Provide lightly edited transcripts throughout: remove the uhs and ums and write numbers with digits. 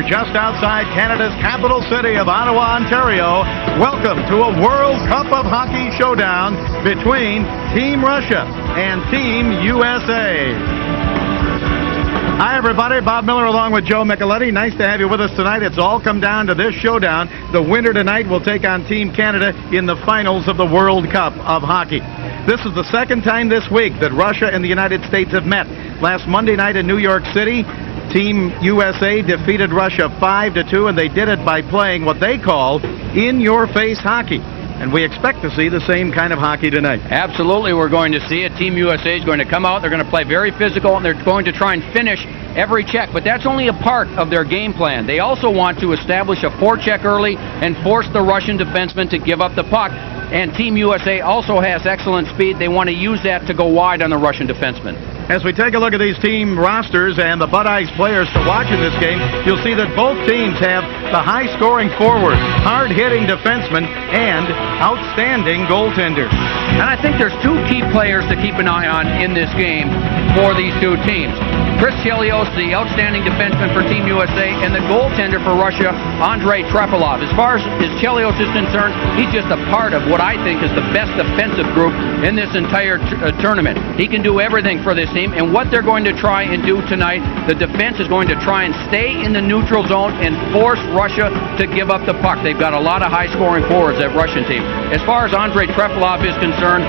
here just outside Canada's capital city of Ottawa, Ontario. Welcome to a World Cup of Hockey showdown between Team Russia and Team USA. Hi, everybody. Bob Miller along with Joe Micheletti. Nice to have you with us tonight. It's all come down to this showdown. The winner tonight will take on Team Canada in the finals of the World Cup of Hockey. This is the second time this week that Russia and the United States have met. Last Monday night in New York City, Team USA defeated Russia 5-2, and they did it by playing what they call in-your-face hockey. And we expect to see the same kind of hockey tonight. Absolutely, we're going to see it. Team USA is going to come out. They're going to play very physical, and they're going to try and finish every check. But that's only a part of their game plan. They also want to establish a forecheck early and force the Russian defensemen to give up the puck. And Team USA also has excellent speed. They want to use that to go wide on the Russian defensemen. As we take a look at these team rosters and the Bud Ice players to watch in this game, you'll see that both teams have the high-scoring forwards, hard-hitting defensemen, and outstanding goaltenders. And I think there's two key players to keep an eye on in this game for these two teams. Chris Chelios, the outstanding defenseman for Team USA, and the goaltender for Russia, Andrei Trepilov. As far as Chelios is concerned, he's just a part of what I think is the best defensive group in this entire tournament. He can do everything for this team, and what they're going to try and do tonight, the defense is going to try and stay in the neutral zone and force Russia to give up the puck. They've got a lot of high-scoring forwards, that Russian team. As far as Andrei Trepilov is concerned,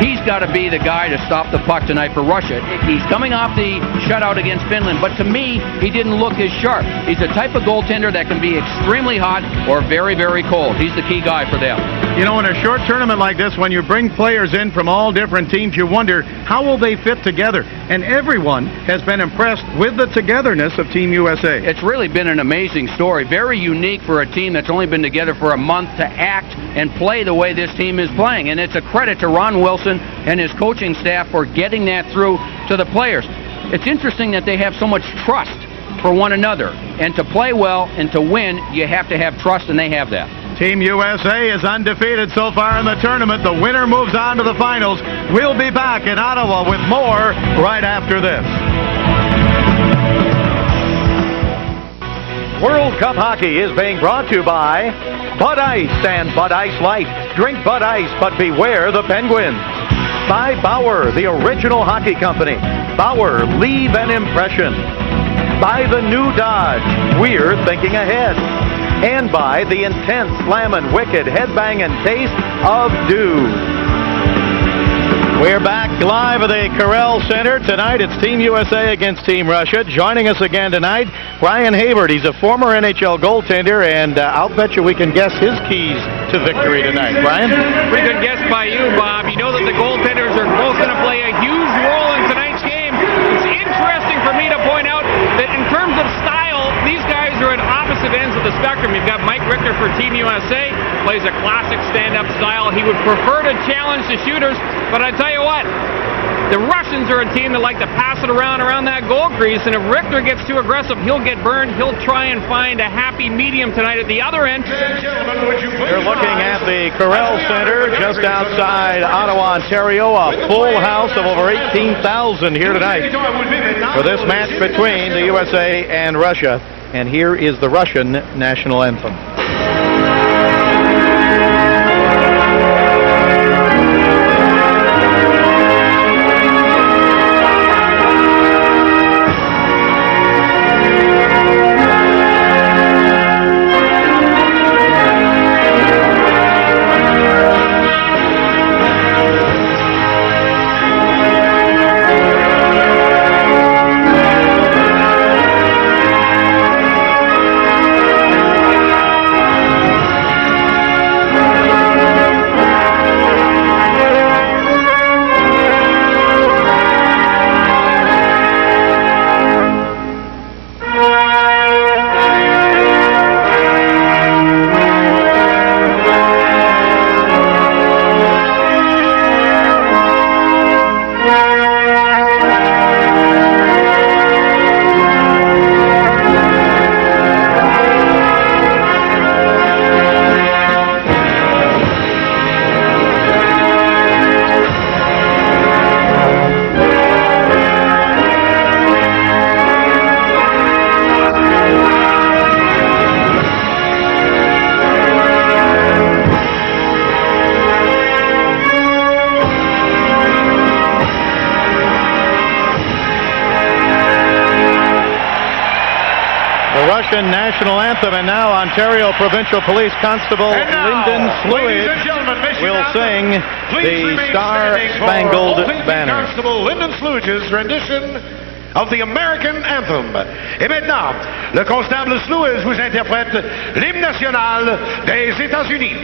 he's got to be the guy to stop the puck tonight for Russia. He's coming off the shutout against Finland, but to me, he didn't look as sharp. He's the type of goaltender that can be extremely hot or very, very cold. He's the key guy for them. You know, in a short tournament like this, when you bring players in from all different teams, you wonder, how will they fit together? And everyone has been impressed with the togetherness of Team USA. It's really been an amazing story. Very unique for a team that's only been together for a month to act and play the way this team is playing. And it's a credit to Ron Wilson and his coaching staff for getting that through to the players. It's interesting that they have so much trust for one another. And to play well and to win, you have to have trust, and they have that. Team USA is undefeated so far in the tournament. The winner moves on to the finals. We'll be back in Ottawa with more right after this. World Cup Hockey is being brought to you by Bud Ice and Bud Ice Light. Drink Bud Ice, but beware the Penguins. By Bauer, the original hockey company. Bauer, leave an impression. By the new Dodge, we're thinking ahead. And by the intense, slammin', wicked, headbanging taste of dew. We're back live at the Corel Center. Tonight it's Team USA against Team Russia. Joining us again tonight, Brian Hayward. He's a former NHL goaltender, and I'll bet you we can guess his keys to victory tonight. Brian? Pretty good guess by you, Bob. You know that the goaltenders are both going to play a huge role in tonight's game. It's interesting for me to point out that in terms of style, these guys are at opposite ends of the spectrum. You've got Mike Richter for Team USA, plays a classic stand-up style. He would prefer to challenge the shooters, but I tell you what, the Russians are a team that like to pass it around that goal crease, and if Richter gets too aggressive, he'll get burned. He'll try and find a happy medium tonight at the other end. You're looking at the Corel Center just outside Ottawa, Ontario. A full house of over 18,000 here tonight for this match between the USA and Russia. And here is the Russian national anthem. Russian national anthem, and now Ontario Provincial Police Constable Lyndon Sluage will sing the Star-Spangled Banner. Constable Lyndon Sluage's rendition of the American Anthem. Et maintenant, le constable Sluage vous interprète l'hymne national des États-Unis.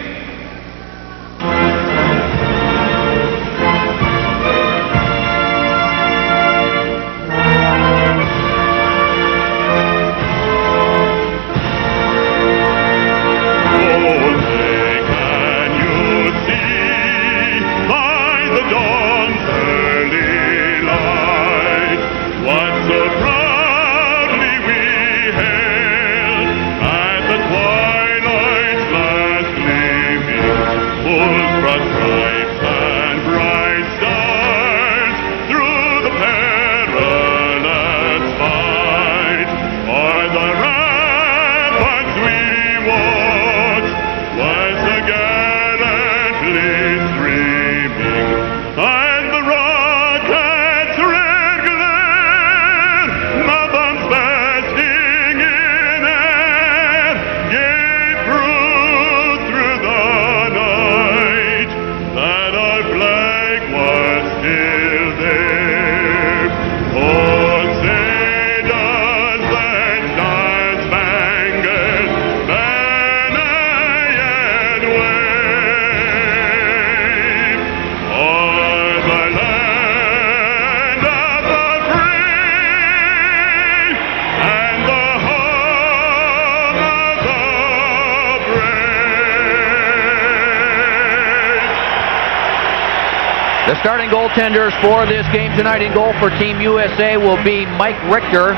The starting goaltenders for this game tonight in goal for Team USA will be Mike Richter,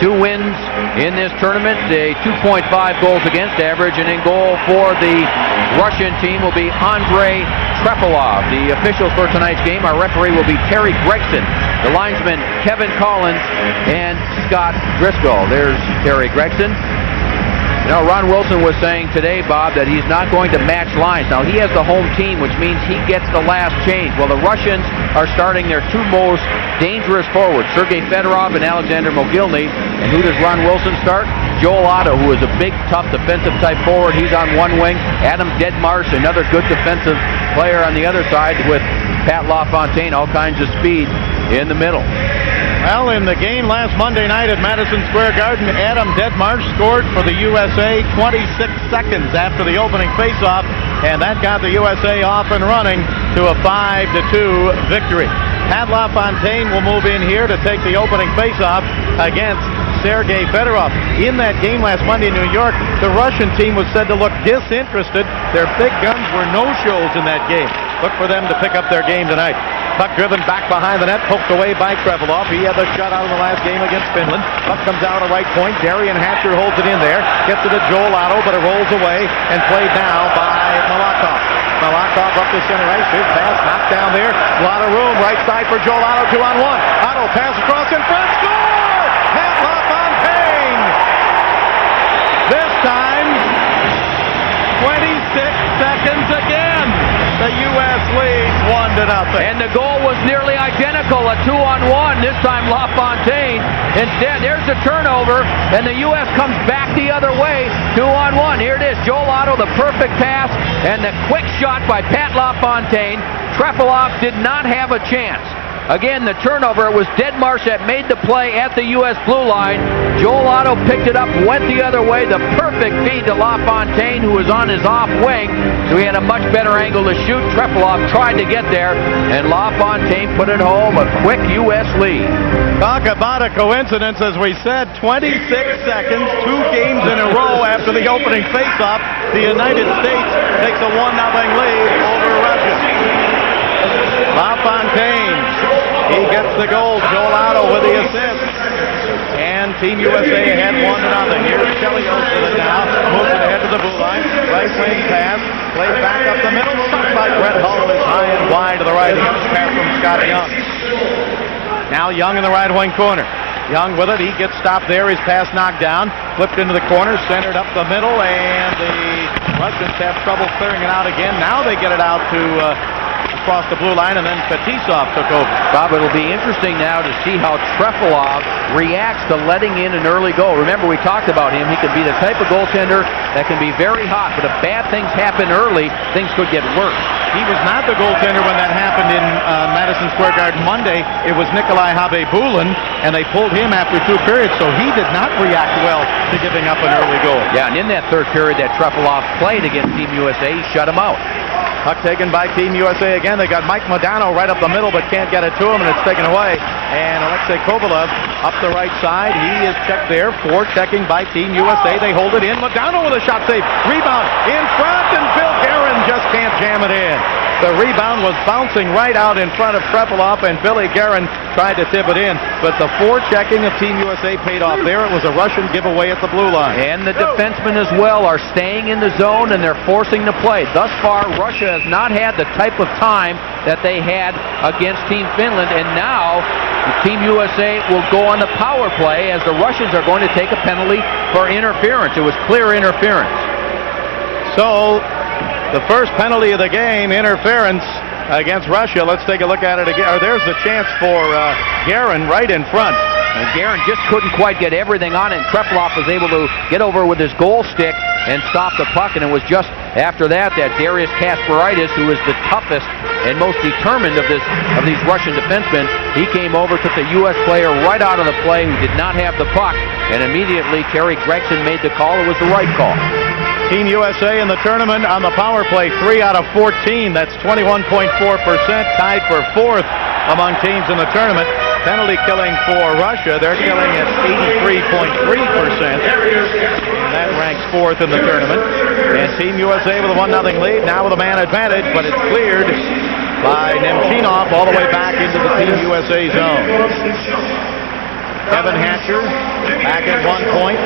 2 wins in this tournament, a 2.5 goals against average, and in goal for the Russian team will be Andrei Trepalov. The officials for tonight's game, our referee will be Terry Gregson, the linesman Kevin Collins, and Scott Driscoll. There's Terry Gregson. You know, Ron Wilson was saying today, Bob, that he's not going to match lines. Now, he has the home team, which means he gets the last change. Well, the Russians are starting their 2 most dangerous forwards, Sergei Fedorov and Alexander Mogilny. And who does Ron Wilson start? Joel Otto, who is a big, tough defensive type forward. He's on one wing. Adam Deadmarsh, another good defensive player on the other side, with Pat LaFontaine, all kinds of speed in the middle. Well, in the game last Monday night at Madison Square Garden, Adam Deadmarsh scored for the USA 26 seconds after the opening faceoff, and that got the USA off and running to a 5-2 victory. Pat LaFontaine will move in here to take the opening faceoff against Sergei Fedorov. In that game last Monday in New York, the Russian team was said to look disinterested. Their big guns were no-shows in that game. Look for them to pick up their game tonight. Puck driven back behind the net, poked away by Trepalov. He had the shutout in the last game against Finland. Puck comes out at right point. Darian Hatcher holds it in there. Gets it to Joel Otto, but it rolls away and played now by Malakhov. Malakhov up the center ice. His pass knocked down there. A lot of room. Right side for Joel Otto, 2-on-1. Otto pass across in front. Score! Pat LaFontaine! This time, 26 seconds again. The U.S. leads 1-0. And the goal was nearly identical, a 2-on-1. This time LaFontaine. Instead, there's the turnover, and the U.S. comes back the other way, 2-on-1. Here it is, Joel Otto, the perfect pass, and the quick shot by Pat LaFontaine. Trepalov did not have a chance. Again, the turnover, it was Deadmarsh that made the play at the U.S. blue line. Joel Otto picked it up, went the other way. The perfect feed to LaFontaine, who was on his off wing, so he had a much better angle to shoot. Trepalov tried to get there, and LaFontaine put it home, a quick U.S. lead. Talk about a coincidence, as we said, 26 seconds, 2 games in a row after the opening faceoff. The United States takes a 1-0 lead over Russia. LaFontaine, he gets the goal. Joel Otto with the assist. And Team USA ahead 1-0. Here's Chelios with it now. Moves it ahead to the blue line. Right wing pass. Played back up the middle. Shot by Brett Hull is high and wide to the right. He gets a pass from Scott Young. Now Young in the right wing corner. Young with it. He gets stopped there. His pass knocked down. Flipped into the corner. Centered up the middle. And the Russians have trouble clearing it out again. Now they get it out to across the blue line, and then Fetisov took over. Bob, it'll be interesting now to see how Trefilov reacts to letting in an early goal. Remember, we talked about him. He could be the type of goaltender that can be very hot, but if bad things happen early, things could get worse. He was not the goaltender when that happened in Madison Square Garden Monday. It was Nikolai Habibulin, and they pulled him after 2 periods, so he did not react well to giving up an early goal. Yeah, and in that third period that Trefilov played against Team USA, he shut him out. Puck taken by Team USA again. They got Mike Modano right up the middle, but can't get it to him, and it's taken away. And Alexei Kovalev up the right side. He is checked there. Checking by Team USA. They hold it in. Modano with a shot save. Rebound in front, and Bill Guerin just can't jam it in. The rebound was bouncing right out in front of Trefilov, and Billy Guerin tried to tip it in. But the forechecking of Team USA paid off there. It was a Russian giveaway at the blue line. And the defensemen as well are staying in the zone, and they're forcing the play. Thus far, Russia has not had the type of time that they had against Team Finland, and now Team USA will go on the power play as the Russians are going to take a penalty for interference. It was clear interference. So, the first penalty of the game, interference against Russia. Let's take a look at it again. There's the chance for Guerin right in front. And Guerin just couldn't quite get everything on it, and Trefilov was able to get over with his goal stick and stop the puck, and it was just after that Darius Kasparaitis, who is the toughest and most determined of these Russian defensemen, he came over, took the U.S. player right out of the play who did not have the puck, and immediately Terry Gregson made the call. It was the right call. Team USA in the tournament on the power play, 3 out of 14. That's 21.4%, tied for 4th among teams in the tournament. Penalty killing for Russia, they're killing at 83.3%. And that ranks 4th in the tournament. And Team USA with a 1-0 lead, now with a man advantage, but it's cleared by Nemchinov all the way back into the Team USA zone. Kevin Hatcher back at 1 point,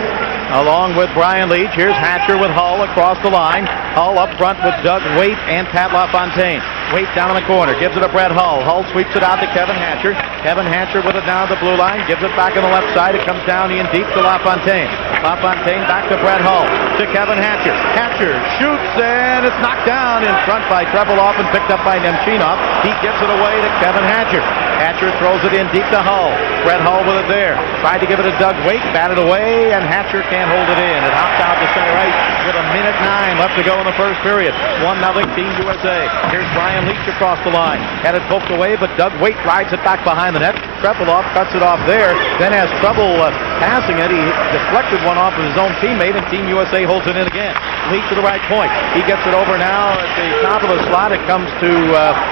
along with Brian Leach. Here's Hatcher with Hull across the line. Hull up front with Doug Waite and Pat LaFontaine. Waite down in the corner, gives it to Brett Hull. Hull sweeps it out to Kevin Hatcher. Kevin Hatcher with it down the blue line, gives it back on the left side. It comes down in deep to LaFontaine. LaFontaine back to Brett Hull, to Kevin Hatcher. Hatcher shoots, and it's knocked down in front by Trefilov and picked up by Nemchinov. He gives it away to Kevin Hatcher. Hatcher throws it in deep to Hull. Brett Hull with it there. Tried to give it to Doug Waite, batted away, and Hatcher can't hold it in. It hops out to center ice with 1:09 left to go in the first period. 1-0 Team USA. Here's Brian Leach across the line. Had it poked away, but Doug Waite rides it back behind the net. Trefilov cuts it off there, then has trouble passing it. He deflected one off of his own teammate, and Team USA holds it in again. Leach to the right point. He gets it over now at the top of the slot. It comes to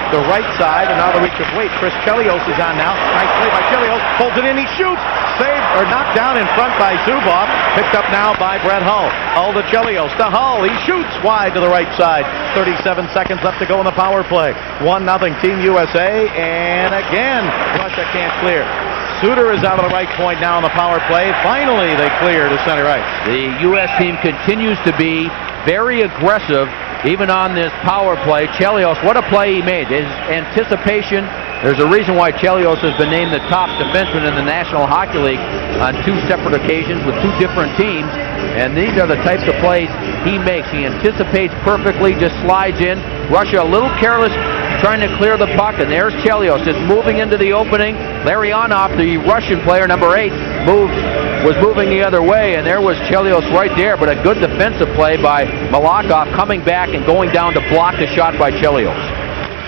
the right side, and now the reach of Waite. Chris Chelios is on now. Nice play by Chelios. Holds it in. He shoots. Saved or knocked down in front by Zubov. Picked up now by Brett Hull. Hull to Chelios. To Hull. He shoots wide to the right side. 37 seconds left to go in the power play. 1-0 Team USA. And again, Russia can't clear. Suter is out of the right point now on the power play. Finally, they clear to center ice. The U.S. team continues to be very aggressive, even on this power play. Chelios, what a play he made. His anticipation. There's a reason why Chelios has been named the top defenseman in the National Hockey League on 2 separate occasions with 2 different teams. And these are the types of plays he makes. He anticipates perfectly, just slides in. Russia a little careless trying to clear the puck, and there's Chelios just moving into the opening. Larionov, the Russian player, number 8, was moving the other way, and there was Chelios right there, but a good defensive play by Malakhov coming back and going down to block the shot by Chelios.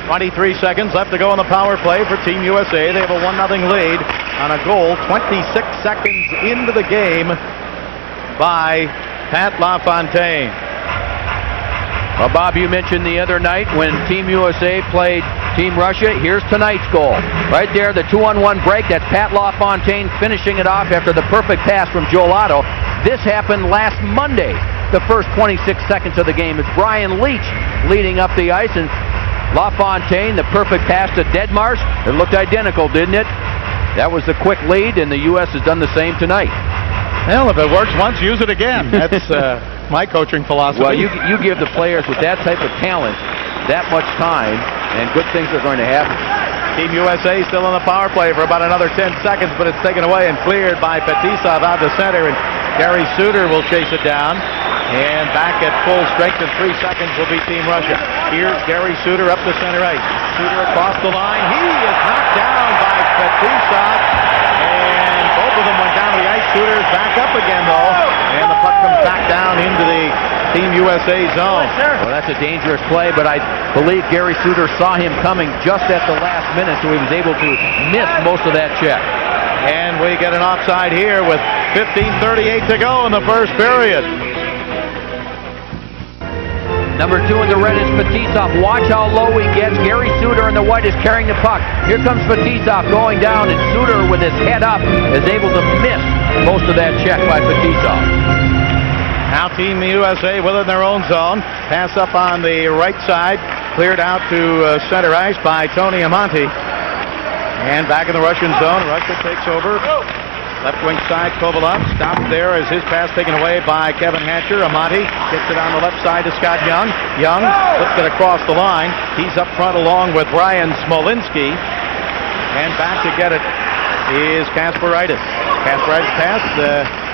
23 seconds left to go on the power play for Team USA. They have a 1-0 lead on a goal 26 seconds into the game by Pat LaFontaine. Well, Bob, you mentioned the other night when Team USA played Team Russia. Here's tonight's goal. Right there, the 2-on-1 break. That's Pat LaFontaine finishing it off after the perfect pass from Joel Otto. This happened last Monday, the first 26 seconds of the game. It's Brian Leach leading up the ice, and LaFontaine, the perfect pass to Deadmarsh. It looked identical, didn't it? That was the quick lead, and the U.S. has done the same tonight. Well, if it works once, use it again. That's my coaching philosophy. Well, you give the players with that type of talent that much time, and good things are going to happen. Team USA still on the power play for about another 10 seconds, but it's taken away and cleared by Fetisov out to center, and Gary Suter will chase it down. And back at full strength in 3 seconds will be Team Russia. Here's Gary Suter up to center ice. Suter across the line. He is knocked down by Fetisov. And both of them went down to the ice. Suter is back up again, though. And the puck comes back down into the Team USA zone. Well, that's a dangerous play, but I believe Gary Suter saw him coming just at the last minute, so he was able to miss most of that check. And we get an offside here with 15:38 to go in the first period. Number 2 in the red is Fetisov. Watch how low he gets. Gary Suter in the white is carrying the puck. Here comes Fetisov going down, and Suter with his head up is able to miss most of that check by Fetisov. Now Team USA within their own zone. Pass up on the right side. Cleared out to center ice by Tony Amonte. And back in the Russian zone. Russia takes over. Left wing side, Kovalov stopped there as his pass taken away by Kevin Hatcher. Amonte gets it on the left side to Scott Young. Young flips it across the line. He's up front along with Ryan Smolinski. And back to get it is Kasparaitis. Kasparaitis' pass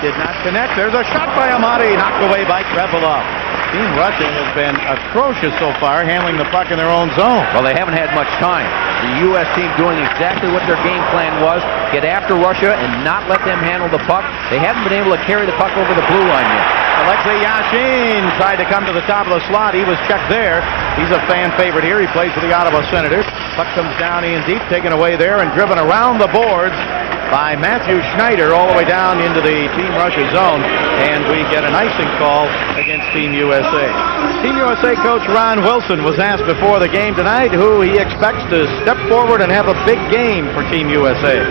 did not connect. There's a shot by Amonte, knocked away by Krepelov. Team Russia has been atrocious so far, handling the puck in their own zone. Well, they haven't had much time. The U.S. team doing exactly what their game plan was, get after Russia and not let them handle the puck. They haven't been able to carry the puck over the blue line yet. Alexei Yashin tried to come to the top of the slot. He was checked there. He's a fan favorite here. He plays for the Ottawa Senators. Puck comes down in deep, taken away there and driven around the boards by Matthew Schneider all the way down into the Team Russia zone, and we get an icing call against Team USA. Team USA coach Ron Wilson was asked before the game tonight who he expects to step forward and have a big game for Team USA.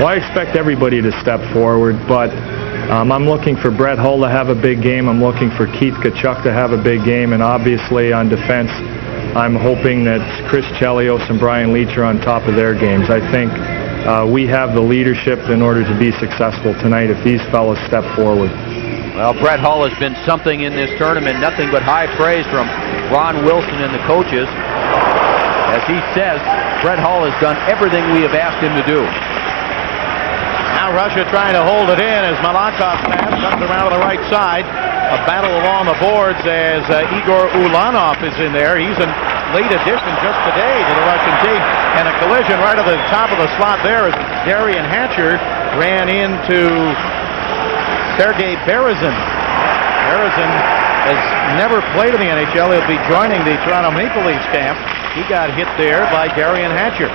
Well, I expect everybody to step forward, but I'm looking for Brett Hull to have a big game. I'm looking for Keith Tkachuk to have a big game, and obviously on defense, I'm hoping that Chris Chelios and Brian Leach are on top of their games. I think we have the leadership in order to be successful tonight if these fellas step forward. Well, Brett Hull has been something in this tournament, nothing but high praise from Ron Wilson and the coaches. As he says, Brett Hull has done everything we have asked him to do. Now Russia trying to hold it in as Malakov's pass comes around to the right side. A battle along the boards as Igor Ulanov is in there. He's a late addition just today to the Russian team. And a collision right at the top of the slot there as Darian Hatcher ran into Sergei Berezin. Berezin has never played in the NHL. He'll be joining the Toronto Maple Leafs camp. He got hit there by Darian Hatcher.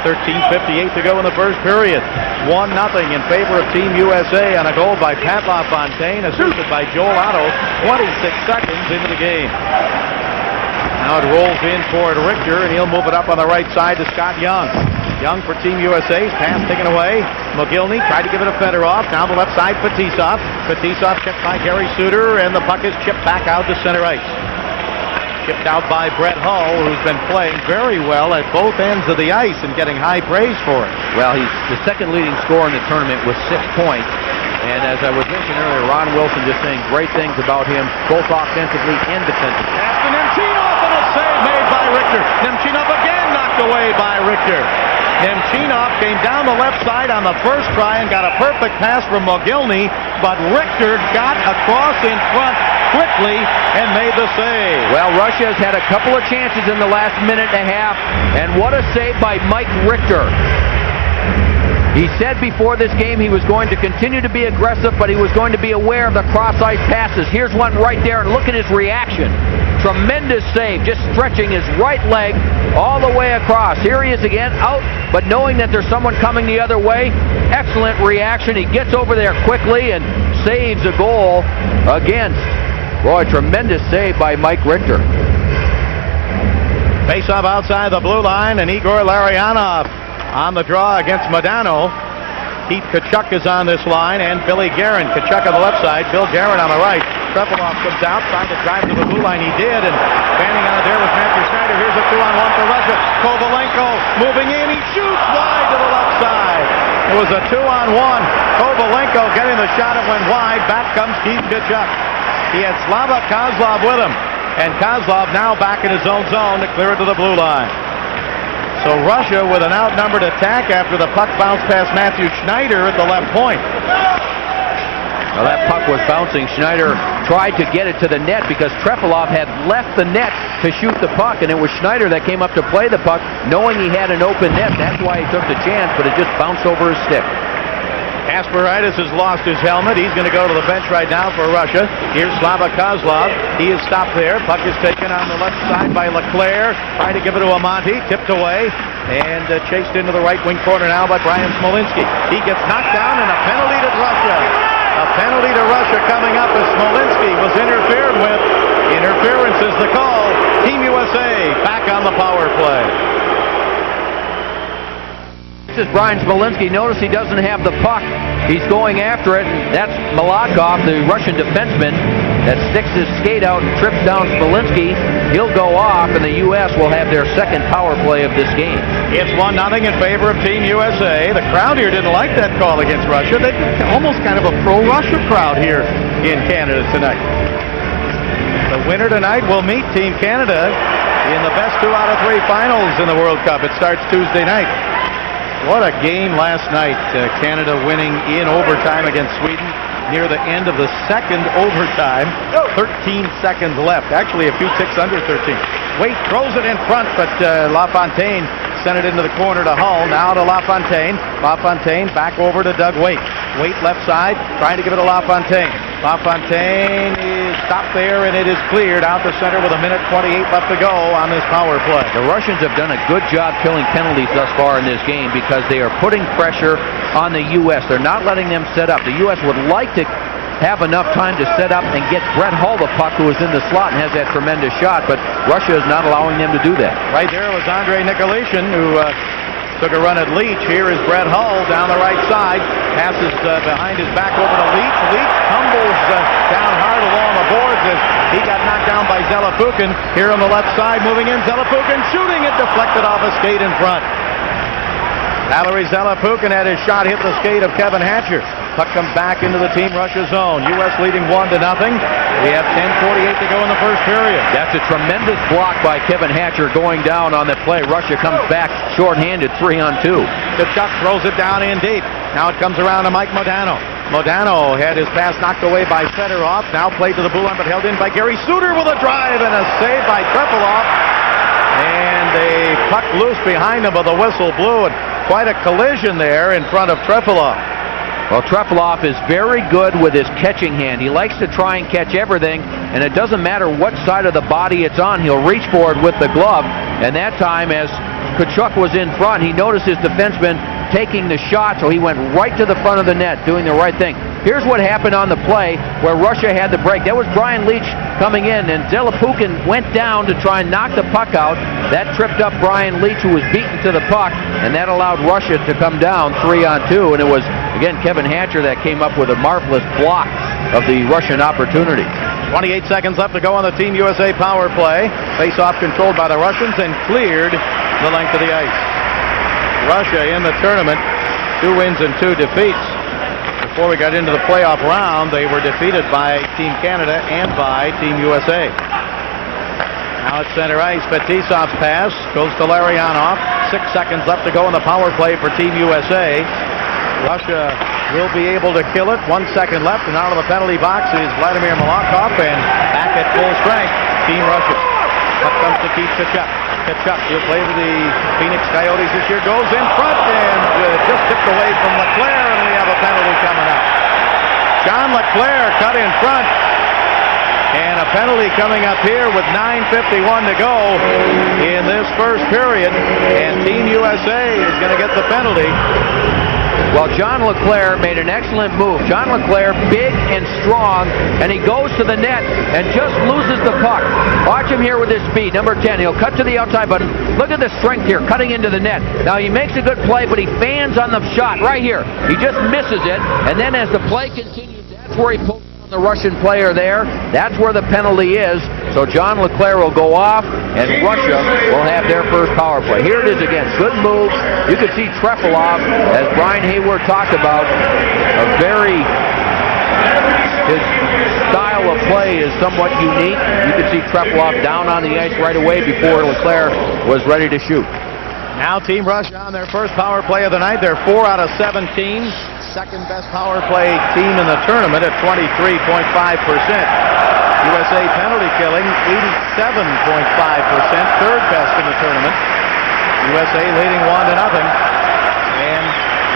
13:58 to go in the first period. 1-0 in favor of Team USA on a goal by Pat LaFontaine, assisted by Joel Otto, 26 seconds into the game. Now it rolls in toward Richter, and he'll move it up on the right side to Scott Young. Young for Team USA's pass taken away. McGillney tried to give it a Fedorov. Down the left side, Fetisov. Fetisov checked by Gary Suter, and the puck is chipped back out to center ice. Chipped out by Brett Hull, who's been playing very well at both ends of the ice and getting high praise for it. Well, he's the second leading scorer in the tournament with 6 points. And as I was mentioning earlier, Ron Wilson just saying great things about him, both offensively and defensively. Pass to Nemchinov, and a save made by Richter. Nemchinov again knocked away by Richter. Nemchinov came down the left side on the first try and got a perfect pass from Mogilny, but Richter got across in front quickly and made the save. Well, Russia has had a couple of chances in the last minute and a half, and what a save by Mike Richter. He said before this game he was going to continue to be aggressive, but he was going to be aware of the cross-ice passes. Here's one right there, and look at his reaction. Tremendous save, just stretching his right leg all the way across. Here he is again, out, but knowing that there's someone coming the other way. Excellent reaction. He gets over there quickly and saves a goal against. Boy, tremendous save by Mike Richter. Face-off outside the blue line, and Igor Larionov on the draw against Modano. Keith Tkachuk is on this line, and Billy Guerin. Tkachuk on the left side, Bill Guerin on the right. Krepelov comes out, trying to drive to the blue line. He did, and standing on it there was Matthew Schneider. Here's a 2-on-1 for Russia. Kovalenko moving in. He shoots wide to the left side. It was a 2-on-1. Kovalenko getting the shot. It went wide. Back comes Keith Tkachuk. He had Slava Kozlov with him, and Kozlov now back in his own zone to clear it to the blue line. So Russia with an outnumbered attack after the puck bounced past Matthew Schneider at the left point. Well, that puck was bouncing. Schneider tried to get it to the net because Trepalov had left the net to shoot the puck, and it was Schneider that came up to play the puck, knowing he had an open net. That's why he took the chance, but it just bounced over his stick. Kasparaitis has lost his helmet. He's going to go to the bench right now for Russia. Here's Slava Kozlov. He is stopped there. Puck is taken on the left side by Leclerc. Trying to give it to Amonte. Tipped away and chased into the right wing corner now by Brian Smolinski. He gets knocked down and a penalty to Russia. A penalty to Russia coming up as Smolinski was interfered with. Interference is the call. Team USA back on the power play. This is Brian Smolinski. Notice he doesn't have the puck. He's going after it. That's Malakov, the Russian defenseman, that sticks his skate out and trips down Smolinski. He'll go off, and the U.S. will have their second power play of this game. It's 1-0 in favor of Team USA. The crowd here didn't like that call against Russia. They almost kind of a pro-Russia crowd here in Canada tonight. The winner tonight will meet Team Canada in the best 2 out of 3 finals in the World Cup. It starts Tuesday night. What a game last night. Canada winning in overtime against Sweden near the end of the second overtime. 13 seconds left. Actually, a few ticks under 13. Waite throws it in front, but LaFontaine sent it into the corner to Hull. Now to LaFontaine. LaFontaine back over to Doug Waite. Waite left side, trying to give it to LaFontaine. LaFontaine is stopped there, and it is cleared out the center with 1:28 left to go on this power play. The Russians have done a good job killing penalties thus far in this game because they are putting pressure on the U.S. They're not letting them set up. The U.S. would like to have enough time to set up and get Brett Hull the puck, who is in the slot and has that tremendous shot, but Russia is not allowing them to do that. Right there was Andrei Nikolishin, who took a run at Leach. Here is Brett Hull down the right side. Passes behind his back over to Leach. Leach tumbles down hard along the boards as he got knocked down by Zelepukin. Here on the left side, moving in, Zelepukin shooting it, deflected off a skate in front. Valery Zelepukin had his shot hit the skate of Kevin Hatcher. Puck comes back into the Team Russia zone. U.S. leading 1-0. We have 10:48 to go in the first period. That's a tremendous block by Kevin Hatcher going down on that play. Russia comes back shorthanded, 3-on-2. Kachuk throws it down in deep. Now it comes around to Mike Modano. Modano had his pass knocked away by Fedorov. Now played to the blue line, but held in by Gary Suter with a drive and a save by Trepalov. And a puck loose behind him, but the whistle blew, and quite a collision there in front of Trepalov. Well, Trepalov is very good with his catching hand. He likes to try and catch everything, and it doesn't matter what side of the body it's on. He'll reach for it with the glove, and that time, as Kachuk was in front, he noticed his defenseman taking the shot, so he went right to the front of the net, doing the right thing. Here's what happened on the play where Russia had the break. That was Brian Leach coming in, and Zelepukin went down to try and knock the puck out. That tripped up Brian Leach, who was beaten to the puck, and that allowed Russia to come down 3-on-2, and it was, again, Kevin Hatcher that came up with a marvelous block of the Russian opportunity. 28 seconds left to go on the Team USA power play. Face-off controlled by the Russians and cleared the length of the ice. Russia in the tournament, 2 wins and 2 defeats. Before we got into the playoff round, they were defeated by Team Canada and by Team USA. Now at center ice, Fetisov's pass goes to Larionov. 6 seconds left to go in the power play for Team USA. Russia will be able to kill it. 1 second left, and out of the penalty box is Vladimir Malakov, and back at full strength, Team Russia. Up comes to Keith Kachuk. Kachuk, he'll play for the Phoenix Coyotes this year, goes in front and just tipped away from Leclerc, and we have a penalty coming up. John Leclerc cut in front, and a penalty coming up here with 9:51 to go in this first period, and Team USA is going to get the penalty. Well, John Leclerc made an excellent move. John Leclerc, big and strong, and he goes to the net and just loses the puck. Watch him here with his speed. Number 10, he'll cut to the outside, but look at the strength here, cutting into the net. Now, he makes a good play, but he fans on the shot right here. He just misses it, and then as the play continues, that's where he pulls on the Russian player there. That's where the penalty is. So John Leclerc will go off, and Russia will have their first power play. Here it is again. Good move. You can see Trepalov, as Brian Hayward talked about, his style of play is somewhat unique. You can see Trepalov down on the ice right away before Leclerc was ready to shoot. Now Team Russia on their first power play of the night. They're 4 out of 17. Second best power play team in the tournament at 23.5%. USA penalty killing 87.5%. Third best in the tournament. USA leading 1-0. And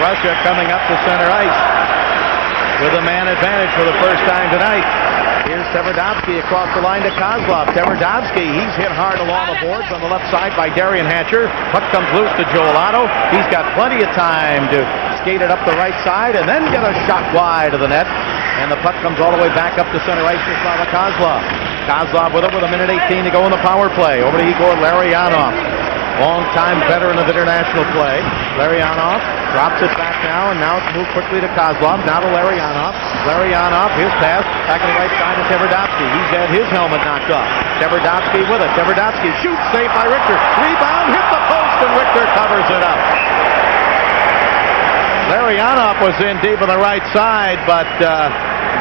Russia coming up to center ice with a man advantage for the first time tonight. Here's Tverdovsky across the line to Kozlov. Tverdovsky, he's hit hard along the boards on the left side by Darian Hatcher. Puck comes loose to Joel Otto. He's got plenty of time to skate it up the right side and then get a shot wide of the net. And the puck comes all the way back up to center ice to Slava Kozlov. Kozlov with it with 1:18 to go in the power play. Over to Igor Larionov. Long-time veteran of international play. Larionov drops it back now, and now it's moved quickly to Kozlov. Now to Larionov. Larionov, his pass, back on the right side to Tverdovsky. He's had his helmet knocked off. Tverdovsky with it. Tverdovsky shoots, saved by Richter. Rebound, hit the post, and Richter covers it up. Larionov was in deep on the right side, but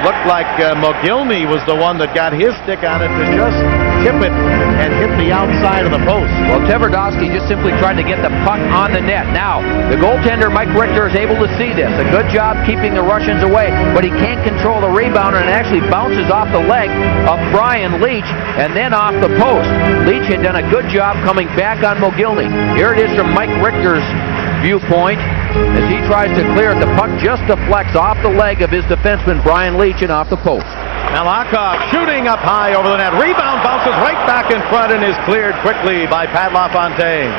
looked like Mogilny was the one that got his stick on it to just tip it and hit the outside of the post. Well, Tverdovsky just simply tried to get the puck on the net. Now, the goaltender, Mike Richter, is able to see this. A good job keeping the Russians away, but he can't control the rebound, and it actually bounces off the leg of Brian Leach and then off the post. Leach had done a good job coming back on Mogilny. Here it is from Mike Richter's viewpoint as he tries to clear it. The puck just deflects off the leg of his defenseman, Brian Leach, and off the post. Malakov shooting up high over the net. Rebound bounces right back in front and is cleared quickly by Pat LaFontaine.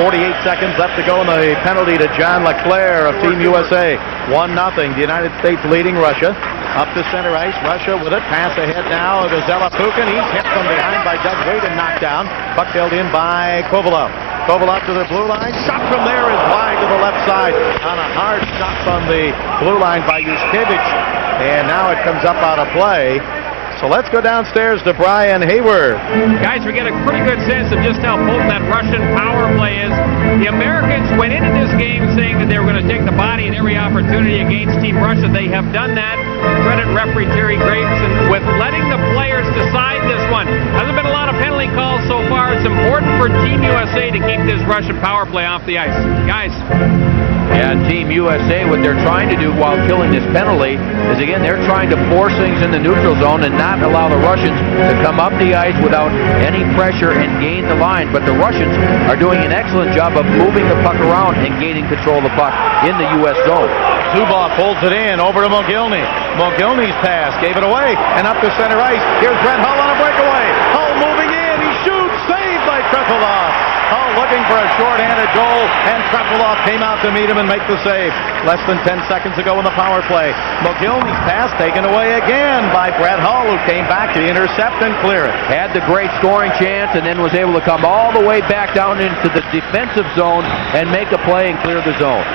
48 seconds left to go in the penalty to John LeClaire of Team USA. 1-0. The United States leading Russia. Up to center ice. Russia with it. Pass ahead now to Zelapukin. He's hit from behind by Doug Wade and knocked down. Puck held in by Kovalov. Kovalov to the blue line. Shot from there is wide to the left side on a hard shot from the blue line by Yushkevich. And now it comes up out of play. So let's go downstairs to Brian Hayward. Guys, we get a pretty good sense of just how potent that Russian power play is. The Americans went into this game saying that they were going to take the body in every opportunity against Team Russia. They have done that. Credit referee Terry Graveson with letting the players decide this one. Hasn't been a lot of penalty calls so far. It's important for Team USA to keep this Russian power play off the ice. Guys. And Team USA, what they're trying to do while killing this penalty is, again, they're trying to force things in the neutral zone and not allow the Russians to come up the ice without any pressure and gain the line. But the Russians are doing an excellent job of moving the puck around and gaining control of the puck in the U.S. zone. Zubov pulls it in over to Mogilny. Mogilny's pass gave it away and up to center ice. Here's Brett Hull on a breakaway. Hull moving in. He shoots. Saved by Trepilov. Hull looking for a short-handed goal, and Trepilov came out to meet him and make the save. Less than 10 seconds to go in the power play. Mogilny's pass taken away again by Brett Hull, who came back to intercept and clear it. Had the great scoring chance and then was able to come all the way back down into the defensive zone and make a play and clear the zone.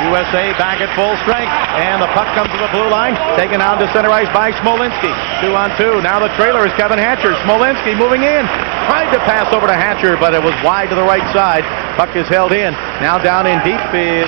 USA back at full strength, and the puck comes to the blue line, taken out to center ice by Smolinski. 2-on-2. Now the trailer is Kevin Hatcher. Smolinski moving in. Tried to pass over to Hatcher, but it was wide to the right side. Puck is held in. Now down in deep is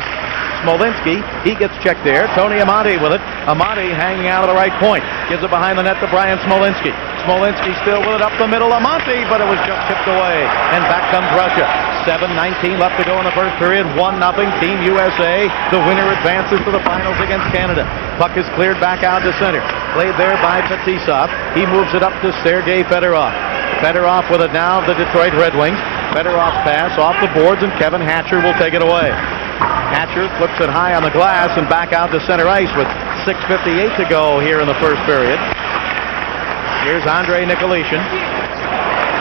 Smolinski. He gets checked there. Tony Amati with it. Amati hanging out of the right point. Gives it behind the net to Brian Smolinski. Smolinski still with it up the middle. Amati, but it was just chipped away. And back comes Russia. 7:19 left to go in the first period. 1-0 Team USA. The winner advances to the finals against Canada. Puck is cleared back out to center. Played there by Fetisov. He moves it up to Sergei Fedorov. Fedorov with it now, the Detroit Red Wings. Fedorov's pass off the boards, and Kevin Hatcher will take it away. Hatcher flips it high on the glass and back out to center ice with 6:58 to go here in the first period. Here's Andrei Nikolishin.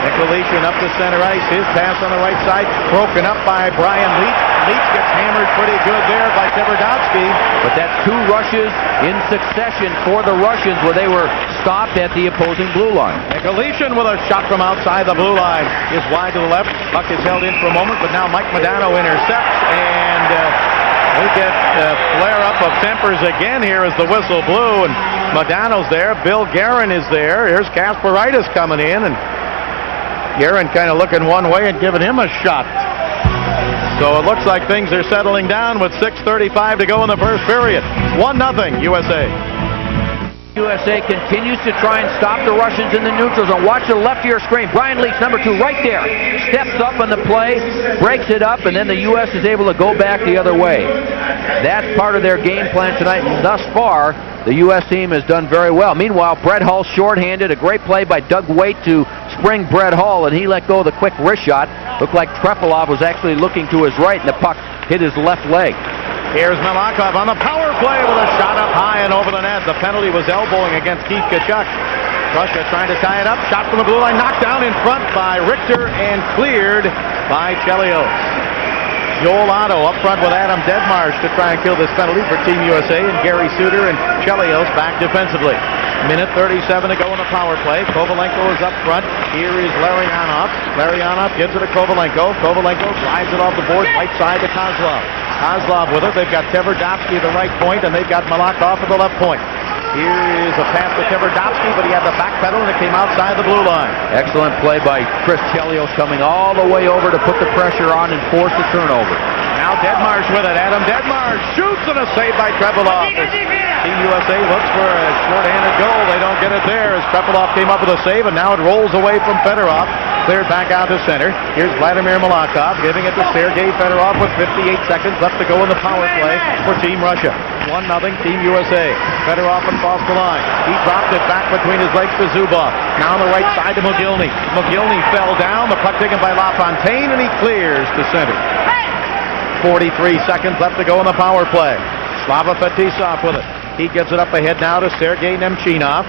Nikolishin up to center ice. His pass on the right side, broken up by Brian Leach. Leach gets hammered pretty good there by Tverdovsky. But that's two rushes in succession for the Russians where they were stopped at the opposing blue line. Nikolishin with a shot from outside the blue line is wide to the left. Puck is held in for a moment, but now Mike Modano intercepts, and we get a flare-up of tempers again here as the whistle blew, and Modano's there. Bill Guerin is there. Here's Kasparaitis coming in, and Guerin kind of looking one way and giving him a shot. So it looks like things are settling down with 6:35 to go in the first period. 1-0 USA. USA continues to try and stop the Russians in the neutral zone. Watch the left of your screen. Brian Leach, number 2, right there. Steps up on the play, breaks it up, and then the U.S. is able to go back the other way. That's part of their game plan tonight, and thus far, the U.S. team has done very well. Meanwhile, Brett Hull shorthanded. A great play by Doug Waite to spring Brett Hull, and he let go of the quick wrist shot. Looked like Trepalov was actually looking to his right, and the puck hit his left leg. Here's Malakov on the power play with a shot up high and over the net. The penalty was elbowing against Keith Tkachuk. Russia trying to tie it up. Shot from the blue line, knocked down in front by Richter and cleared by Chelios. Joel Otto up front with Adam Deadmarsh to try and kill this penalty for Team USA, and Gary Suter and Chelios back defensively. Minute 37 to go in the power play. Kovalenko is up front. Here is Larionov. Larionov gives it to Kovalenko. Kovalenko drives it off the board, right side to Kozlov. Kozlov with it. They've got Tverdovsky at the right point, and they've got Malakov at the left point. Here is a pass to Tverdovsky, but he had the back pedal, and it came outside the blue line. Excellent play by Chris Chelios, coming all the way over to put the pressure on and force the turnover. Now Deadmarsh with it. Adam Deadmarsh shoots, and a save by Trepalov. Team USA looks for a short-handed goal. They don't get it there as Trepalov came up with a save, and now it rolls away from Fedorov. Cleared back out to center. Here's Vladimir Malakov giving it to Sergei Fedorov with 58 seconds left to go in the power play for Team Russia. 1-0 Team USA. Fedorov across the line. He dropped it back between his legs to Zubov. Now on the right side to Mogilny. Mogilny fell down. The puck taken by LaFontaine, and he clears to center. 43 seconds left to go in the power play. Slava Fetisov with it. He gives it up ahead now to Sergei Nemchinov.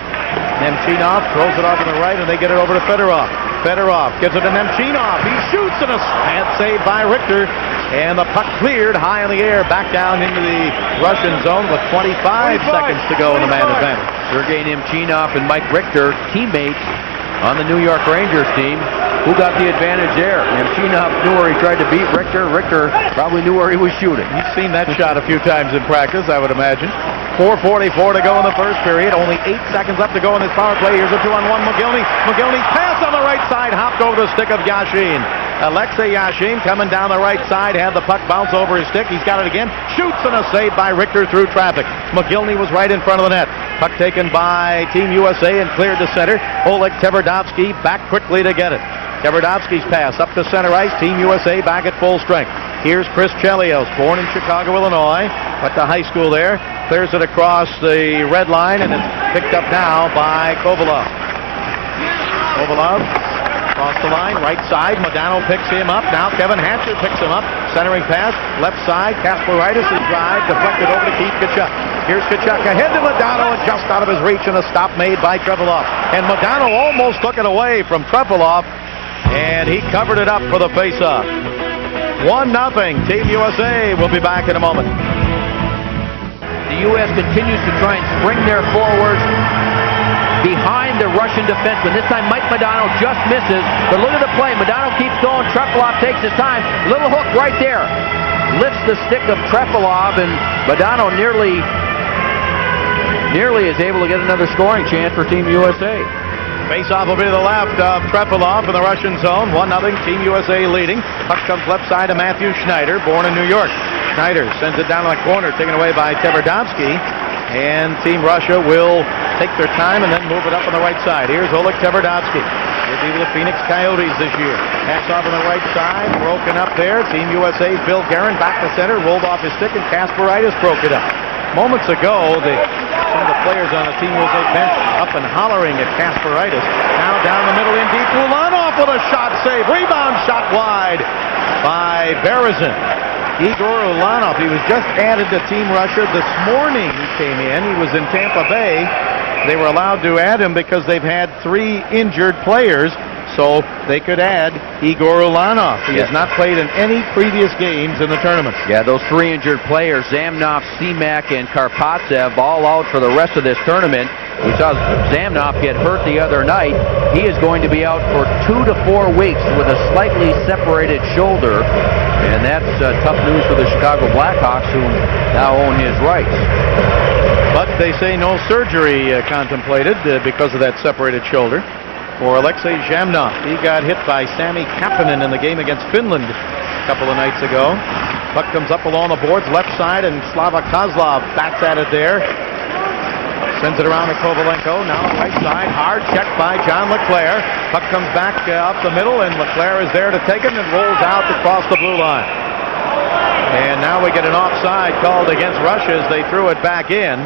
Nemchinov throws it off to the right, and they get it over to Fedorov. Fedorov gives it to Nemchinov. He shoots, and a slant save by Richter. And the puck cleared high in the air, back down into the Russian zone with 25 seconds to go in the man advantage. Sergei Nemchinov and Mike Richter, teammates on the New York Rangers team. Who got the advantage there? Nemchinov knew where he tried to beat Richter. Richter probably knew where he was shooting. You've seen that shot a few times in practice, I would imagine. 4:44 to go in the first period. Only 8 seconds left to go in this power play. Here's a 2-on-1 Mogilny. Mogilny's pass on the right side, hopped over the stick of Yashin. Alexei Yashin coming down the right side, had the puck bounce over his stick. He's got it again. Shoots, and a save by Richter through traffic. Mogilny was right in front of the net. Puck taken by Team USA and cleared to center. Oleg Tverdovsky back quickly to get it. Tverdovsky's pass up to center ice. Team USA back at full strength. Here's Chris Chelios, born in Chicago, Illinois. Went to high school there. Clears it across the red line, and it's picked up now by Kovalov. Kovalov across the line, right side. Modano picks him up. Now Kevin Hatcher picks him up. Centering pass, left side. Kasparaitis' drive deflected over to Keith Tkachuk. Here's Tkachuk ahead to Modano, and just out of his reach, and a stop made by Trepalov. And Modano almost took it away from Trepalov, and he covered it up for the face-off. 1-0 Team USA. We'll be back in a moment. The U.S. continues to try and spring their forwards behind the Russian defenseman. This time Mike Modano just misses, but look at the play. Modano keeps going. Trepalov takes his time. Little hook right there. Lifts the stick of Trepalov, and Modano nearly is able to get another scoring chance for Team USA. Face-off will be to the left of Trepalov in the Russian zone. 1-0 Team USA leading. Puck comes left side to Matthew Schneider, born in New York. Schneider sends it down in the corner, taken away by Tverdovsky. And Team Russia will take their time and then move it up on the right side. Here's Oleg Tverdovsky. He'll be with the Phoenix Coyotes this year. Pass off on the right side, broken up there. Team USA's Bill Guerin back to center, rolled off his stick, and Kasparaitis broke it up. Moments ago, some of the players on the Team USA bench up and hollering at Kasparaitis. Now down the middle in deep. Ulanov with a shot save. Rebound shot wide by Berezin. Igor Ulanov, he was just added to Team Russia this morning. He came in. He was in Tampa Bay. They were allowed to add him because they've had 3 injured players, so they could add Igor Ulanov. He has not played in any previous games in the tournament. Yeah, those 3 injured players, Zamnov, Semak, and Karpatsev, all out for the rest of this tournament. We saw Zamnov get hurt the other night. He is going to be out for 2 to 4 weeks with a slightly separated shoulder, and that's tough news for the Chicago Blackhawks, who now own his rights. But they say no surgery contemplated because of that separated shoulder. For Alexei Zamnov, he got hit by Sami Kapanen in the game against Finland a couple of nights ago. Puck comes up along the boards, left side, and Slava Kozlov bats at it there. Sends it around to Kovalenko. Now on the right side. Hard check by John LeClaire. Puck comes back up the middle, and LeClaire is there to take it and rolls out across the blue line. And now we get an offside called against Russia as they threw it back in.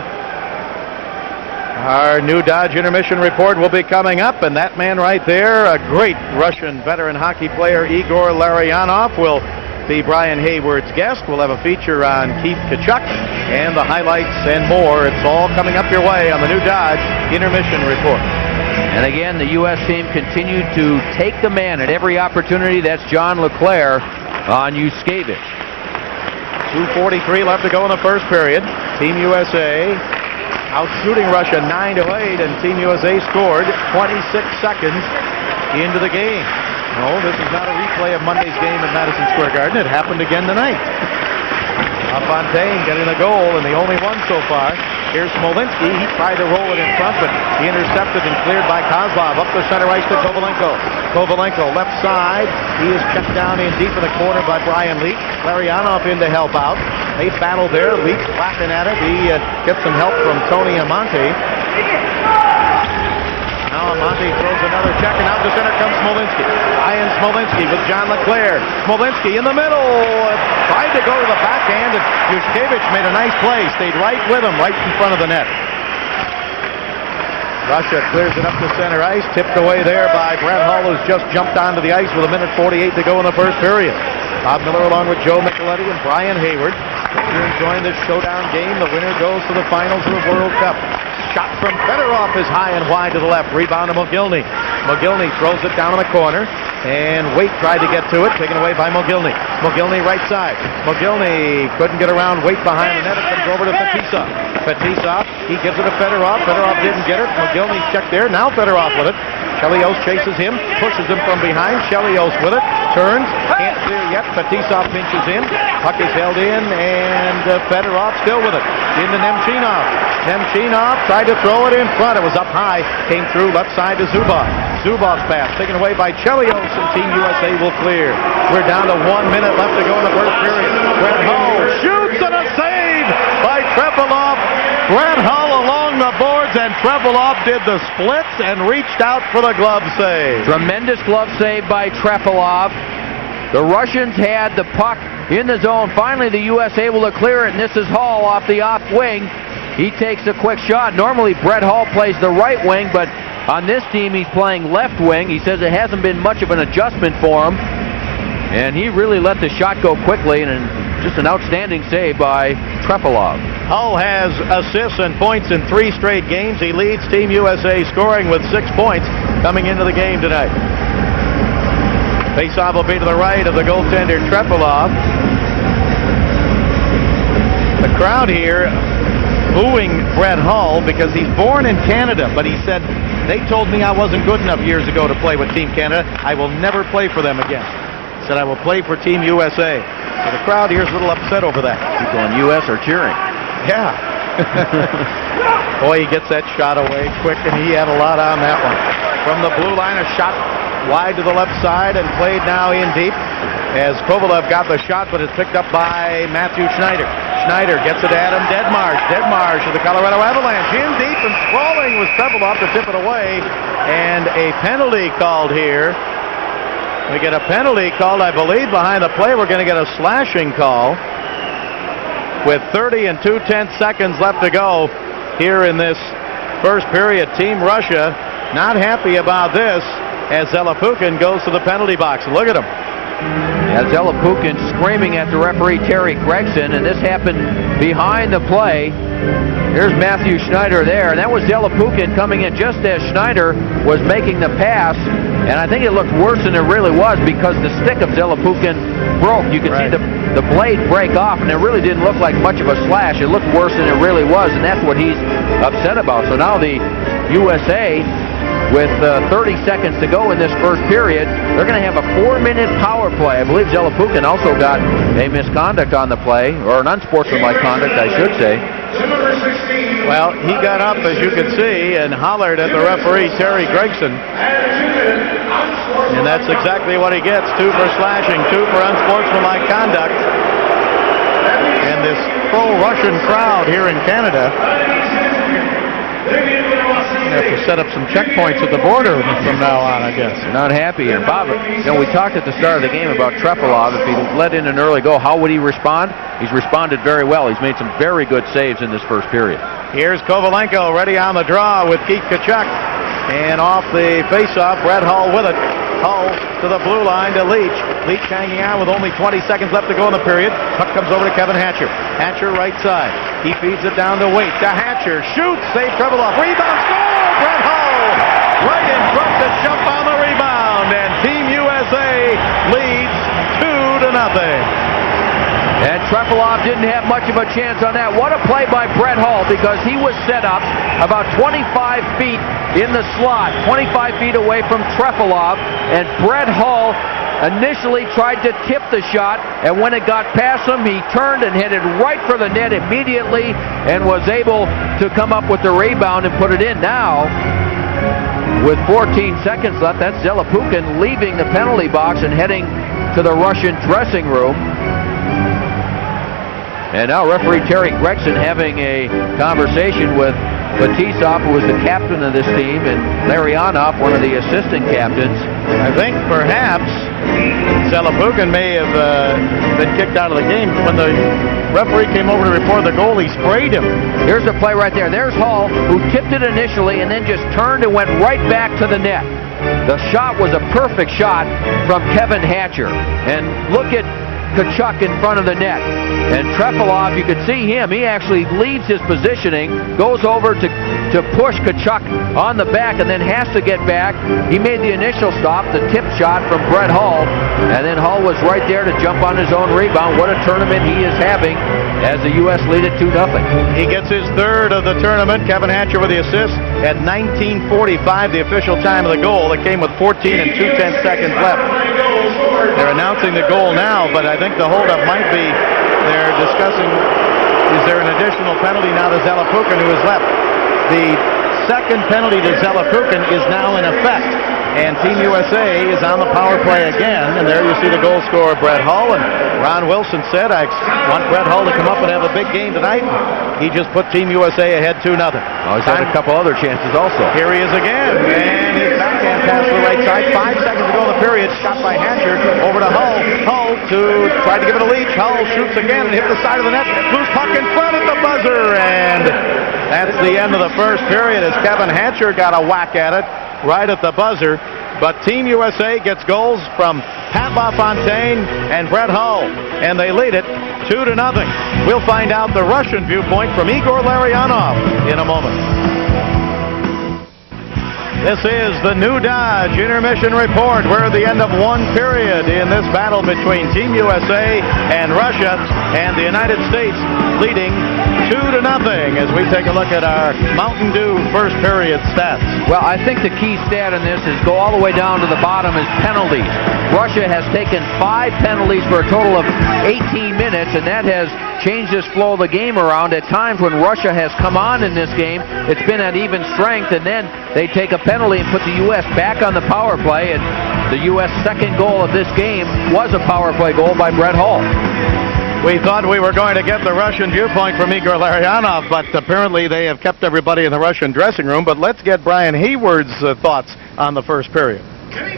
Our new Dodge intermission report will be coming up, and that man right there, a great Russian veteran hockey player, Igor Larionov, will be Brian Hayward's guest. We'll have a feature on Keith Tkachuk and the highlights and more. It's all coming up your way on the new Dodge intermission report. And again, the U.S. team continued to take the man at every opportunity. That's John LeClaire on Yuskevich. 2:43 left to go in the first period. Team USA out shooting Russia 9-8, and Team USA scored 26 seconds into the game. No, this is not a replay of Monday's game at Madison Square Garden. It happened again tonight. LaFontaine getting the goal, and the only one so far. Here's Smolinski. He tried to roll it in front, but he intercepted and cleared by Kozlov. Up the center ice to Kovalenko. Kovalenko left side. He is checked down in deep in the corner by Brian Leak. Larionov in to help out. They battle there. Leak slapping at it. He gets some help from Tony Amonte. Now Amonte throws another check, and out to center comes Smolinski. Ryan Smolinski with John LeClaire. Smolinski in the middle. Tried to go to the backhand, and Yushkevich made a nice play. Stayed right with him, right in front of the net. Russia clears it up to center ice. Tipped away there by Brett Hull, who's just jumped onto the ice with 1:48 to go in the first period. Bob Miller along with Joe Micheletti and Brian Hayward. If you're enjoying this showdown game, the winner goes to the finals of the World Cup. Shot from Fedorov is high and wide to the left. Rebound to Mogilny. Mogilny throws it down in the corner. And Waite tried to get to it. Taken away by Mogilny. Mogilny right side. Mogilny couldn't get around Waite behind the net. It comes over to Fetisov. Fetisov, he gives it to Fedorov. Fedorov didn't get it. Mogilny's checked there. Now Fedorov with it. Chelios chases him. Pushes him from behind. Chelios with it. Turns. Can't clear yet. Fetisov pinches in. Puck is held in. And Fedorov still with it. Into Nemchinov. Nemchinov tried to throw it in front. It was up high. Came through left side to Zubov. Zubov's pass taken away by Chelios, and Team USA will clear. We're down to 1 minute left to go in the first period. Brett Hull shoots, and a save by Trepilov. Brett Hull along the boards, and Trepilov did the splits and reached out for the glove save. Tremendous glove save by Trepilov. The Russians had the puck in the zone. Finally, the U.S. able to clear it, and this is Hall off the off wing. He takes a quick shot. Normally, Brett Hull plays the right wing, but on this team, he's playing left wing. He says it hasn't been much of an adjustment for him, and he really let the shot go quickly, and just an outstanding save by Trepilov. Hull has assists and points in 3 straight games. He leads Team USA scoring with 6 points coming into the game tonight. Faceoff will be to the right of the goaltender Trepilov. The crowd here booing Brett Hull because he's born in Canada, but he said, they told me I wasn't good enough years ago to play with Team Canada. I will never play for them again. He said, I will play for Team USA. So the crowd here is a little upset over that. People in U.S. are cheering. Yeah. Boy, he gets that shot away quick, and he had a lot on that one. From the blue line, a shot wide to the left side and played now in deep as Kovalev got the shot, but it's picked up by Matthew Schneider. Schneider gets it to Adam Deadmarsh. Deadmarsh of the Colorado Avalanche. In deep and sprawling was Trepilov to tip it away. And a penalty called here. We get a penalty called, I believe, behind the play. We're going to get a slashing call with 30 and 2/10 seconds left to go here in this first period. Team Russia not happy about this as Zelapukin goes to the penalty box. Look at him. Yeah, Zelapukin screaming at the referee Terry Gregson, and this happened behind the play. Here's Matthew Schneider there, and that was Zelapukin coming in just as Schneider was making the pass, and I think it looked worse than it really was because the stick of Zelapukin broke. You could see the blade break off, and it really didn't look like much of a slash. It looked worse than it really was, and that's what he's upset about. So now the USA, with 30 seconds to go in this first period, they're going to have a 4-minute power play. I believe Zelapukin also got a misconduct on the play, or an unsportsmanlike conduct, I should say. Well, he got up, as you can see, and hollered at the referee, Terry Gregson. And that's exactly what he gets. 2 for slashing, 2 for unsportsmanlike conduct. And this pro-Russian crowd here in Canada Have to set up some checkpoints at the border from now on, I guess. Not happy here. Bob, we talked at the start of the game about Trepalov. If he let in an early goal, how would he respond? He's responded very well. He's made some very good saves in this first period. Here's Kovalenko ready on the draw with Keith Tkachuk. And off the faceoff, Brett Hull with it. Hull to the blue line to Leach. Leach hanging on with only 20 seconds left to go in the period. Puck comes over to Kevin Hatcher. Hatcher right side. He feeds it down to Waite. To Hatcher. Shoots. Save Trepalov. Rebound. Score! Brett Hull right in front to jump on the rebound. And Team USA leads 2-0. And Trepalov didn't have much of a chance on that. What a play by Brett Hull, because he was set up about 25 feet in the slot, 25 feet away from Trepalov, and Brett Hull initially tried to tip the shot, and when it got past him, he turned and headed right for the net immediately and was able to come up with the rebound and put it in. Now, with 14 seconds left, that's Zelepukin leaving the penalty box and heading to the Russian dressing room. And now referee Terry Gregson having a conversation with Fetisov, who was the captain of this team, and Larionov, one of the assistant captains. I think perhaps Zelepukin may have been kicked out of the game. When the referee came over to report the goal, he sprayed him. Here's the play right there. There's Hull, who tipped it initially and then just turned and went right back to the net. The shot was a perfect shot from Kevin Hatcher. And look at Tkachuk in front of the net. And Trepalov, you could see him, he actually leads his positioning, goes over to push Tkachuk on the back and then has to get back. He made the initial stop, the tip shot from Brett Hull, and then Hull was right there to jump on his own rebound. What a tournament he is having as the U.S. lead it 2-0. He gets his third of the tournament. Kevin Hatcher with the assist at 19:45, the official time of the goal. It came with 14 and 2/10 seconds left. They're announcing the goal now, but I think the holdup might be they're discussing, is there an additional penalty now to Zelepukin, who is left? The second penalty to Zelepukin is now in effect, and Team USA is on the power play again. And there you see the goal scorer, Brett Hull. And Ron Wilson said, I want Brett Hull to come up and have a big game tonight. He just put Team USA ahead 2-0. Oh, he's had a couple other chances also. Here he is again, and his backhand pass to the right side. 5 seconds to go in the period. Shot by Hatcher over to Hull. Hull to try to give it a Leach. Hull shoots again and hit the side of the net. Loose puck in front at the buzzer, and that's the end of the first period as Kevin Hatcher got a whack at it right at the buzzer. But Team USA gets goals from Pat LaFontaine and Brett Hull, and they lead it 2-0. We'll find out the Russian viewpoint from Igor Larionov in a moment. This is the New Dodge Intermission Report. We're at the end of one period in this battle between Team USA and Russia, and the United States leading 2-0 as we take a look at our Mountain Dew first period stats. Well, I think the key stat in this is go all the way down to the bottom is penalties. Russia has taken 5 penalties for a total of 18 minutes, and that has changed this flow of the game around. At times when Russia has come on in this game, it's been at even strength, and then they take a penalty and put the U.S. back on the power play, and the U.S. second goal of this game was a power play goal by Brett Hull. We thought we were going to get the Russian viewpoint from Igor Larionov, but apparently they have kept everybody in the Russian dressing room. But let's get Brian Hayward's thoughts on the first period.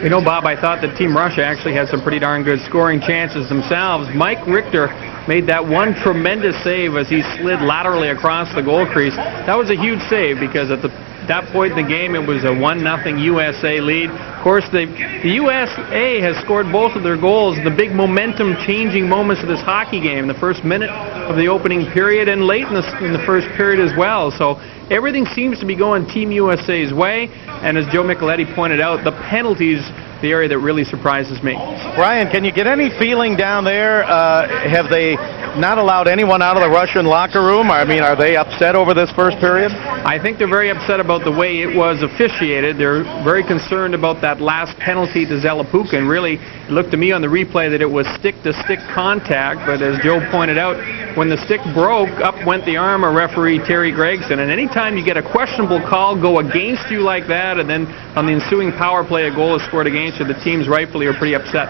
You know, Bob, I thought that Team Russia actually had some pretty darn good scoring chances themselves. Mike Richter made that one tremendous save as he slid laterally across the goal crease. That was a huge save because at that point in the game, it was a 1-0 USA lead. Of course, the USA has scored both of their goals, the big momentum-changing moments of this hockey game, the first minute of the opening period and late in the first period as well. So everything seems to be going Team USA's way, and as Joe Micheletti pointed out, the penalties, the area that really surprises me. Brian, can you get any feeling down there? Have they not allowed anyone out of the Russian locker room? I mean, are they upset over this first period? I think they're very upset about the way it was officiated. They're very concerned about that last penalty to Zelepukin. Really, it looked to me on the replay that it was stick-to-stick contact, but as Joe pointed out, when the stick broke, up went the arm of referee Terry Gregson. And anytime you get a questionable call go against you like that, and then on the ensuing power play a goal is scored against you, the teams rightfully are pretty upset.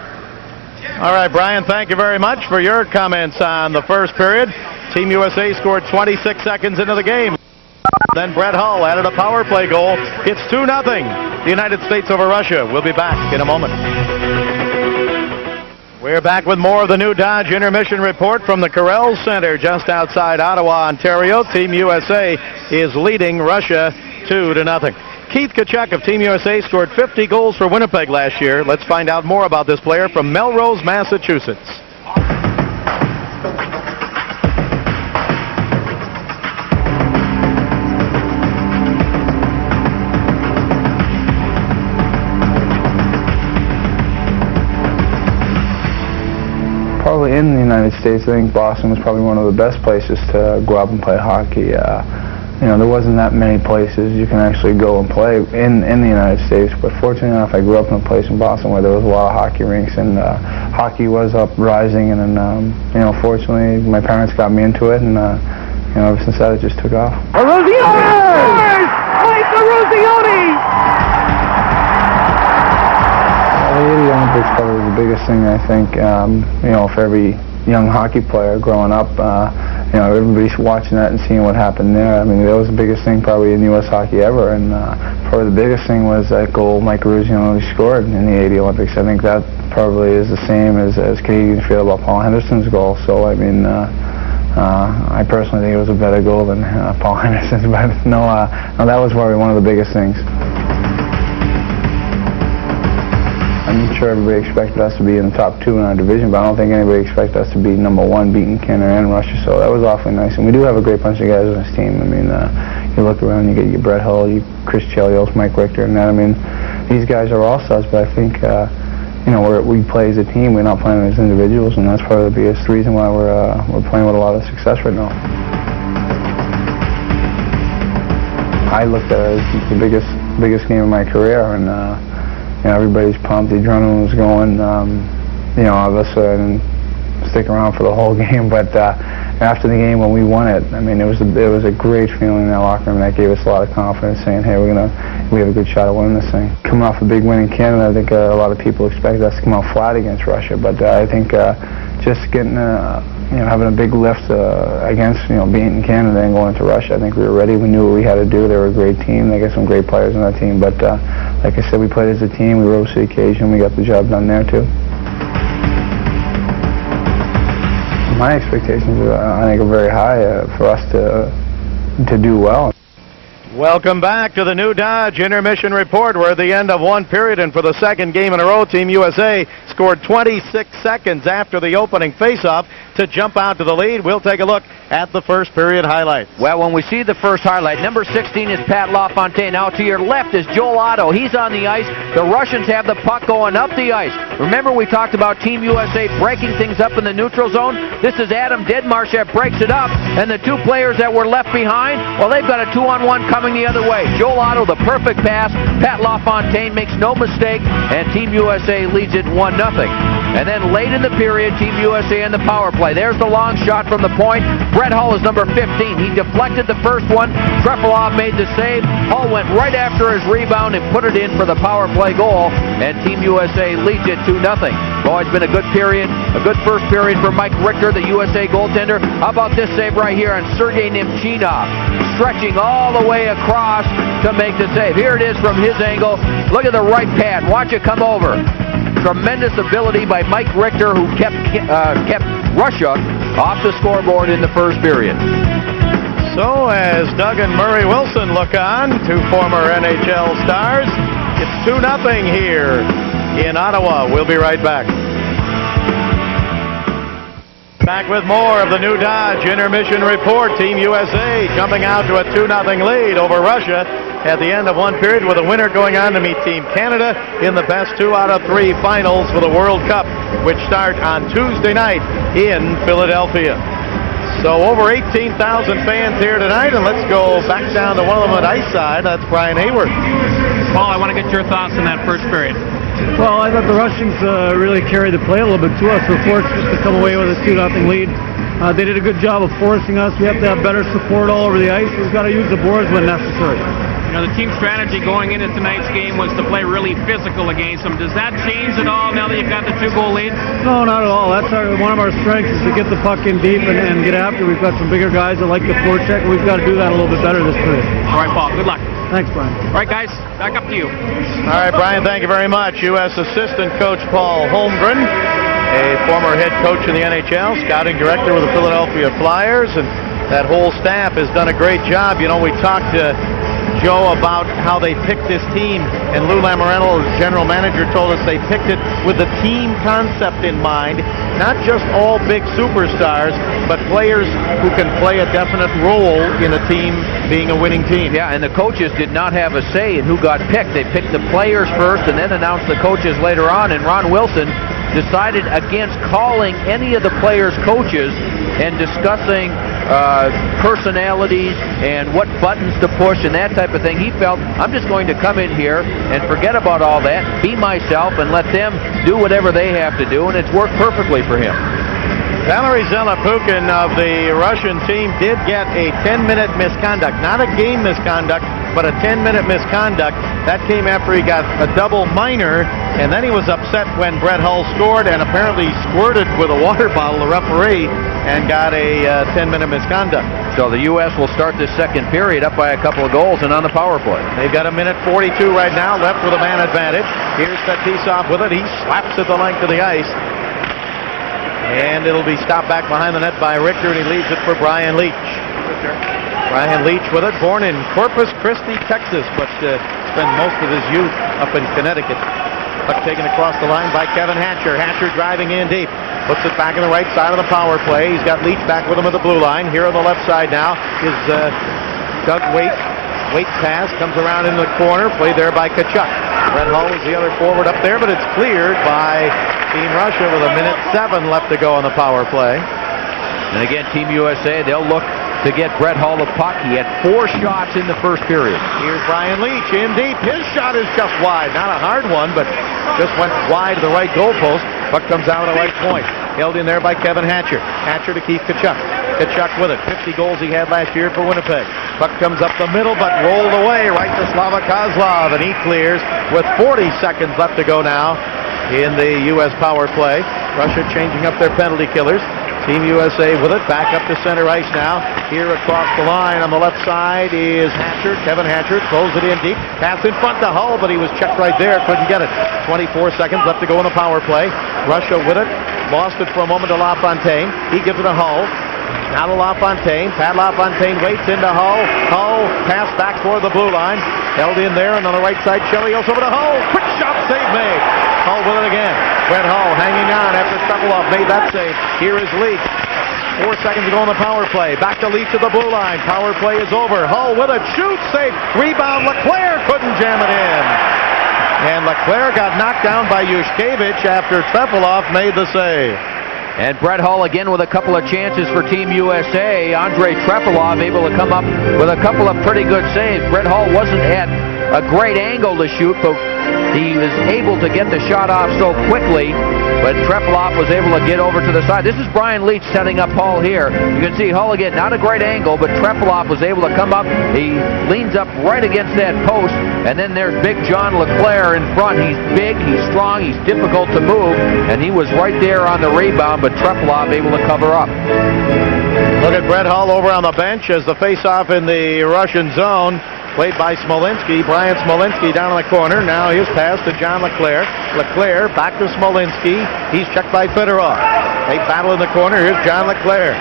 All right, Brian, thank you very much for your comments on the first period. Team USA scored 26 seconds into the game. Then Brett Hull added a power play goal. It's 2-0. The United States over Russia. We'll be back in a moment. We're back with more of the New Dodge Intermission Report from the Correll Center just outside Ottawa, Ontario. Team USA is leading Russia 2-0. Keith Tkachuk of Team USA scored 50 goals for Winnipeg last year. Let's find out more about this player from Melrose, Massachusetts. Probably in the United States, I think Boston was probably one of the best places to go out and play hockey. You know, there wasn't that many places you can actually go and play in the United States, but fortunately enough, I grew up in a place in Boston where there was a lot of hockey rinks, and hockey was uprising, and then, you know, fortunately, my parents got me into it, and, you know, ever since that, it just took off. The Olympics probably was the biggest thing, I think, you know, for every young hockey player growing up. You know, everybody's watching that and seeing what happened there. I mean, that was the biggest thing probably in U.S. hockey ever, and probably the biggest thing was that goal Mike Ruzziano scored in the '80 Olympics. I think that probably is the same as Canadians feel about Paul Henderson's goal. So, I mean, I personally think it was a better goal than Paul Henderson's, but no, that was probably one of the biggest things. I'm sure everybody expected us to be in the top 2 in our division, but I don't think anybody expected us to be number 1, beating Canada and Russia, so that was awfully nice. And we do have a great bunch of guys on this team. I mean, you look around, you get your Brett Hull, you Chris Chelios, Mike Richter, and that. I mean, these guys are all stars, but I think, you know, we play as a team. We're not playing as individuals, and that's probably the biggest reason why we're playing with a lot of success right now. I looked at it as the biggest game of my career, and you know, everybody's pumped, the adrenaline was going. You know, obviously I didn't stick around for the whole game, but after the game when we won it, I mean, it was a great feeling in that locker room. That gave us a lot of confidence, saying, hey, we have a good shot at winning this thing. Coming off a big win in Canada, I think a lot of people expected us to come out flat against Russia, but I think just getting, you know, having a big lift against, you know, beating Canada and going into Russia, I think we were ready. We knew what we had to do. They were a great team. They got some great players on that team, but like I said, we played as a team. We rose to the occasion. We got the job done there too. My expectations, I think, are very high for us to do well. Welcome back to the New Dodge Intermission Report. We're at the end of one period, and for the second game in a row, Team USA scored 26 seconds after the opening faceoff to jump out to the lead. We'll take a look at the first period highlights. Well, when we see the first highlight, number 16 is Pat LaFontaine. Now to your left is Joel Otto. He's on the ice. The Russians have the puck going up the ice. Remember, we talked about Team USA breaking things up in the neutral zone? This is Adam Deadmarsh that breaks it up, and the two players that were left behind, well, they've got a 2-on-1 coming the other way. Joel Otto, the perfect pass. Pat LaFontaine makes no mistake, and Team USA leads it 1-0. And then late in the period, Team USA in the power play. There's the long shot from the point. Brett Hull is number 15. He deflected the first one. Trefilov made the save. Hull went right after his rebound and put it in for the power play goal, and Team USA leads it 2-0. Oh, it's been a good period, a good first period for Mike Richter, the USA goaltender. How about this save right here on Sergei Nemchinov, stretching all the way across to make the save. Here it is from his angle. Look at the right pad. Watch it come over. Tremendous ability by Mike Richter, who kept Russia off the scoreboard in the first period. So as Doug and Murray Wilson look on, two former NHL stars, it's 2-0 here in Ottawa. We'll be right back. Back with more of the New Dodge Intermission Report. Team USA jumping out to a 2-0 lead over Russia at the end of one period, with a winner going on to meet Team Canada in the best 2 out of 3 finals for the World Cup, which start on Tuesday night in Philadelphia. So over 18,000 fans here tonight, and let's go back down to one of them at ice side. That's Brian Hayward. Paul, I want to get your thoughts on that first period. Well, I thought the Russians really carried the play a little bit to us. We're fortunate to come away with a 2-0 lead. They did a good job of forcing us. We have to have better support all over the ice. We've got to use the boards when necessary. You know, the team strategy going into tonight's game was to play really physical against them. Does that change at all now that you've got the 2-goal lead? No, not at all. That's one of our strengths is to get the puck in deep and get after. We've got some bigger guys that like the forecheck. We've got to do that a little bit better this period. All right, Paul. Good luck. Thanks, Brian. All right, guys. Back up to you. All right, Brian, thank you very much. U.S. Assistant Coach Paul Holmgren, a former head coach in the NHL, scouting director with the Philadelphia Flyers, and that whole staff has done a great job. You know, we talked to Joe about how they picked this team, and Lou Lamoriello, the general manager, told us they picked it with the team concept in mind, not just all big superstars, but players who can play a definite role in a team being a winning team. Yeah, and the coaches did not have a say in who got picked. They picked the players first and then announced the coaches later on, and Ron Wilson decided against calling any of the players coaches and discussing personalities and what buttons to push and that type of thing. He felt, I'm just going to come in here and forget about all that, be myself, and let them do whatever they have to do, and it's worked perfectly for him. Valery Zelepukin of the Russian team did get a 10-minute misconduct, not a game misconduct, but a 10-minute misconduct. That came after he got a double minor, and then he was upset when Brett Hull scored and apparently squirted with a water bottle, the referee, and got a 10-minute misconduct. So the U.S. will start this second period up by a couple of goals and on the power play. They've got 1:42 right now left with a man advantage. Here's Fetisov with it. He slaps it the length of the ice. And it'll be stopped back behind the net by Richter, and he leaves it for Brian Leach. Brian Leach with it, born in Corpus Christi, Texas, but spent most of his youth up in Connecticut. Puck taken across the line by Kevin Hatcher. Hatcher driving in deep. Puts it back on the right side of the power play. He's got Leach back with him at the blue line. Here on the left side now is Doug Waite. Waite pass comes around in the corner. Played there by Tkachuk. Brett Hull is the other forward up there, but it's cleared by Team Russia with 1:07 left to go on the power play. And again, Team USA, they'll look to get Brett Hull a puck. He had 4 shots in the first period. Here's Brian Leach in deep. His shot is just wide. Not a hard one, but just went wide to the right goalpost. Puck comes out of the right point. Held in there by Kevin Hatcher. Hatcher to Keith Tkachuk. Tkachuk with it. 50 goals he had last year for Winnipeg. Puck comes up the middle, but rolled away right to Slava Kozlov, and he clears with 40 seconds left to go now in the U.S. power play. Russia changing up their penalty killers. Team USA with it, back up to center ice now. Here across the line on the left side is Hatcher. Kevin Hatcher throws it in deep. Pass in front to Hull, but he was checked right there. Couldn't get it. 24 seconds left to go in the power play. Russia with it. Lost it for a moment to LaFontaine. He gives it to Hull. Now to LaFontaine. Pat LaFontaine waits into Hull. Hull pass back toward the blue line. Held in there, and on the right side, Chelios over to Hull. Quick shot save made. Hull with it again. Brett Hull hanging on after Trepilov made that save. Here is Leach. 4 seconds to go on the power play. Back to Leach to the blue line. Power play is over. Hull with it. Shoot, save. Rebound. Leclerc couldn't jam it in. And Leclerc got knocked down by Yushkevich after Trepilov made the save. And Brett Hull again with a couple of chances for Team USA. Andrei Trepilov able to come up with a couple of pretty good saves. Brett Hull wasn't at a great angle to shoot, but he was able to get the shot off so quickly. But Trepilov was able to get over to the side. This is Brian Leach setting up Hull here. You can see Hull again, not a great angle, but Trepilov was able to come up. He leans up right against that post, and then there's big John Leclerc in front. He's big, he's strong, he's difficult to move, and he was right there on the rebound, but Trepilov able to cover up. Look at Brett Hull over on the bench as the face-off in the Russian zone. Played by Smolinski. Brian Smolinski down in the corner. Now his pass to John Leclerc. Leclerc back to Smolinski. He's checked by Fedorov. They battle in the corner. Here's John Leclerc.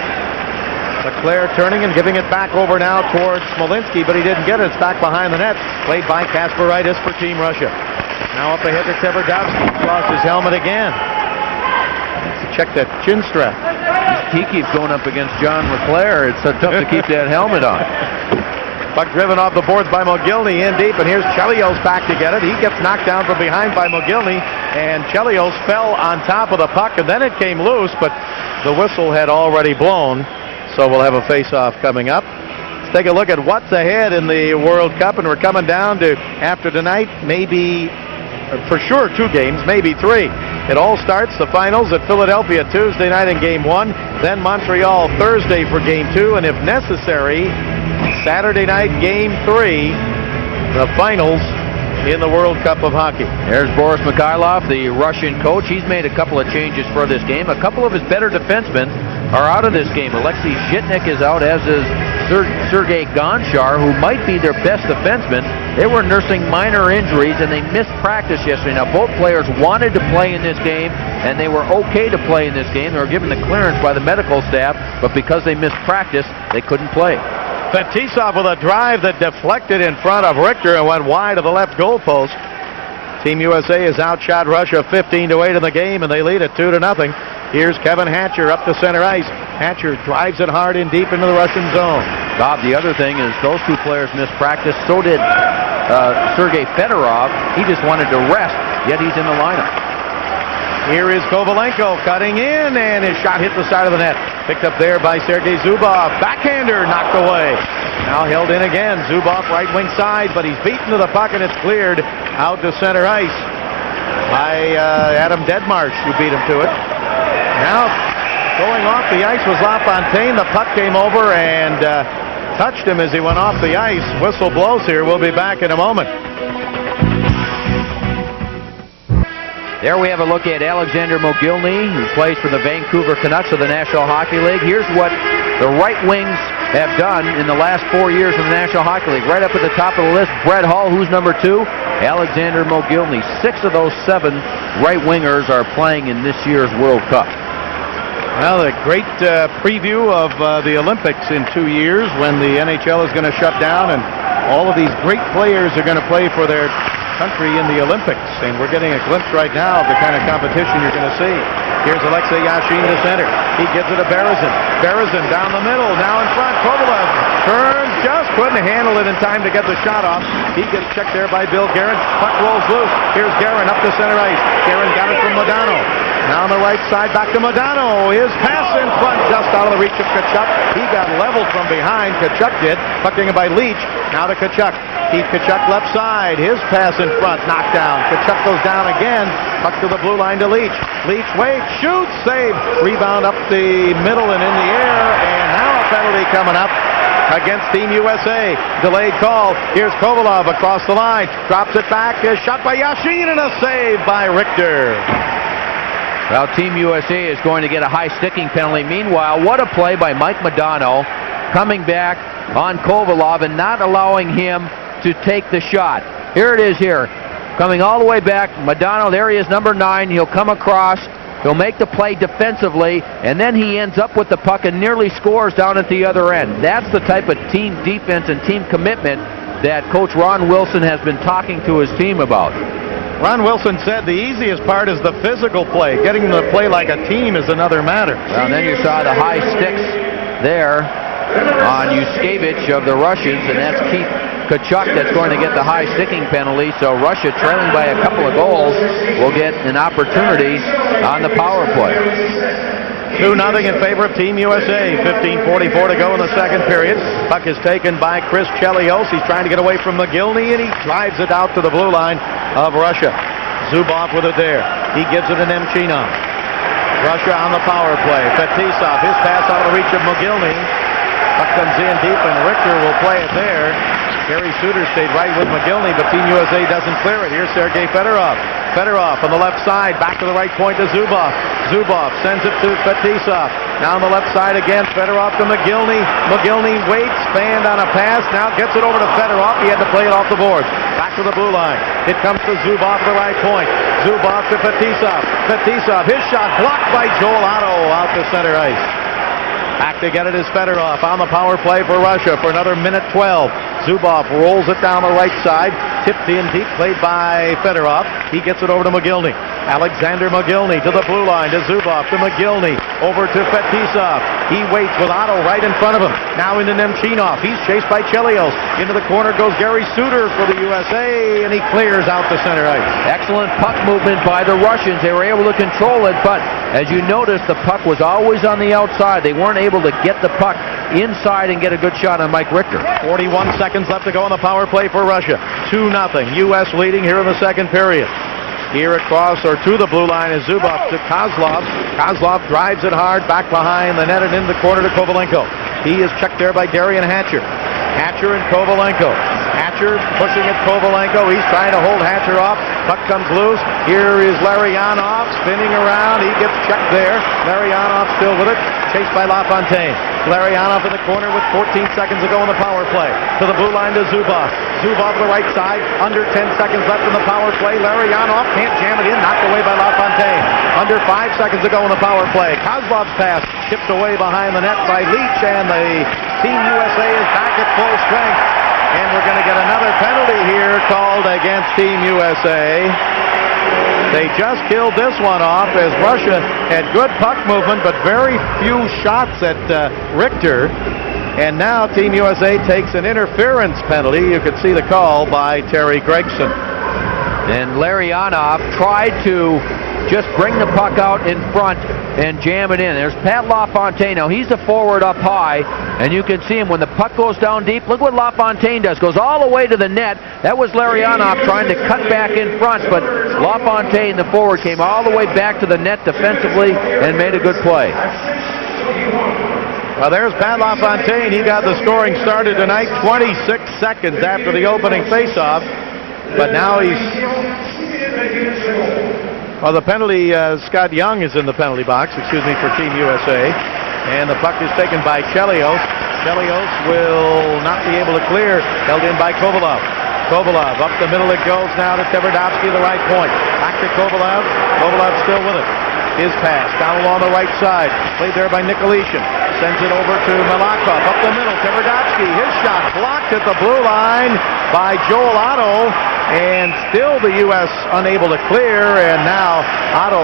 Leclerc turning and giving it back over now towards Smolinski, but he didn't get it. It's back behind the net. Played by Kasparaitis for Team Russia. Now up ahead to Tverdovsky. Lost his helmet again. Check that chin strap. He keeps going up against John Leclerc. It's tough to keep that helmet on. Puck driven off the boards by Mogilny in deep, and here's Chelios back to get it. He gets knocked down from behind by Mogilny, and Chelios fell on top of the puck, and then it came loose, but the whistle had already blown, so we'll have a face-off coming up. Let's take a look at what's ahead in the World Cup, and we're coming down to, after tonight, maybe, for sure, 2 games, maybe 3. It all starts, the finals at Philadelphia Tuesday night in Game 1, then Montreal Thursday for Game 2, and if necessary, Saturday night, Game 3 the finals in the World Cup of Hockey. There's Boris Mikhailov, the Russian coach. He's made a couple of changes for this game. A couple of his better defensemen are out of this game. Alexei Zhitnik is out, as is Sergei Gonchar, who might be their best defenseman. They were nursing minor injuries, and they missed practice yesterday. Now, both players wanted to play in this game, and they were okay to play in this game. They were given the clearance by the medical staff, but because they missed practice, they couldn't play. Fetisov with a drive that deflected in front of Richter and went wide of the left goal post. Team USA has outshot Russia 15-8 in the game, and they lead it 2-0. Here's Kevin Hatcher up to center ice. Hatcher drives it hard and deep into the Russian zone. Bob, the other thing is those two players missed practice. So did Sergei Fedorov. He just wanted to rest, yet he's in the lineup. Here is Kovalenko cutting in, and his shot hit the side of the net. Picked up there by Sergei Zubov. Backhander knocked away. Now held in again. Zubov right wing side, but he's beaten to the puck, and it's cleared out to center ice by Adam Deadmarsh, who beat him to it. Now going off the ice was LaFontaine. The puck came over and touched him as he went off the ice. Whistle blows here. We'll be back in a moment. There we have a look at Alexander Mogilny, who plays for the Vancouver Canucks of the National Hockey League. Here's what the right wings have done in the last 4 years in the National Hockey League. Right up at the top of the list, Brett Hull, who's number 2. Alexander Mogilny. 6 of those 7 right wingers are playing in this year's World Cup. Well, a great preview of the Olympics in 2 years, when the NHL is going to shut down and all of these great players are going to play for their country in the Olympics. And we're getting a glimpse right now of the kind of competition you're going to see. Here's Alexei Yashin to center. He gives it to Berezin. Berezin down the middle, now in front. Kovalev turns, just couldn't handle it in time to get the shot off. He gets checked there by Bill Guerin. Puck rolls loose. Here's Guerin up to center ice. Guerin got it from Modano. Now on the right side, back to Modano. His pass in front, just out of the reach of Tkachuk. He got leveled from behind. Tkachuk did. Puck taken by Leach. Now to Tkachuk. Keith Tkachuk left side. His pass in front, knocked down. Tkachuk goes down again. Puck to the blue line to Leach. Leach waits, shoots, save. Rebound up the middle and in the air. And now a penalty coming up against Team USA. Delayed call. Here's Kovalov across the line. Drops it back. Is shot by Yashin and a save by Richter. Well, Team USA is going to get a high sticking penalty. Meanwhile, what a play by Mike Modano, coming back on Kovalov and not allowing him to take the shot. Here it is here. Coming all the way back. Modano, there he is, number 9. He'll come across. He'll make the play defensively, and then he ends up with the puck and nearly scores down at the other end. That's the type of team defense and team commitment that Coach Ron Wilson has been talking to his team about. Ron Wilson said the easiest part is the physical play. Getting them to play like a team is another matter. Well, and then you saw the high sticks there on Yushkevich of the Russians, and that's Keith Tkachuk that's going to get the high sticking penalty. So Russia, trailing by a couple of goals, will get an opportunity on the power play. 2-0 in favor of Team USA. 15:44 to go in the second period. Puck is taken by Chris Chelios. He's trying to get away from Mogilny, and he drives it out to the blue line of Russia. Zubov with it there. He gives it to Nemchinov. Russia on the power play. Fetisov, his pass out of the reach of Mogilny. Puck comes in deep, and Richter will play it there. Gary Suter stayed right with Mogilny, but Team USA doesn't clear it. Here's Sergei Fedorov. Fedorov on the left side, back to the right point to Zubov. Zubov sends it to Fetisov. Now on the left side again, Fedorov to Mogilny. Mogilny waits, fanned on a pass, now gets it over to Fedorov. He had to play it off the boards. Back to the blue line. It comes to Zubov to the right point. Zubov to Fetisov. Fetisov, his shot blocked by Joel Otto out to center ice. Back to get it is Fedorov on the power play for Russia for another minute 12. Zubov rolls it down the right side. Tipped in deep, played by Fedorov. He gets it over to Mogilny. Alexander Mogilny to the blue line to Zubov to Mogilny. Over to Fetisov. He waits with Otto right in front of him. Now into Nemchinov. He's chased by Chelios. Into the corner goes Gary Suter for the USA, and he clears out to center ice. Excellent puck movement by the Russians. They were able to control it, but as you notice, the puck was always on the outside. They weren't able to get the puck inside and get a good shot on Mike Richter. 41 seconds left to go on the power play for Russia. 2-0. U.S. leading here in the second period. Here across or to the blue line is Zubov to Kozlov. Kozlov drives it hard back behind the net and in the corner to Kovalenko. He is checked there by Darian Hatcher. Hatcher and Kovalenko. Hatcher Hatcher pushing at Kovalenko. He's trying to hold Hatcher off. Puck comes loose. Here is Larionov spinning around. He gets checked there. Larionov still with it. Chased by LaFontaine. Larionov in the corner with 14 seconds to go in the power play. To the blue line to Zubov. Zubov to the right side. Under 10 seconds left in the power play. Larionov can't jam it in. Knocked away by LaFontaine. Under 5 seconds to go in the power play. Kozlov's pass tipped away behind the net by Leach, and the Team USA is back at full strength. And we're going to get another penalty here called against Team USA. They just killed this one off as Russia had good puck movement but very few shots at Richter. And now Team USA takes an interference penalty. You could see the call by Terry Gregson. And Larionov tried to just bring the puck out in front and jam it in. There's Pat LaFontaine. Now he's the forward up high, and you can see him when the puck goes down deep. Look what LaFontaine does. Goes all the way to the net. That was Larionov trying to cut back in front, but LaFontaine, the forward, came all the way back to the net defensively and made a good play. Well, there's Pat LaFontaine. He got the scoring started tonight 26 seconds after the opening faceoff, but now he's... Well, the penalty, Scott Young is in the penalty box, for Team USA. And the puck is taken by Chelios. Chelios will not be able to clear, held in by Kovalov. Kovalov, up the middle it goes now to Tverdovsky, the right point. Back to Kovalov. Kovalov still with it. His pass down along the right side. Played there by Nikolishин. Sends it over to Malakov. Up the middle, Tverdovsky. His shot blocked at the blue line by Joel Otto. And still the U.S. unable to clear, and now Otto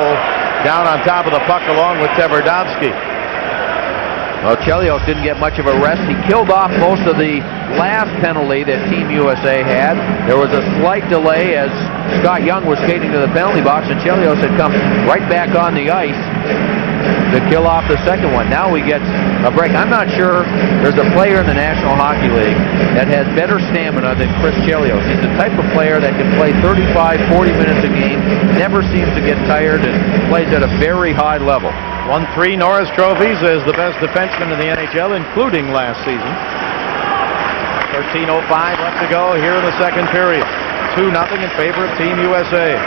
down on top of the puck along with Tverdovsky. Well, Chelios didn't get much of a rest. He killed off most of the last penalty that Team USA had. There was a slight delay as Scott Young was skating to the penalty box, and Chelios had come right back on the ice to kill off the second one. Now we get a break. I'm not sure there's a player in the National Hockey League that has better stamina than Chris Chelios. He's the type of player that can play 35, 40 minutes a game, never seems to get tired, and plays at a very high level. Won 3 Norris trophies as the best defenseman in the NHL, including last season. 13:05 left to go here in the second period. 2-0 in favor of Team USA.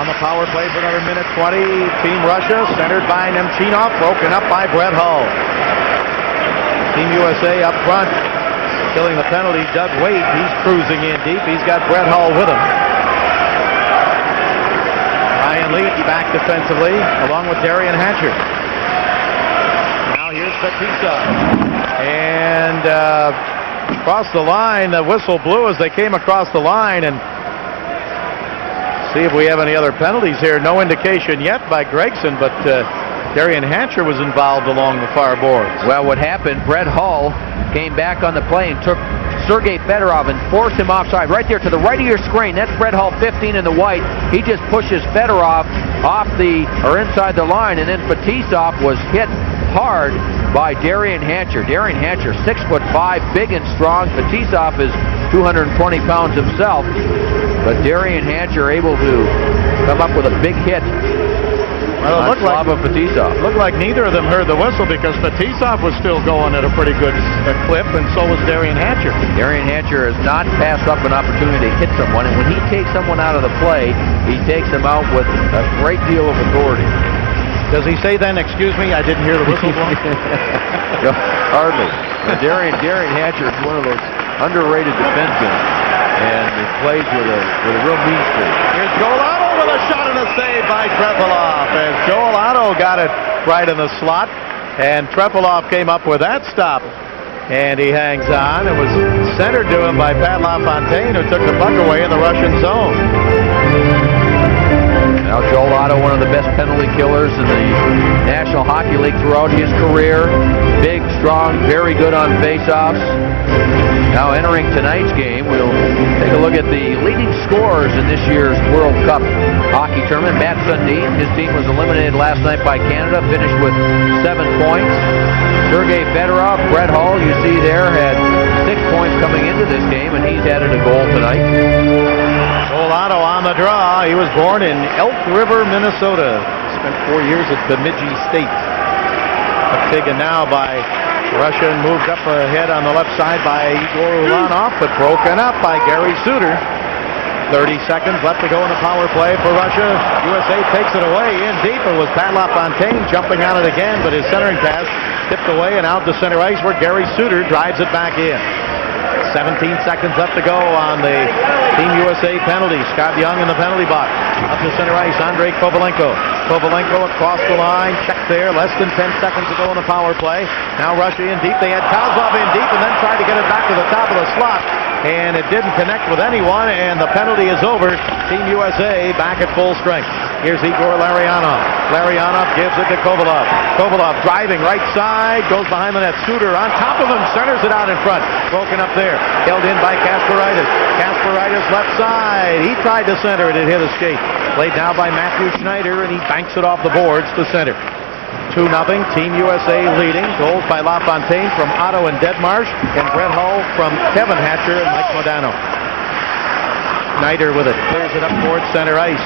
On the power play for another minute 20, Team Russia, centered by Nemchinov, broken up by Brett Hull. Team USA up front, killing the penalty. Doug Waite, he's cruising in deep. He's got Brett Hull with him. Ryan Leach back defensively, along with Darian Hatcher. Now here's Batista. And across the line, the whistle blew as they came across the line, and see if we have any other penalties here. No indication yet by Gregson, but Darian Hatcher was involved along the far boards. Well, what happened, Brett Hull came back on the play and took Sergei Fedorov and forced him offside. Right there to the right of your screen, that's Brett Hull, 15 in the white. He just pushes Fedorov off inside the line, and then Fetisov was hit hard by Darian Hatcher. Darian Hatcher, 6'5", big and strong. Fetisov is 220 pounds himself, but Darian Hatcher able to come up with a big hit. Well, it looked like neither of them heard the whistle, because Fetisov was still going at a pretty good clip, and so was Darian Hatcher. Darian Hatcher has not passed up an opportunity to hit someone, and when he takes someone out of the play, he takes them out with a great deal of authority. Does he say then, "Excuse me, I didn't hear the whistle blow"? No, hardly. Darian Hatcher is one of those underrated defensemen, and he plays with a real mean streak. Here's Joel Otto with a shot and a save by Trepalov, and Joel Otto got it right in the slot, and Trepalov came up with that stop, and he hangs on. It was centered to him by Pat LaFontaine, who took the puck away in the Russian zone. Now Joel Otto, one of the best penalty killers in the National Hockey League throughout his career. Big, strong, very good on faceoffs. Now entering tonight's game, we'll take a look at the leading scorers in this year's World Cup hockey tournament. Matt Sundin, his team was eliminated last night by Canada, finished with 7 points. Sergei Fedorov, Brett Hull, you see there, had 6 points coming into this game, and he's added a goal tonight. Joel Otto on the draw. He was born in Elk River, Minnesota. Spent 4 years at Bemidji State. Taken now by Russian moved up ahead on the left side by Igor Ulanov, but broken up by Gary Suter. 30 seconds left to go in the power play for Russia. USA takes it away in deep. It was Pat LaFontaine jumping on it again, but his centering pass tipped away and out to center ice where Gary Suter drives it back in. 17 seconds left to go on the Team USA penalty. Scott Young in the penalty box. Up to center ice, Andrei Kovalenko. Kovalenko across the line, checked there. Less than 10 seconds to go in the power play. Now Russia in deep. They had Kozlov in deep and then tried to get it back to the top of the slot. And it didn't connect with anyone, and the penalty is over. Team USA back at full strength. Here's Igor Larionov. Larionov gives it to Kovalov. Kovalov driving right side, goes behind the net. Suter on top of him, centers it out in front. Broken up there. Held in by Kasparaitis. Kasparaitis left side. He tried to center it. It hit a skate. Played now by Matthew Schneider, and he banks it off the boards to center. 2-0, Team USA leading. Goals by LaFontaine from Otto and Deadmarsh, and Brett Hull from Kevin Hatcher and Mike Modano. Schneider with it, clears it up towards center ice.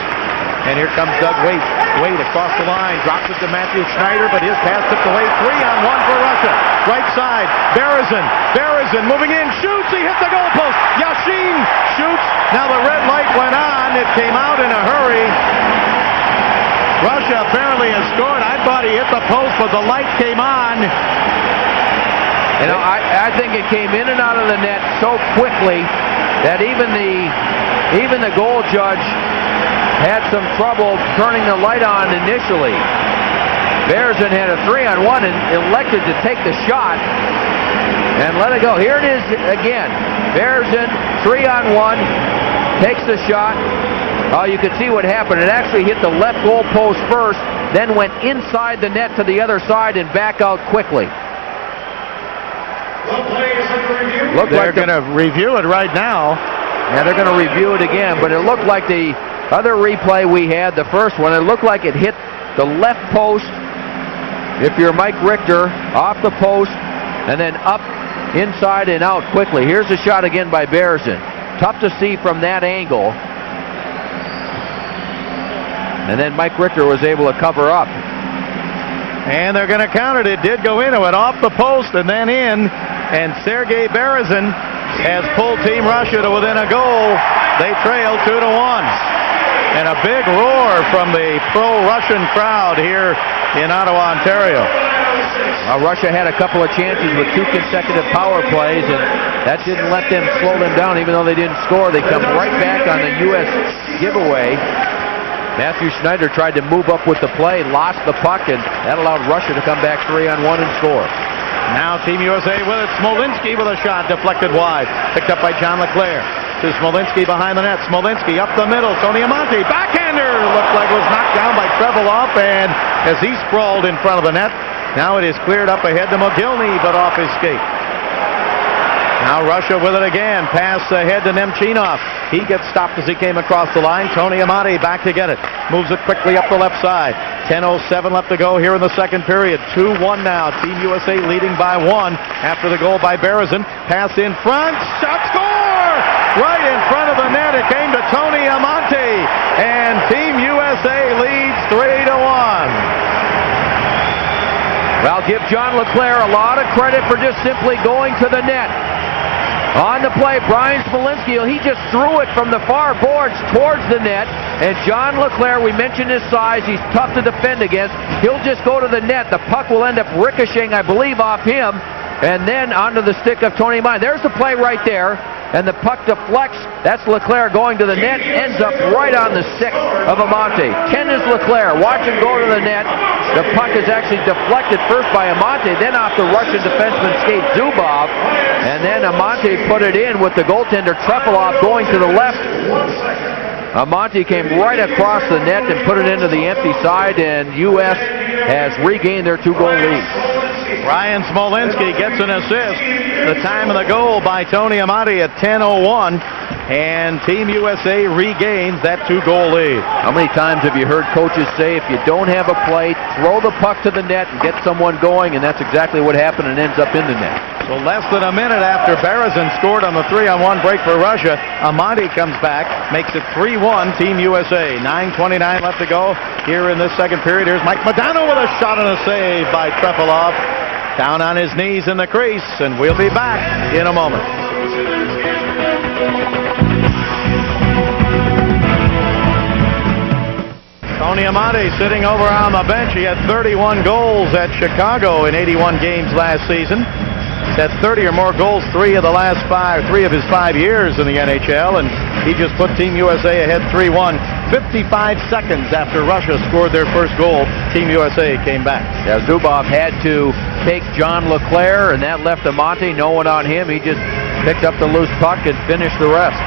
And here comes Doug Waite. Waite across the line, drops it to Matthew Schneider, but his pass tipped away. 3-on-1 for Russia. Right side, Berezin. Berezin moving in, shoots, he hit the goalpost. Yashin shoots. Now the red light went on. It came out in a hurry. Russia apparently has scored. I thought he hit the post, but the light came on. You know, I think it came in and out of the net so quickly that even the goal judge had some trouble turning the light on initially. Berezin had a 3-on-1 and elected to take the shot and let it go. Here it is again. Berezin, 3-on-1, takes the shot. Oh, you could see what happened. It actually hit the left goal post first, then went inside the net to the other side and back out quickly. They're going to review it right now. Yeah, they're going to review it again, but it looked like the other replay we had, the first one, it looked like it hit the left post, if you're Mike Richter, off the post, and then up inside and out quickly. Here's a shot again by Berezin. Tough to see from that angle. And then Mike Richter was able to cover up. And they're going to count it. It did go in. It went off the post and then in. And Sergei Berezin has pulled Team Russia to within a goal. They trail 2-1. And a big roar from the pro-Russian crowd here in Ottawa, Ontario. Russia had a couple of chances with 2 consecutive power plays, and that didn't let them slow them down. Even though they didn't score, they come right back on the U.S. giveaway. Matthew Schneider tried to move up with the play, lost the puck, and that allowed Russia to come back 3-on-1 and score. Now Team USA with it. Smolinski with a shot deflected wide. Picked up by John LeClaire. To Smolinski behind the net. Smolinski up the middle. Tony Amonte. Backhander. Looked like it was knocked down by Treveloff, and as he sprawled in front of the net, now it is cleared up ahead to McGillney, but off his skate. Now Russia with it again. Pass ahead to Nemchinov. He gets stopped as he came across the line. Tony Amati back to get it. Moves it quickly up the left side. 10:07 left to go here in the second period. 2-1 now. Team USA leading by 1 after the goal by Berezin. Pass in front. Shot, score! Right in front of the net. It came to Tony Amati. And Team USA leads 3-1. Well, give John LeClaire a lot of credit for just simply going to the net. On the play, Brian Smolinski, he just threw it from the far boards towards the net. And John LeClaire, we mentioned his size, he's tough to defend against. He'll just go to the net. The puck will end up ricocheting, I believe, off him, and then onto the stick of Tony Amati. There's the play right there. And the puck deflects. That's LeClaire going to the net. Ends up right on the stick of Amante. 10 is LeClaire. Watch him go to the net. The puck is actually deflected first by Amante, then off the Russian defenseman skate Zubov. And then Amante put it in with the goaltender Trepalov going to the left. Amante came right across the net and put it into the empty side, and U.S. has regained their 2-goal lead. Ryan Smolinski gets an assist. The time of the goal by Tony Amati at 10:01, and Team USA regains that 2-goal lead. How many times have you heard coaches say, if you don't have a play, throw the puck to the net and get someone going, and that's exactly what happened and ends up in the net. So less than a minute after Berezin scored on the 3-on-1 break for Russia, Amati comes back, makes it 3-1 Team USA. 9:29 left to go here in this second period. Here's Mike Modano with a shot and a save by Trepalov. down on his knees in the crease, and we'll be back in a moment. Tony Amante sitting over on the bench. He had 31 goals at Chicago in 81 games last season. He's had 30 or more goals 3 of his 5 years in the NHL, and he just put Team USA ahead 3-1. 55 seconds after Russia scored their first goal, Team USA came back. Yeah, Zubov had to take John LeClaire, and that left Amante. No one on him. He just picked up the loose puck and finished the rest.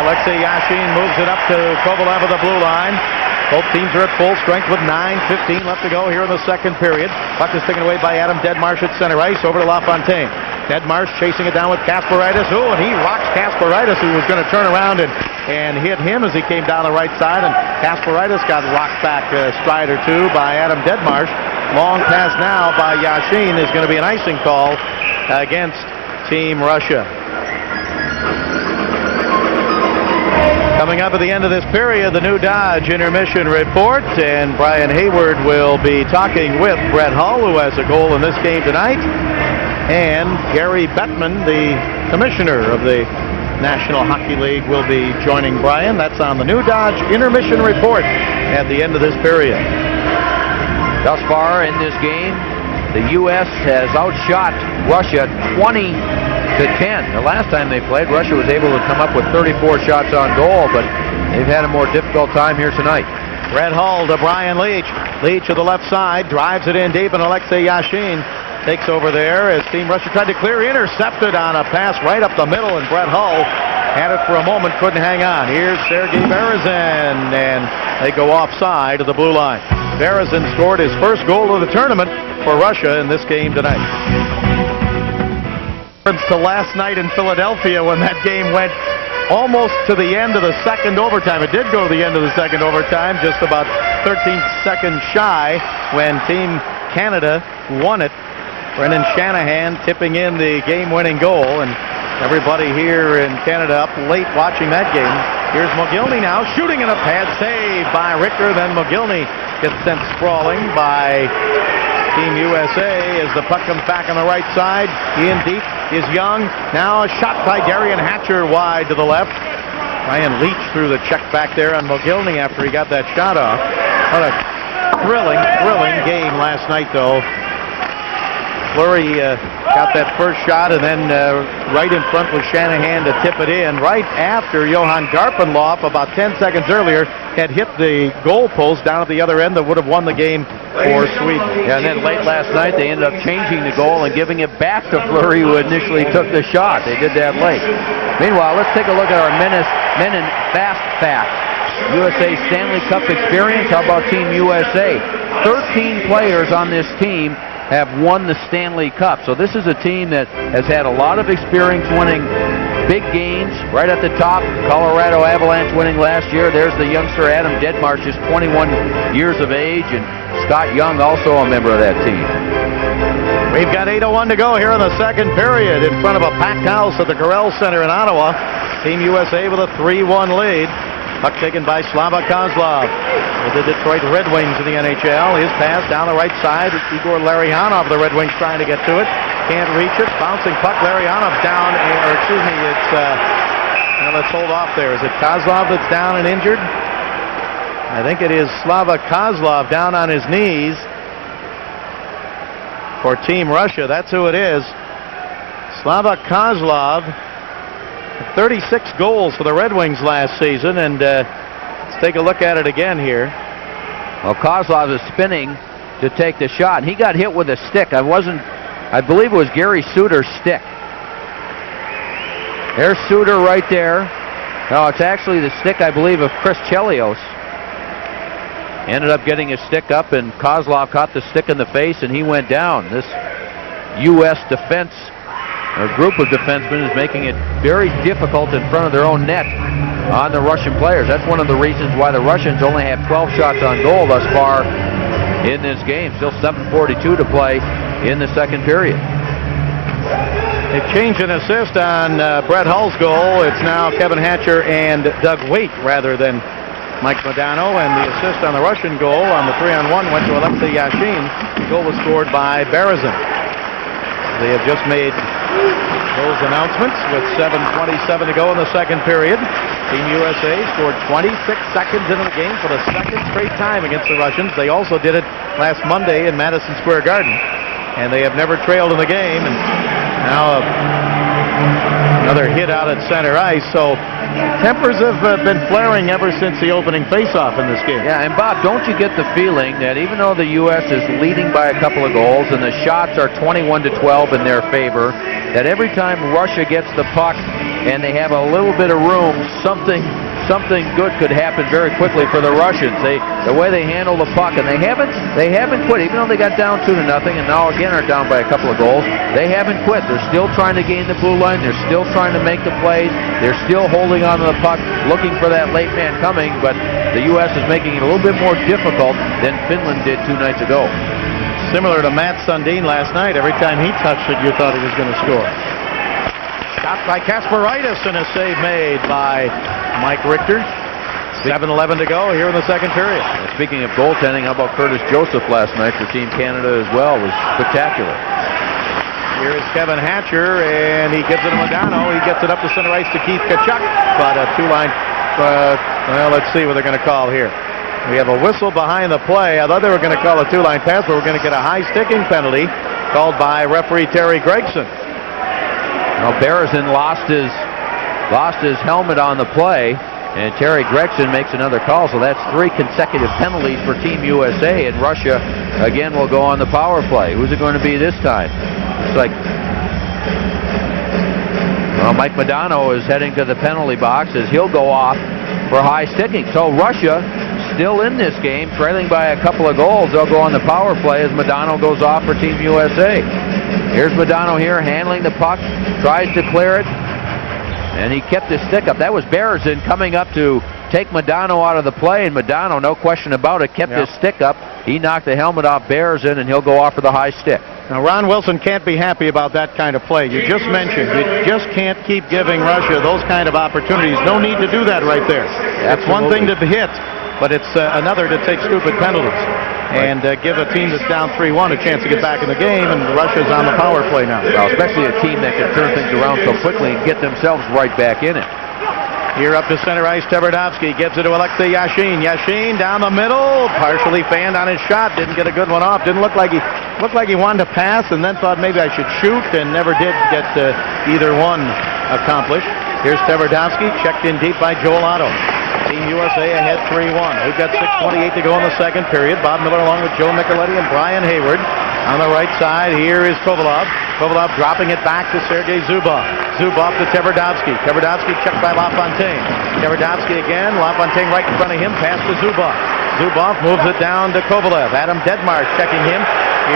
Alexei Yashin moves it up to Kovalev of the blue line. Both teams are at full strength with 9:15 left to go here in the second period. Puck is taken away by Adam Deadmarsh at center ice over to LaFontaine. Deadmarsh chasing it down with Kasparaitis. Oh, and he rocks Kasparaitis, who was going to turn around and hit him as he came down the right side. And Kasparaitis got rocked back a stride or two by Adam Deadmarsh. Long pass now by Yashin is going to be an icing call against Team Russia. Coming up at the end of this period, the new Dodge intermission report, and Brian Hayward will be talking with Brett Hull, who has a goal in this game tonight, and Gary Bettman, the commissioner of the National Hockey League, will be joining Brian. That's on the new Dodge intermission report at the end of this period. Thus far in this game, the U.S. has outshot Russia 20-10. The last time they played, Russia was able to come up with 34 shots on goal, but they've had a more difficult time here tonight. Brett Hull to Brian Leach. Leach to the left side, drives it in deep, and Alexei Yashin takes over there as Team Russia tried to clear, intercepted on a pass right up the middle, and Brett Hull had it for a moment, couldn't hang on. Here's Sergei Berezin, and they go offside of the blue line. Berezin scored his first goal of the tournament for Russia in this game tonight. To last night in Philadelphia when that game went almost to the end of the second overtime. It did go to the end of the second overtime, just about 13 seconds shy when Team Canada won it. Brendan Shanahan tipping in the game-winning goal, and everybody here in Canada up late watching that game. Here's Mogilny now, shooting in a pad save by Richter, then Mogilny gets sent sprawling by Team USA as the puck comes back on the right side. In deep is Young. Now a shot by Darian Hatcher wide to the left. Ryan Leach threw the check back there on Mogilny after he got that shot off. What a thrilling game last night, though. Fleury got that first shot, and then right in front was Shanahan to tip it in right after Johan Garpenloff about 10 seconds earlier had hit the goal post down at the other end that would have won the game for Sweden. Yeah, and then late last night they ended up changing the goal and giving it back to Fleury, who initially took the shot. They did that late. Meanwhile, let's take a look at our men in fast facts. USA Stanley Cup experience. How about Team USA? 13 players on this team have won the Stanley Cup. So this is a team that has had a lot of experience winning big games. Right at the top, Colorado Avalanche winning last year. There's the youngster Adam Deadmarsh, just 21 years of age, and Scott Young also a member of that team. We've got 8:01 to go here in the second period in front of a packed house at the Corel Center in Ottawa. Team USA with a 3-1 lead. Puck taken by Slava Kozlov with the Detroit Red Wings in the NHL. His pass down the right side. Igor Larionov of the Red Wings trying to get to it. Can't reach it. Bouncing puck. Larionov down. Let's hold off there. Is it Kozlov that's down and injured? I think it is Slava Kozlov down on his knees for Team Russia. That's who it is. Slava Kozlov. 36 goals for the Red Wings last season, and let's take a look at it again here. Well, Kozlov is spinning to take the shot, and he got hit with a stick. I believe it was Gary Suter's stick. There's Suter right there. No, it's actually the stick, I believe, of Chris Chelios. Ended up getting his stick up, and Kozlov caught the stick in the face, and he went down. This U.S. defense, a group of defensemen, is making it very difficult in front of their own net on the Russian players. That's one of the reasons why the Russians only have 12 shots on goal thus far in this game. Still 7:42 to play in the second period. They've changed an assist on Brett Hull's goal. It's now Kevin Hatcher and Doug Waite rather than Mike Modano, and the assist on the Russian goal on the 3-on-1 went to Alexei Yashin. The goal was scored by Berezin. They have just made those announcements with 7:27 to go in the second period. Team USA scored 26 seconds into the game for the second straight time against the Russians. They also did it last Monday in Madison Square Garden, and they have never trailed in the game. And now another hit out at center ice. So tempers have been flaring ever since the opening faceoff in this game. Yeah, and Bob, don't you get the feeling that even though the U.S. is leading by a couple of goals and the shots are 21-12 in their favor, that every time Russia gets the puck and they have a little bit of room, something good could happen very quickly for the Russians. The way they handle the puck, and they haven't quit, even though they got down 2-0 and now again are down by a couple of goals. They haven't quit. They're still trying to gain the blue line. They're still trying to make the plays. They're still holding on to the puck, looking for that late man coming. But the U.S. is making it a little bit more difficult than Finland did 2 nights ago. Similar to Matt Sundin last night. Every time he touched it, you thought he was going to score. Stopped by Kasparaitis and a save made by Mike Richter. 7:11 to go here in the second period. Speaking of goaltending, how about Curtis Joseph last night for Team Canada as well? It was spectacular. Here is Kevin Hatcher, and he gives it to Modano. He gets it up to center ice to Keith Tkachuk, but a two-line, well, let's see what they're going to call here. We have a whistle behind the play. I thought they were going to call a two-line pass, but we're going to get a high sticking penalty called by referee Terry Gregson. Now Berezin lost his helmet on the play, and Terry Gregson makes another call, so that's 3 consecutive penalties for Team USA, and Russia again will go on the power play. Who's it going to be this time? It's like, well, Mike Modano is heading to the penalty box as he'll go off for high sticking. So Russia still in this game, trailing by a couple of goals. They'll go on the power play as Modano goes off for Team USA. Here's Modano here handling the puck, tries to clear it, and he kept his stick up. That was Berezin coming up to take Modano out of the play, and Modano, no question about it, kept his stick up. He knocked the helmet off Berezin, and he'll go off for the high stick. Now, Ron Wilson can't be happy about that kind of play. You just mentioned, you just can't keep giving Russia those kind of opportunities. No need to do that right there. It's one thing to hit, but it's another to take stupid penalties and give a team that's down 3-1 a chance to get back in the game, and Russia's on the power play now. Well, especially a team that can turn things around so quickly and get themselves right back in it. Here up to center ice, Tverdovsky gives it to Alexei Yashin. Yashin down the middle, partially fanned on his shot, didn't get a good one off. Didn't look like he wanted to pass, and then thought maybe I should shoot, and never did get either one accomplished. Here's Tverdovsky, checked in deep by Joel Otto. Team USA ahead 3-1. We've got 6:28 to go in the second period. Bob Miller along with Joe Micheletti and Brian Hayward. On the right side, here is Kovalov. Kovalov dropping it back to Sergei Zubov. Zubov to Tverdovsky. Tverdovsky checked by LaFontaine. Tverdovsky again. LaFontaine right in front of him. Pass to Zubov. Zubov moves it down to Kovalev. Adam Dedmark checking him.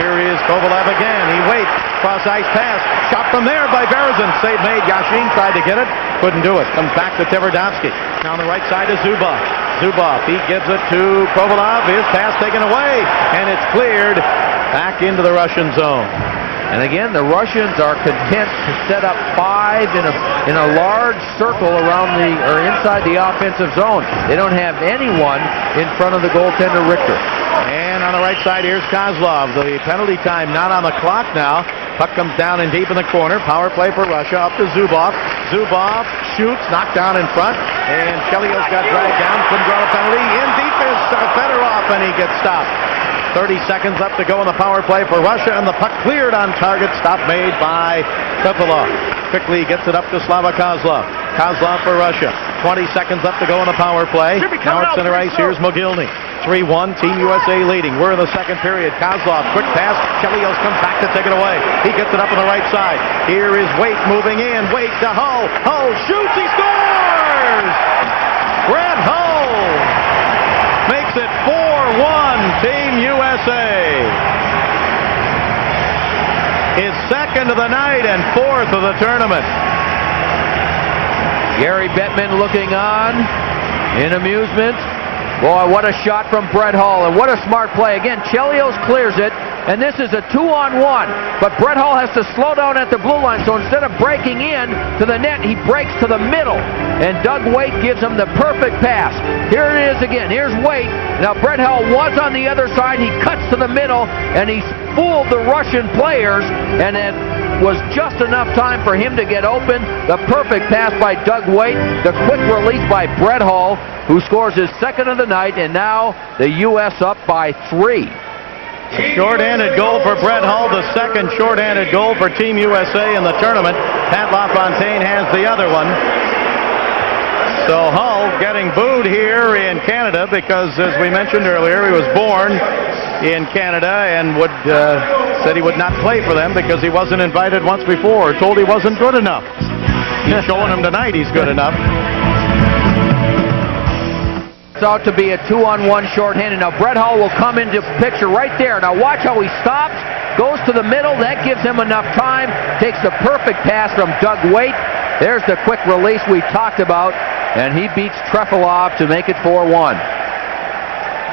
Here is Kovalev again. He waits. Cross ice pass. Shot from there by Berezin. Save made. Yashin tried to get it. Couldn't do it. Comes back to Tverdovsky. Now on the right side is Zubov. Zubov, he gives it to Kovalov. His pass taken away. And it's cleared back into the Russian zone. And again, the Russians are content to set up 5 in a large circle around inside the offensive zone. They don't have anyone in front of the goaltender Richter. And on the right side, here's Kozlov. The penalty time not on the clock now. Puck comes down in deep in the corner. Power play for Russia up to Zubov. Zubov shoots, knocked down in front, and Chelios got dragged down. Couldn't draw a penalty. In deep is Fedorov, and he gets stopped. 30 seconds up to go in the power play for Russia, and the puck cleared on target. Stop made by Kopylov. Quickly gets it up to Slava Kozlov. Kozlov for Russia. 20 seconds up to go in the power play. Now at center ice, here's Mogilny. 3-1, Team USA leading. We're in the second period. Kozlov, quick pass. Chelios comes back to take it away. He gets it up on the right side. Here is Waite moving in. Waite to Hull. Hull shoots. He scores! Brett Hull makes it 4-1, Team USA. His second of the night and 4th of the tournament. Gary Bettman looking on in amusement. Boy, what a shot from Brett Hull, and what a smart play. Again, Chelios clears it. and this is a 2-on-1. But Brett Hull has to slow down at the blue line, so instead of breaking in to the net, he breaks to the middle. And Doug Waite gives him the perfect pass. Here it is again. Here's Waite. Now Brett Hull was on the other side. He cuts to the middle, and he fooled the Russian players, and it was just enough time for him to get open. The perfect pass by Doug Waite. The quick release by Brett Hull, who scores his second of the night, and now the U.S. up by 3. Short-handed goal for Brett Hull, the second short-handed goal for Team USA in the tournament. Pat LaFontaine has the other one. So Hull getting booed here in Canada because, as we mentioned earlier, he was born in Canada and said he would not play for them because he wasn't invited once before, told he wasn't good enough. He's showing him tonight he's good enough. It's out to be a 2-on-1 shorthanded. Now Brett Hull will come into picture right there. Now watch how he stops, goes to the middle. That gives him enough time. Takes the perfect pass from Doug Waite. There's the quick release we talked about, and he beats Trefilov to make it 4-1.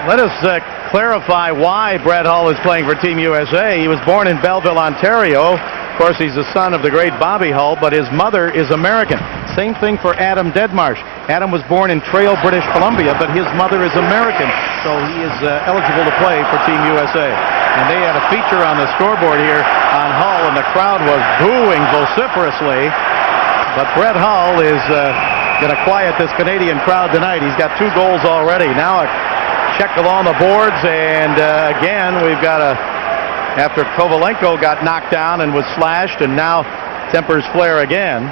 Let us clarify why Brett Hull is playing for Team USA. He was born in Belleville, Ontario. Of course, he's the son of the great Bobby Hull, but his mother is American. Same thing for Adam Deadmarsh. Adam was born in Trail, British Columbia, but his mother is American, so he is eligible to play for Team USA. And they had a feature on the scoreboard here on Hull, and the crowd was booing vociferously. But Brett Hull is going to quiet this Canadian crowd tonight. He's got 2 goals already. Now a check along the boards, and again, we've got after Kovalenko got knocked down and was slashed, and now tempers flare again.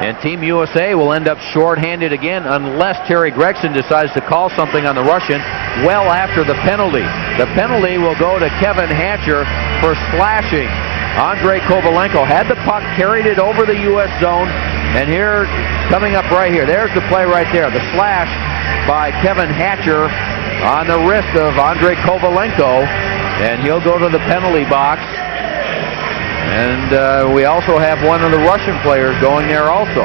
And Team USA will end up shorthanded again unless Terry Gregson decides to call something on the Russian well after the penalty. The penalty will go to Kevin Hatcher for slashing Andrei Kovalenko. Had the puck, carried it over the U.S. zone, and here, coming up right here, there's the play right there. The slash by Kevin Hatcher on the wrist of Andrei Kovalenko, and he'll go to the penalty box. And we also have one of the Russian players going there also.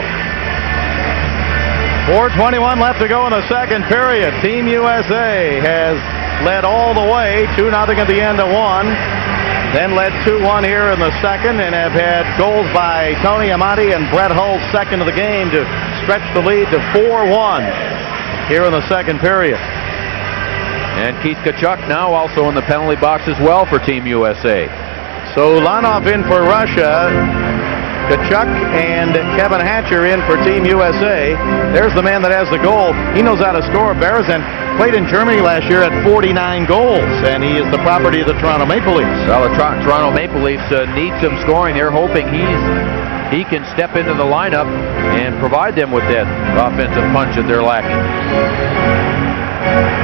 4:21 left to go in the second period. Team USA has led all the way, 2-0 at the end of one. Then led 2-1 here in the second, and have had goals by Tony Amati and Brett Hull, second of the game, to stretch the lead to 4-1 here in the second period. And Keith Tkachuk now also in the penalty box as well for Team USA. So Lanov in for Russia, Tkachuk and Kevin Hatcher in for Team USA. There's the man that has the goal. He knows how to score. Berezin played in Germany last year at 49 goals, and he is the property of the Toronto Maple Leafs. Well, the Toronto Maple Leafs need some scoring. They're hoping he can step into the lineup and provide them with that offensive punch that they're lacking.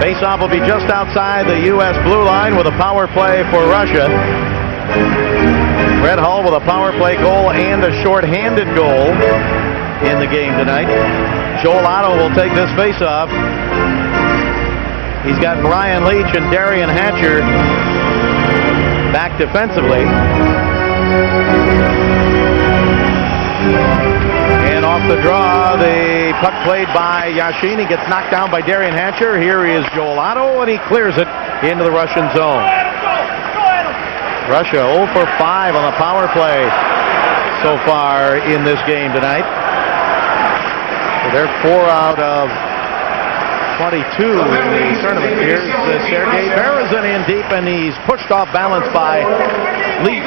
Faceoff will be just outside the U.S. blue line with a power play for Russia. Brett Hull with a power play goal and a short-handed goal in the game tonight. Joel Otto will take this faceoff. He's got Brian Leach and Darian Hatcher back defensively. And off the draw, the puck played by Yashin. He gets knocked down by Darian Hatcher. Here is Joel Otto, and he clears it into the Russian zone. Russia 0 for 5 on the power play so far in this game tonight. So they're 4 out of 22 in the tournament. Here's Sergei Berezin in deep, and he's pushed off balance by Leach.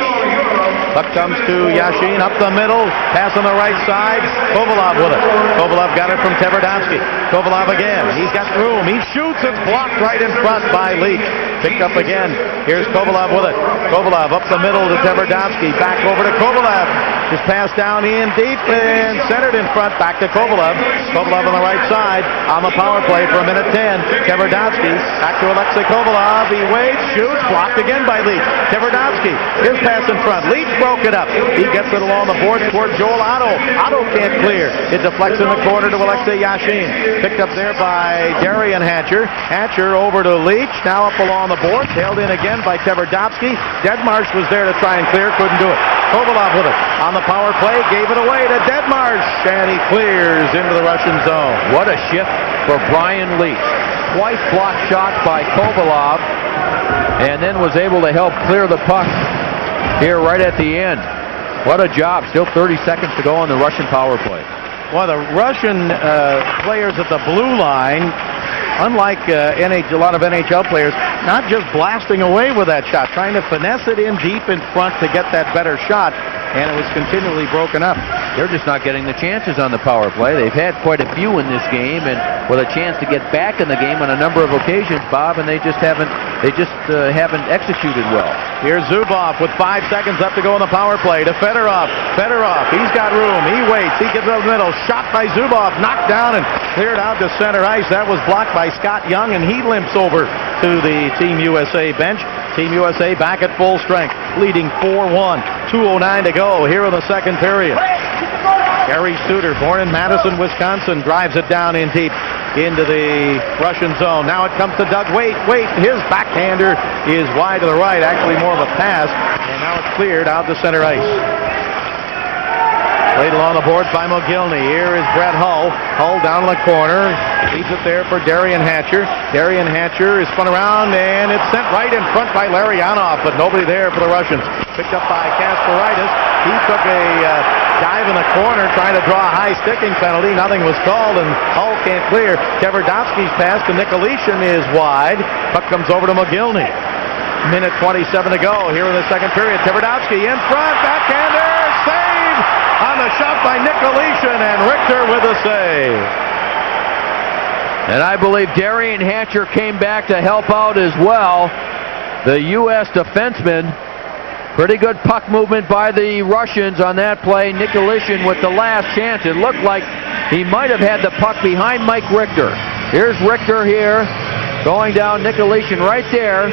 Puck comes to Yashin up the middle, pass on the right side. Kovalov with it. Kovalov got it from Tverdovsky. Kovalov again. He's got room. He shoots. It's blocked right in front by Leach. Picked up again. Here's Kovalov with it. Kovalov up the middle to Tverdovsky. Back over to Kovalov. Just passed down in deep and centered in front. Back to Kovalov. Kovalov on the right side on the power play for a minute 10. Tverdovsky back to Alexei Kovalov. He waits, shoots, blocked again by Leach. Tverdovsky. His pass in front. Leach broke it up. He gets it along the board toward Joel Otto. Otto can't clear. It deflects in the corner to Alexei Yashin. Picked up there by Darian Hatcher. Hatcher over to Leach. Now up along the board. Tailed in again by Tverdovsky. Deadmarsh was there to try and clear. Couldn't do it. Kovalov with it. On the power play. Gave it away to Deadmarsh. And he clears into the Russian zone. What a shift for Brian Leach. Twice blocked shot by Kovalov. and then was able to help clear the puck here right at the end. What a job. Still 30 seconds to go on the Russian power play. Well, the Russian players at the blue line, unlike a lot of NHL players, not just blasting away with that shot, trying to finesse it in deep in front to get that better shot, and it was continually broken up. They're just not getting the chances on the power play. They've had quite a few in this game, and with a chance to get back in the game on a number of occasions, Bob, and they just haven't executed well. Here's Zubov with 5 seconds left to go on the power play to Fedorov. Fedorov, he's got room. He waits. He gets over the middle. Shot by Zubov. Knocked down and cleared out to center ice. That was blocked by Scott Young, and he limps over to the Team USA bench. Team USA back at full strength, leading 4-1. 2:09 to go here in the second period. Gary Suter, born in Madison, Wisconsin, drives it down in deep into the Russian zone. Now it comes to Doug Waite. His backhander is wide to the right, actually more of a pass, and now it's cleared out to center ice. Played along the boards by Mogilny. Here is Brett Hull. Hull down in the corner. Leaves it there for Darian Hatcher. Darian Hatcher is spun around, and it's sent right in front by Larionov, but nobody there for the Russians. Picked up by Kasparaitis. He took a dive in the corner, trying to draw a high sticking penalty. Nothing was called, and Hull can't clear. Tverdovsky's pass to Nicolishin is wide. Puck comes over to Mogilny. Minute 27 to go here in the second period. Tverdovsky in front. Backhander. Save on the shot by Nicolishin, and Richter with a save. And I believe Darian Hatcher came back to help out as well. The U.S. defenseman. Pretty good puck movement by the Russians on that play. Nicolishin with the last chance. It looked like he might have had the puck behind Mike Richter. Here's Richter here, going down. Nicolishin right there.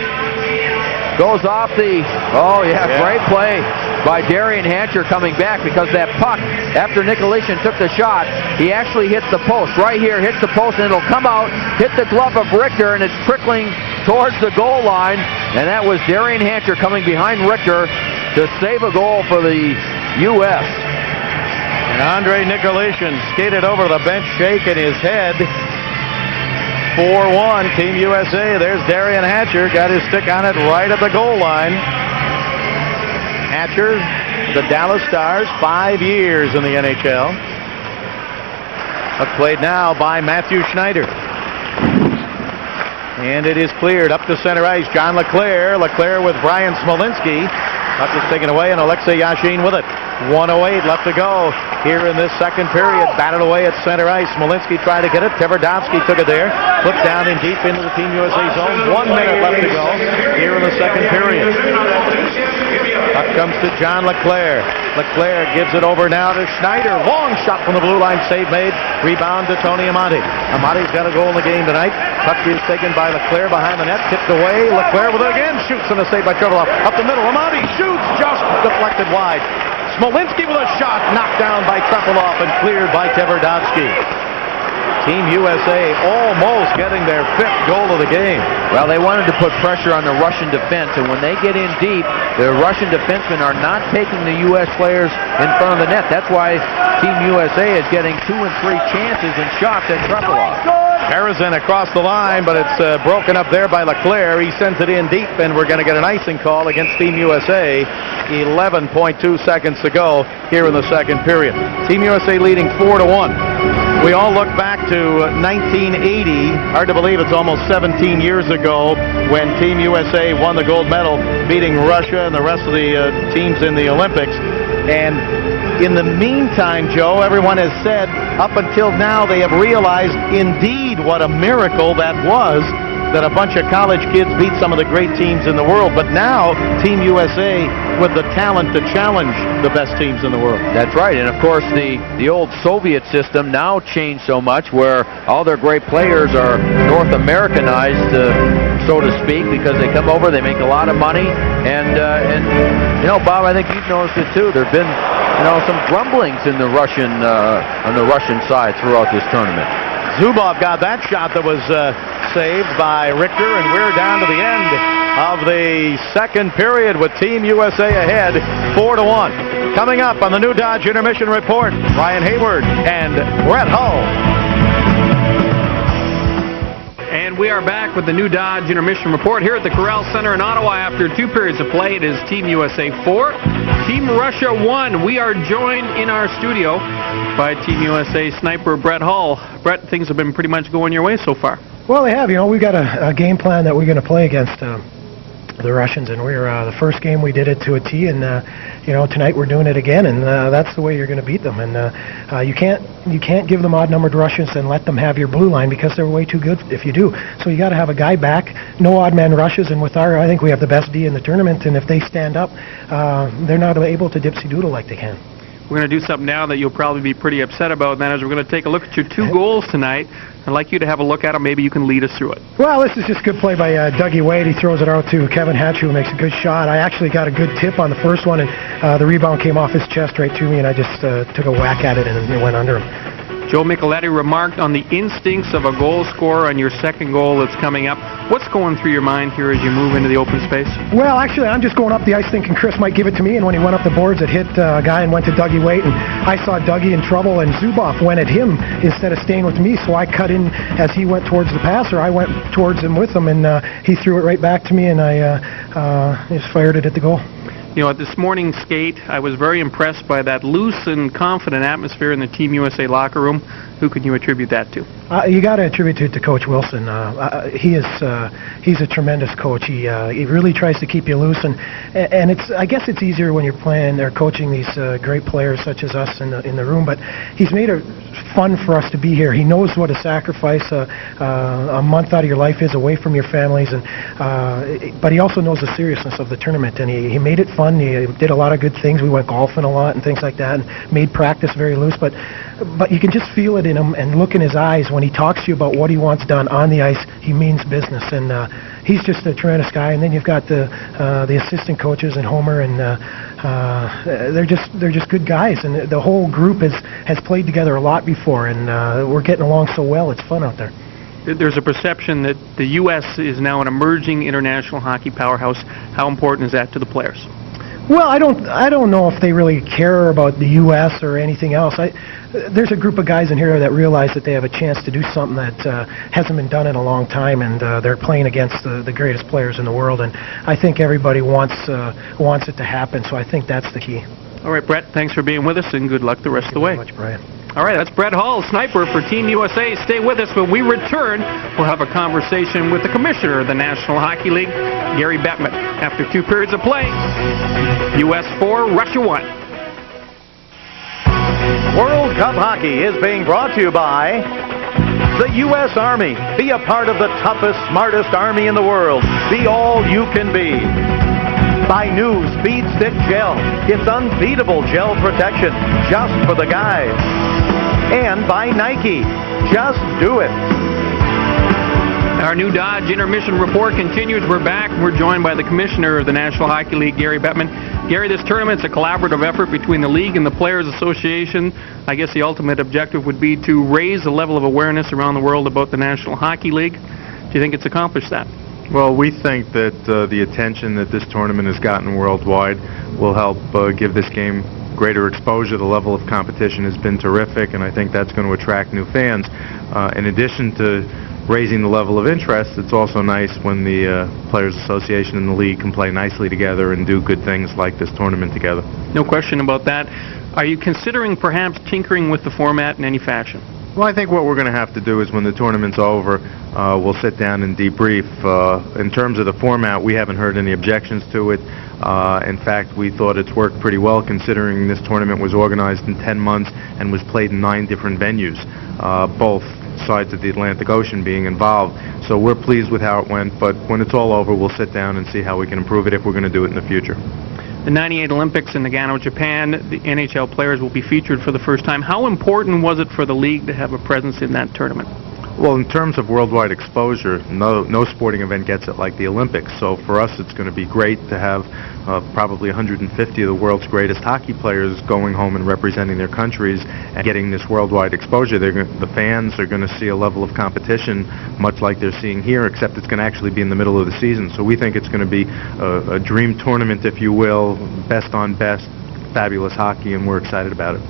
Goes off the, great play by Darian Hatcher coming back, because that puck, after Nicolishin took the shot, he actually hits the post. Right here, hits the post, and it'll come out, hit the glove of Richter, and it's trickling towards the goal line. And that was Darian Hatcher coming behind Richter to save a goal for the U.S. And Andre Nicolishin skated over to the bench, shaking his head. 4-1, Team USA. There's Darian Hatcher, got his stick on it right at the goal line. Hatcher, the Dallas Stars, 5 years in the NHL. Played now by Matthew Schneider. And it is cleared up to center ice. John LeClaire. LeClaire with Brian Smolinski. Puck is taken away, and Alexei Yashin with it. 1:08 left to go here in this second period. Batted away at center ice. Smolinski tried to get it. Tverdovsky took it there. Flipped down in deep into the Team USA zone. 1 minute left to go here in the second period. Puck comes to John LeClaire. LeClaire gives it over now to Schneider. Long shot from the blue line. Save made. Rebound to Tony Amati. Amati's got a goal in the game tonight. Puck is taken by LeClaire behind the net. Tipped away. LeClaire with it again. Shoots and a save by Trevelov. Up the middle. Amati shoots. Just deflected wide. Smolinski with a shot. Knocked down by Trevelov and cleared by Tverdovsky. Team USA almost getting their 5th goal of the game. Well, they wanted to put pressure on the Russian defense, and when they get in deep, the Russian defensemen are not taking the U.S. players in front of the net. That's why Team USA is getting 2 and 3 chances and shots at Trepalov. Harrison across the line, but it's broken up there by LeClaire. He sends it in deep, and we're going to get an icing call against Team USA. 11.2 seconds to go here in the second period. Team USA leading 4-1. We all look back to 1980. Hard to believe it's almost 17 years ago when Team USA won the gold medal, beating Russia and the rest of the teams in the Olympics. And in the meantime, Joe, everyone has said up until now they have realized indeed what a miracle that was, that a bunch of college kids beat some of the great teams in the world. But now Team USA with the talent to challenge the best teams in the world. That's right. And of course the old Soviet system now changed so much, where all their great players are North Americanized, so to speak, because they come over, they make a lot of money, and you know, Bob, I think you've noticed it too. There've been, you know, some grumblings in the Russian on the Russian side throughout this tournament. Zubov got that shot that was saved by Richter, and we're down to the end of the second period with Team USA ahead 4-1. Coming up on the New Dodge Intermission Report, Ryan Hayward and Brett Hull. And we are back with the new Dodge Intermission Report here at the Corral Center in Ottawa after 2 periods of play. It is Team USA 4, Team Russia 1. We are joined in our studio by Team USA sniper Brett Hull. Brett, things have been pretty much going your way so far. Well, they have. You know, we've got a game plan that we're going to play against the Russians, and we're the first game we did it to a T, and you know, tonight we're doing it again, and that's the way you're going to beat them. And you can't give them odd-numbered rushes and let them have your blue line, because they're way too good if you do. So you got to have a guy back, no odd-man rushes, and with I think we have the best D in the tournament, and if they stand up, they're not able to dipsy-doodle like they can. We're going to do something now that you'll probably be pretty upset about, and that is we're going to take a look at your 2 goals tonight. I'd like you to have a look at them. Maybe you can lead us through it. Well, this is just good play by Dougie Wade. He throws it out to Kevin Hatch, who makes a good shot. I actually got a good tip on the first one, and the rebound came off his chest right to me, and I just took a whack at it, and it went under him. Joe Micheletti remarked on the instincts of a goal scorer on your second goal that's coming up. What's going through your mind here as you move into the open space? Well, actually, I'm just going up the ice thinking Chris might give it to me, and when he went up the boards, it hit a guy and went to Dougie Wade, and I saw Dougie in trouble, and Zubov went at him instead of staying with me, so I cut in as he went towards the passer. I went towards him with him, and he threw it right back to me, and I just fired it at the goal. You know, at this morning's skate, I was very impressed by that loose and confident atmosphere in the Team USA locker room. Who can you attribute that to? You got to attribute it to Coach Wilson. He's a tremendous coach. He really tries to keep you loose, and I guess it's easier when you're playing or coaching these great players such as us in the room. But he's made it fun for us to be here. He knows what a sacrifice a month out of your life is away from your families, but he also knows the seriousness of the tournament, and he made it fun. He did a lot of good things. We went golfing a lot and things like that, and made practice very loose. But you can just feel it in him and look in his eyes when he talks to you about what he wants done on the ice. He means business, and he's just a tremendous guy. And then you've got the assistant coaches and Homer, and they're just good guys. And the whole group has played together a lot before, and we're getting along so well. It's fun out there. There's a perception that the U.S. is now an emerging international hockey powerhouse. How important is that to the players? Well, I don't know if they really care about the U.S. or anything else. There's a group of guys in here that realize that they have a chance to do something that hasn't been done in a long time, and they're playing against the greatest players in the world. And I think everybody wants it to happen. So I think that's the key. All right, Brett. Thanks for being with us, and good luck the rest of the way. Thank you very much, Brian. All right, that's Brett Hull, sniper for Team USA. Stay with us. When we return, we'll have a conversation with the commissioner of the National Hockey League, Gary Bettman. After 2 periods of play, US 4, Russia 1. World Cup Hockey is being brought to you by the U.S. Army. Be a part of the toughest, smartest army in the world. Be all you can be. By new Speed Stick Gel. It's unbeatable gel protection just for the guys. And by Nike. Just do it. Our new Dodge Intermission Report continues. We're back. We're joined by the commissioner of the National Hockey League, Gary Bettman. Gary, this tournament's a collaborative effort between the league and the Players Association. I guess the ultimate objective would be to raise the level of awareness around the world about the National Hockey League. Do you think it's accomplished that? Well, we think that the attention that this tournament has gotten worldwide will help give this game greater exposure. The level of competition has been terrific, and I think that's going to attract new fans. In addition to raising the level of interest, it's also nice when the Players Association and the league can play nicely together and do good things like this tournament together. No question about that. Are you considering perhaps tinkering with the format in any fashion? Well, I think what we're going to have to do is when the tournament's over, we'll sit down and debrief. In terms of the format, we haven't heard any objections to it. In fact, we thought it's worked pretty well considering this tournament was organized in 10 months and was played in 9 different venues, both sides of the Atlantic Ocean being involved. So we're pleased with how it went, but when it's all over, we'll sit down and see how we can improve it if we're going to do it in the future. The 98 Olympics in Nagano, Japan, the NHL players will be featured for the first time. How important was it for the league to have a presence in that tournament? Well, in terms of worldwide exposure, no sporting event gets it like the Olympics. So for us, it's going to be great to have probably 150 of the world's greatest hockey players going home and representing their countries and getting this worldwide exposure. The fans are going to see a level of competition much like they're seeing here, except it's going to actually be in the middle of the season. So we think it's going to be a dream tournament, if you will, best on best, fabulous hockey, and we're excited about it.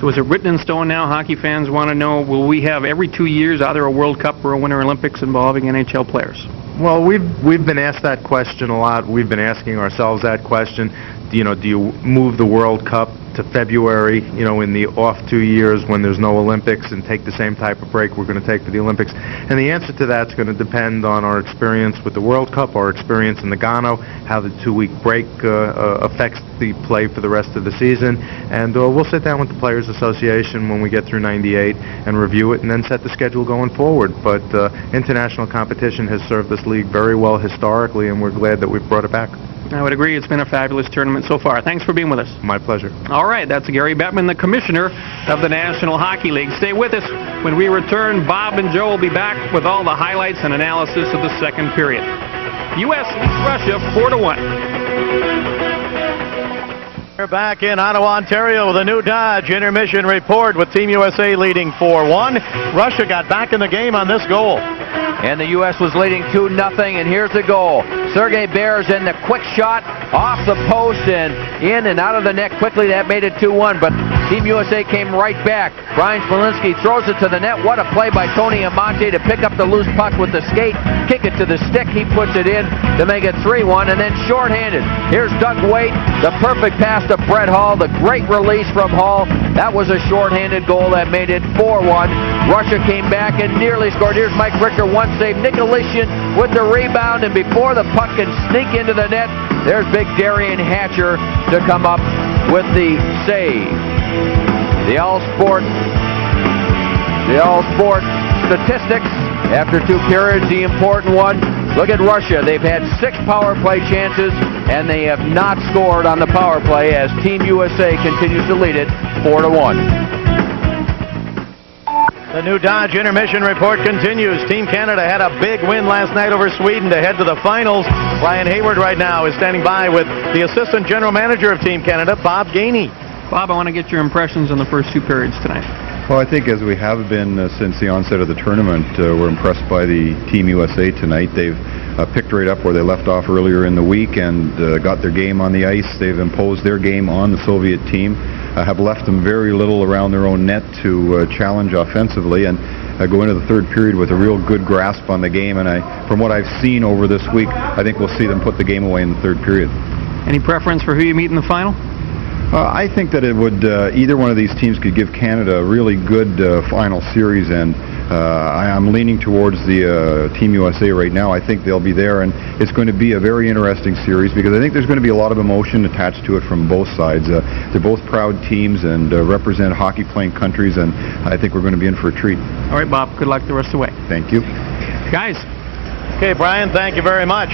So is it written in stone now? Hockey fans want to know, will we have every 2 years either a World Cup or a Winter Olympics involving NHL players? Well, we've been asked that question a lot. We've been asking ourselves that question. Do you move the World Cup to February, in the off 2 years when there's no Olympics, and take the same type of break we're going to take for the Olympics? And the answer to that's going to depend on our experience with the World Cup, our experience in the Nagano, how the 2-week break affects the play for the rest of the season. And we'll sit down with the Players Association when we get through 98 and review it, and then set the schedule going forward. But international competition has served this league very well historically, and we're glad that we've brought it back. I would agree. It's been a fabulous tournament so far. Thanks for being with us. My pleasure. All right, that's Gary Bettman, the commissioner of the National Hockey League. Stay with us. When we return, Bob and Joe will be back with all the highlights and analysis of the second period. U.S. leads Russia 4-1. We're back in Ottawa, Ontario with a new Dodge intermission report with Team USA leading 4-1. Russia got back in the game on this goal. And the U.S. was leading 2-0, and here's the goal. Sergei Berezin, the quick shot off the post and in and out of the net quickly. That made it 2-1, but Team USA came right back. Brian Smolinski throws it to the net. What a play by Tony Amante to pick up the loose puck with the skate, kick it to the stick. He puts it in to make it 3-1, and then shorthanded. Here's Doug Waite, the perfect pass to Brett Hall, the great release from Hall. That was a shorthanded goal that made it 4-1. Russia came back and nearly scored. Here's Mike Richter, one save. Nicolishin with the rebound, and before the puck can sneak into the net, there's big Darian Hatcher to come up with the save. The All Sport statistics after 2 periods, the important one. Look at Russia. They've had 6 power play chances, and they have not scored on the power play as Team USA continues to lead it 4-1. The new Dodge intermission report continues. Team Canada had a big win last night over Sweden to head to the finals. Brian Hayward right now is standing by with the Assistant General Manager of Team Canada, Bob Gainey. Bob, I want to get your impressions on the first 2 periods tonight. Well, I think as we have been since the onset of the tournament, we're impressed by the Team USA tonight. They've picked right up where they left off earlier in the week and got their game on the ice. They've imposed their game on the Soviet team, have left them very little around their own net to challenge offensively, and go into the third period with a real good grasp on the game. And from what I've seen over this week, I think we'll see them put the game away in the third period. Any preference for who you meet in the final? I think that it would either one of these teams could give Canada a really good final series, and I'm leaning towards the Team USA right now. I think they'll be there, and it's going to be a very interesting series because I think there's going to be a lot of emotion attached to it from both sides. They're both proud teams and represent hockey-playing countries, and I think we're going to be in for a treat. All right, Bob, good luck the rest of the way. Thank you. Guys. Okay, Brian, thank you very much.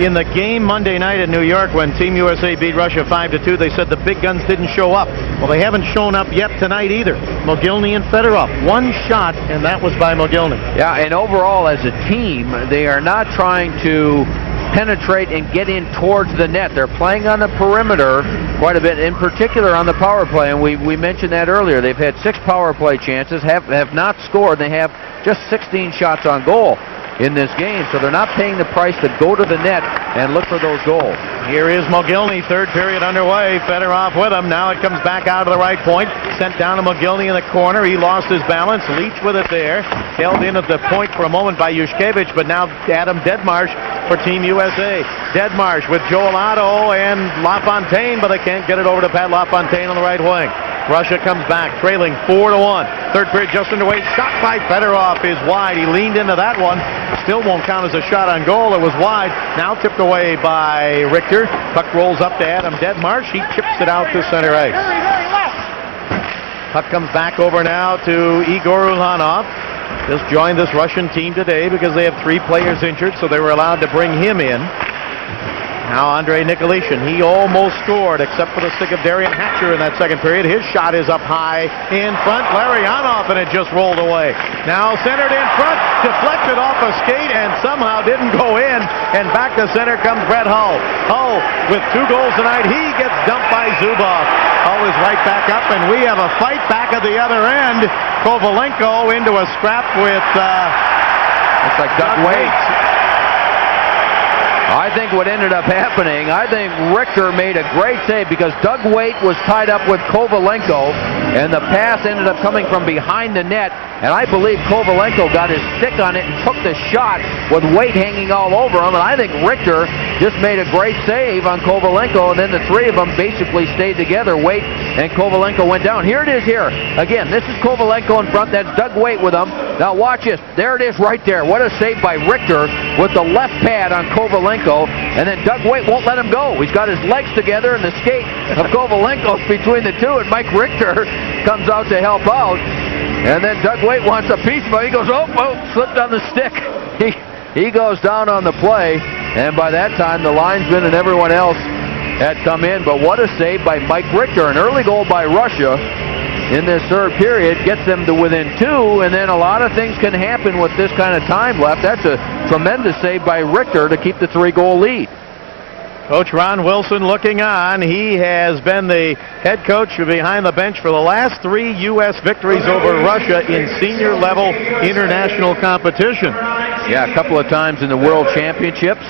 In the game Monday night in New York when Team USA beat Russia 5-2, they said the big guns didn't show up. Well, they haven't shown up yet tonight either. Mogilny and Fedorov, 1 shot, and that was by Mogilny. Yeah, and overall as a team, they are not trying to penetrate and get in towards the net. They're playing on the perimeter quite a bit, in particular on the power play, and we mentioned that earlier. They've had 6 power play chances, have not scored. They have just 16 shots on goal in this game, so they're not paying the price to go to the net and look for those goals. Here is Mogilny, third period underway. Fedorov with him. Now it comes back out of the right point. Sent down to Mogilny in the corner. He lost his balance. Leach with it there. Held in at the point for a moment by Yushkevich, but now Adam Deadmarsh for Team USA. Deadmarsh with Joel Otto and LaFontaine, but they can't get it over to Pat LaFontaine on the right wing. Russia comes back, trailing 4-1. Third period just underway. Shot by Fedorov is wide. He leaned into that one. Still won't count as a shot on goal. It was wide. Now tipped away by Richter. Puck rolls up to Adam Deadmarsh. He chips it out to center ice. Puck comes back over now to Igor Ulyanov. Just joined this Russian team today because they have 3 players injured, so they were allowed to bring him in. Now Andrei Nicolishin, he almost scored except for the stick of Darian Hatcher in that second period. His shot is up high in front. Larionov, and it just rolled away. Now centered in front, deflected off a skate and somehow didn't go in. And back to center comes Brett Hull. Hull with 2 goals tonight. He gets dumped by Zubov. Hull is right back up, and we have a fight back at the other end. Kovalenko into a scrap with looks like Doug Waite. I think what ended up happening, I think Richter made a great save because Doug Waite was tied up with Kovalenko, and the pass ended up coming from behind the net, and I believe Kovalenko got his stick on it and took the shot with weight hanging all over him, and I think Richter just made a great save on Kovalenko, and then the three of them basically stayed together. Waite and Kovalenko went down. Here it is here. Again, this is Kovalenko in front. That's Doug Waite with him. Now watch this. There it is right there. What a save by Richter with the left pad on Kovalenko, and then Doug Waite won't let him go. He's got his legs together, and the skate of Kovalenko's between the two, and Mike Richter comes out to help out. And then Doug Waite wants a piece, but he goes, oh, slipped on the stick. He goes down on the play, and by that time the linesman and everyone else had come in. But what a save by Mike Richter. An early goal by Russia in this third period gets them to within 2, and then a lot of things can happen with this kind of time left. That's a tremendous save by Richter to keep the 3-goal lead. Coach Ron Wilson looking on. He has been the head coach behind the bench for the last 3 U.S. victories over Russia in senior level international competition. Yeah, a couple of times in the World Championships.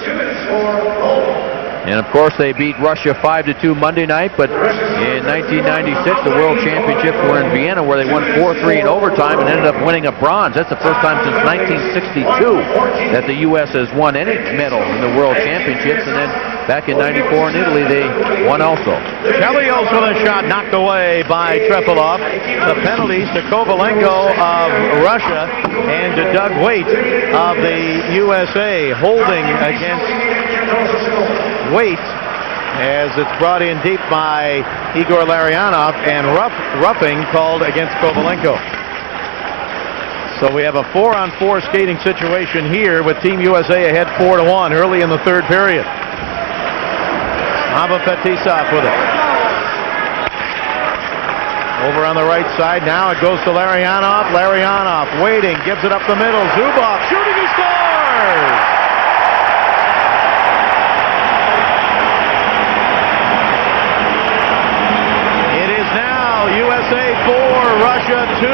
And of course they beat Russia 5-2 Monday night, but in 1996 the World Championships were in Vienna, where they won 4-3 in overtime and ended up winning a bronze. That's the first time since 1962 that the U.S. has won any medal in the World Championships, and then back in 94 in Italy they won also. Chelios with a shot knocked away by Trepilov. The penalties to Kovalenko of Russia and to Doug Waite of the USA. Holding against Waite as it's brought in deep by Igor Larionov, and roughing called against Kovalenko. So we have a 4-on-4 skating situation here with Team USA ahead 4-1 early in the third period. Slava Fetisov with it. Over on the right side now, it goes to Larionov. Larionov waiting, gives it up the middle. Zubov shooting, he scores! USA 4, Russia 2.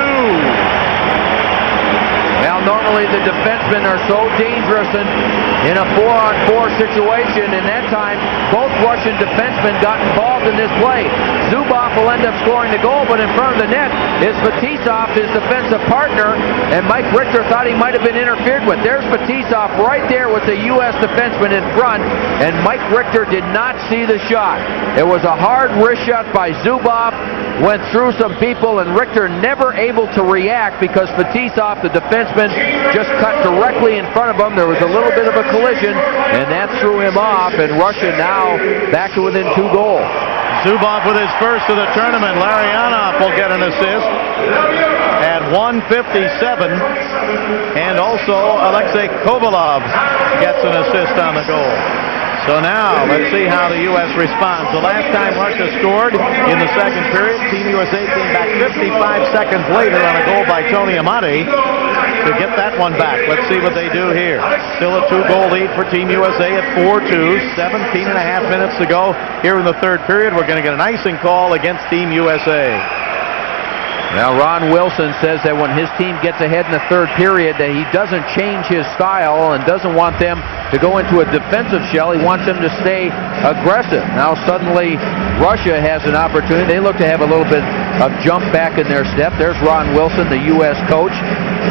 Now normally the defensemen are so dangerous in a 4-on-4 situation, and that time both Russian defensemen got involved in this play. Zubov will end up scoring the goal, but in front of the net is Fetisov, his defensive partner, and Mike Richter thought he might have been interfered with. There's Fetisov right there with the U.S. defenseman in front, and Mike Richter did not see the shot. It was a hard wrist shot by Zubov, went through some people, and Richter never able to react because Fetisov, the defenseman, just cut directly in front of him. There was a little bit of a collision, and that threw him off, and Russia now back to within 2 goals. Zubov with his first of the tournament. Larionov will get an assist at 1:57, and also Alexei Kovalov gets an assist on the goal. So now, let's see how the U.S. responds. The last time Russia scored in the second period, Team USA came back 55 seconds later on a goal by Tony Amati to get that one back. Let's see what they do here. Still a 2-goal lead for Team USA at 4-2. 17 and a half minutes to go here in the third period. We're going to get an icing call against Team USA. Now Ron Wilson says that when his team gets ahead in the third period that he doesn't change his style and doesn't want them to go into a defensive shell. He wants them to stay aggressive. Now suddenly Russia has an opportunity. They look to have a little bit of jump back in their step. There's Ron Wilson, the U.S. coach.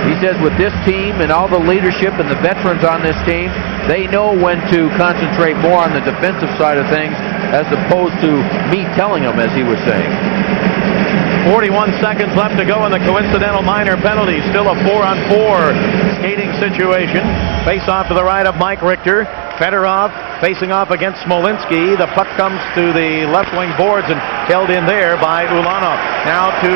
He says with this team and all the leadership and the veterans on this team, they know when to concentrate more on the defensive side of things as opposed to me telling them, as he was saying. 41 seconds left to go in the coincidental minor penalty. Still a 4-on-4 skating situation. Face off to the right of Mike Richter. Fedorov facing off against Smolinski. The puck comes to the left wing boards and held in there by Ulanov. Now to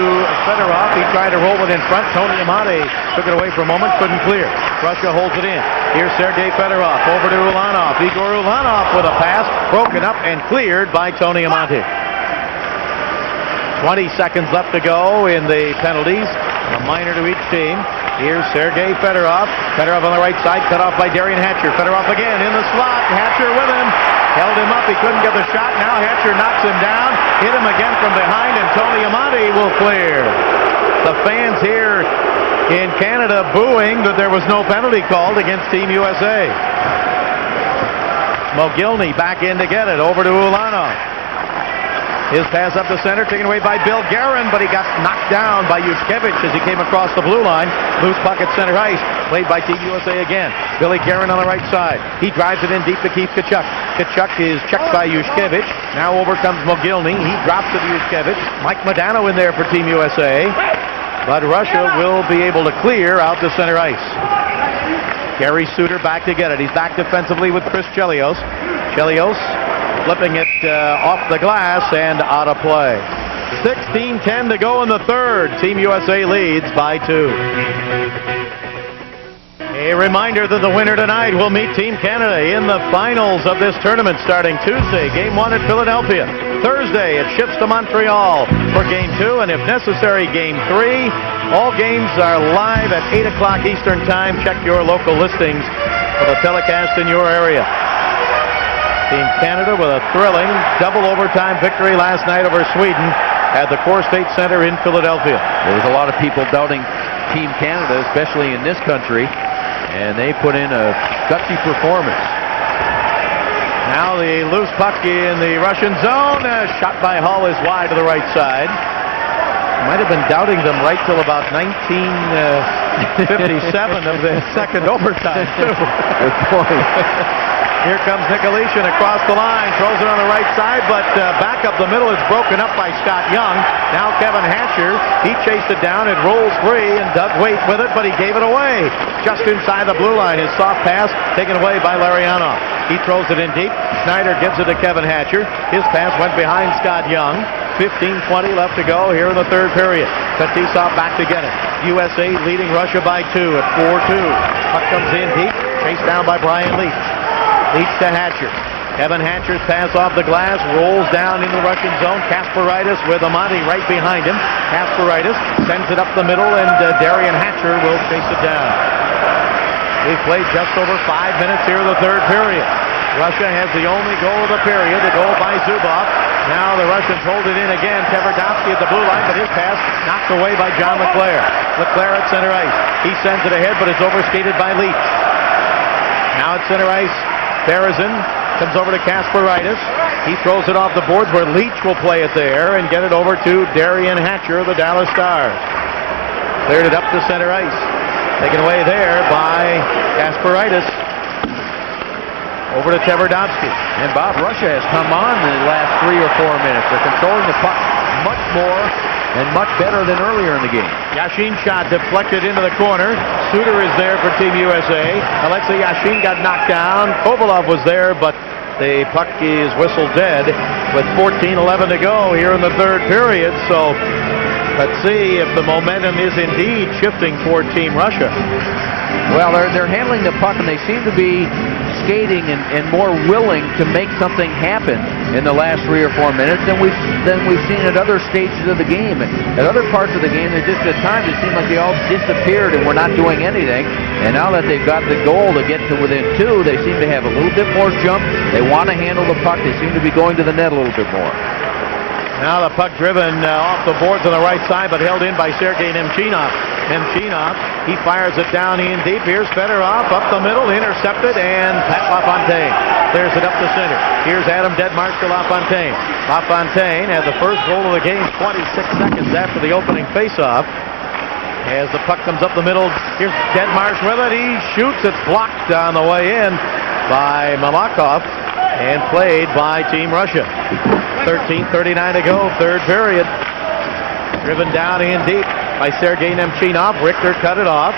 Fedorov. He tried to roll it in front. Tony Amati took it away for a moment. Couldn't clear. Russia holds it in. Here's Sergei Fedorov over to Ulanov. Igor Ulanov with a pass. Broken up and cleared by Tony Amati. 20 seconds left to go in the penalties. A minor to each team. Here's Sergei Fedorov. Fedorov on the right side, cut off by Darian Hatcher. Fedorov again in the slot. Hatcher with him. Held him up. He couldn't get the shot. Now Hatcher knocks him down. Hit him again from behind, and Tony Amati will clear. The fans here in Canada booing that there was no penalty called against Team USA. Mogilny back in to get it. Over to Ulanov. His pass up the center, taken away by Bill Guerin, but he got knocked down by Yushkevich as he came across the blue line. Loose puck at center ice, played by Team USA again. Billy Guerin on the right side. He drives it in deep to Keith Tkachuk. Tkachuk is checked by Yushkevich. Now over comes Mogilny. He drops it to Yushkevich. Mike Modano in there for Team USA. But Russia will be able to clear out to center ice. Gary Suter back to get it. He's back defensively with Chris Chelios. Chelios flipping it off the glass and out of play. 16:10 to go in the third. Team USA leads by 2. A reminder that the winner tonight will meet Team Canada in the finals of this tournament starting Tuesday. Game 1 at Philadelphia. Thursday it shifts to Montreal for Game 2, and if necessary, Game 3. All games are live at 8 o'clock Eastern Time. Check your local listings for the telecast in your area. Team Canada with a thrilling double overtime victory last night over Sweden at the Core State Center in Philadelphia. There was a lot of people doubting Team Canada, especially in this country, and they put in a gutsy performance. Now the loose puck in the Russian zone. Shot by Hull is wide to the right side. Might have been doubting them right till about 1957 of the second overtime, too. Good point. Here comes Nicolishin across the line, throws it on the right side, but back up the middle is broken up by Scott Young. Now Kevin Hatcher, he chased it down, it rolls free, and Doug Waite with it, but he gave it away. Just inside the blue line, his soft pass taken away by Larionov. He throws it in deep. Schneider gives it to Kevin Hatcher. His pass went behind Scott Young. 15:20 left to go here in the third period. Fetisov back to get it. USA leading Russia by 2 at 4-2. Puck comes in deep, chased down by Brian Leach. Leach to Hatcher. Kevin Hatcher's pass off the glass, rolls down into the Russian zone. Kasparaitis with Amati right behind him. Kasparaitis sends it up the middle, and Darian Hatcher will chase it down. We've played just over 5 minutes here in the third period. Russia has the only goal of the period, the goal by Zubov. Now the Russians hold it in again. Tverdovsky at the blue line, but his pass knocked away by John LeClaire. LeClaire at center ice. He sends it ahead, but is overskated by Leach. Now at center ice, Berezin comes over to Kasparaitis. He throws it off the boards where Leach will play it there and get it over to Darian Hatcher of the Dallas Stars. Cleared it up to center ice. Taken away there by Kasparaitis. Over to Tverdovsky. And Bob, Russia has come on in the last 3 or 4 minutes. They're controlling the puck much more and much better than earlier in the game. Yashin shot deflected into the corner. Suter is there for Team USA. Alexei Yashin got knocked down. Kovalov was there, but the puck is whistled dead with 14:11 to go here in the third period. So let's see if the momentum is indeed shifting toward Team Russia. Well, they're handling the puck, and they seem to be skating and more willing to make something happen in the last 3 or 4 minutes than we've seen at other stages of the game. At other parts of the game, they just at times it seemed like they all disappeared and were not doing anything. And now that they've got the goal to get to within 2, they seem to have a little bit more jump. They want to handle the puck. They seem to be going to the net a little bit more. Now the puck driven off the boards on the right side, but held in by Sergei Nemchinov. Nemchinov, he fires it down in deep. Here's Fedorov up the middle, intercepted, and Pat LaFontaine clears it up the center. Here's Adam Deadmarsh to LaFontaine. LaFontaine had the first goal of the game 26 seconds after the opening faceoff. As the puck comes up the middle, here's Deadmarsh with it. He shoots. It's blocked on the way in by Malakov and played by Team Russia. 13:39 to go, third period. Driven down in deep by Sergei Nemchinov. Richter cut it off.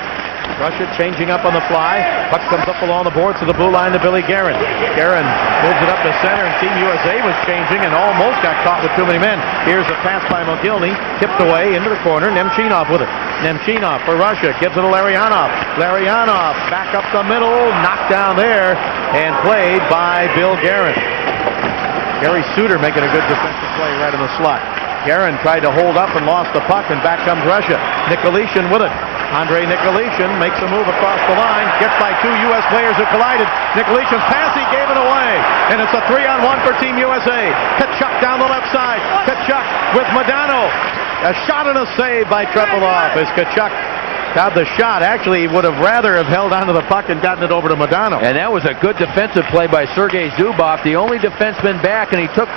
Russia changing up on the fly. Puck comes up along the boards to the blue line to Billy Guerin. Guerin moves it up to center, and Team USA was changing and almost got caught with too many men. Here's a pass by Mogilny, tipped away into the corner. Nemchinov with it. Nemchinov for Russia, gives it to Larionov. Larionov back up the middle, knocked down there, and played by Bill Guerin. Gary Suter making a good defensive play right in the slot. Guerin tried to hold up and lost the puck, and back comes Russia. Nicolishin with it. Andrei Nicolishin makes a move across the line, gets by 2 U.S. players who collided. Nicolishin's pass, he gave it away, and it's a 3-on-1 for Team USA. Tkachuk down the left side. Tkachuk with Modano. A shot and a save by Trepilov as Tkachuk got the shot. Actually, he would have rather have held onto the puck and gotten it over to Modano. And that was a good defensive play by Sergei Zubov, the only defenseman back, and he took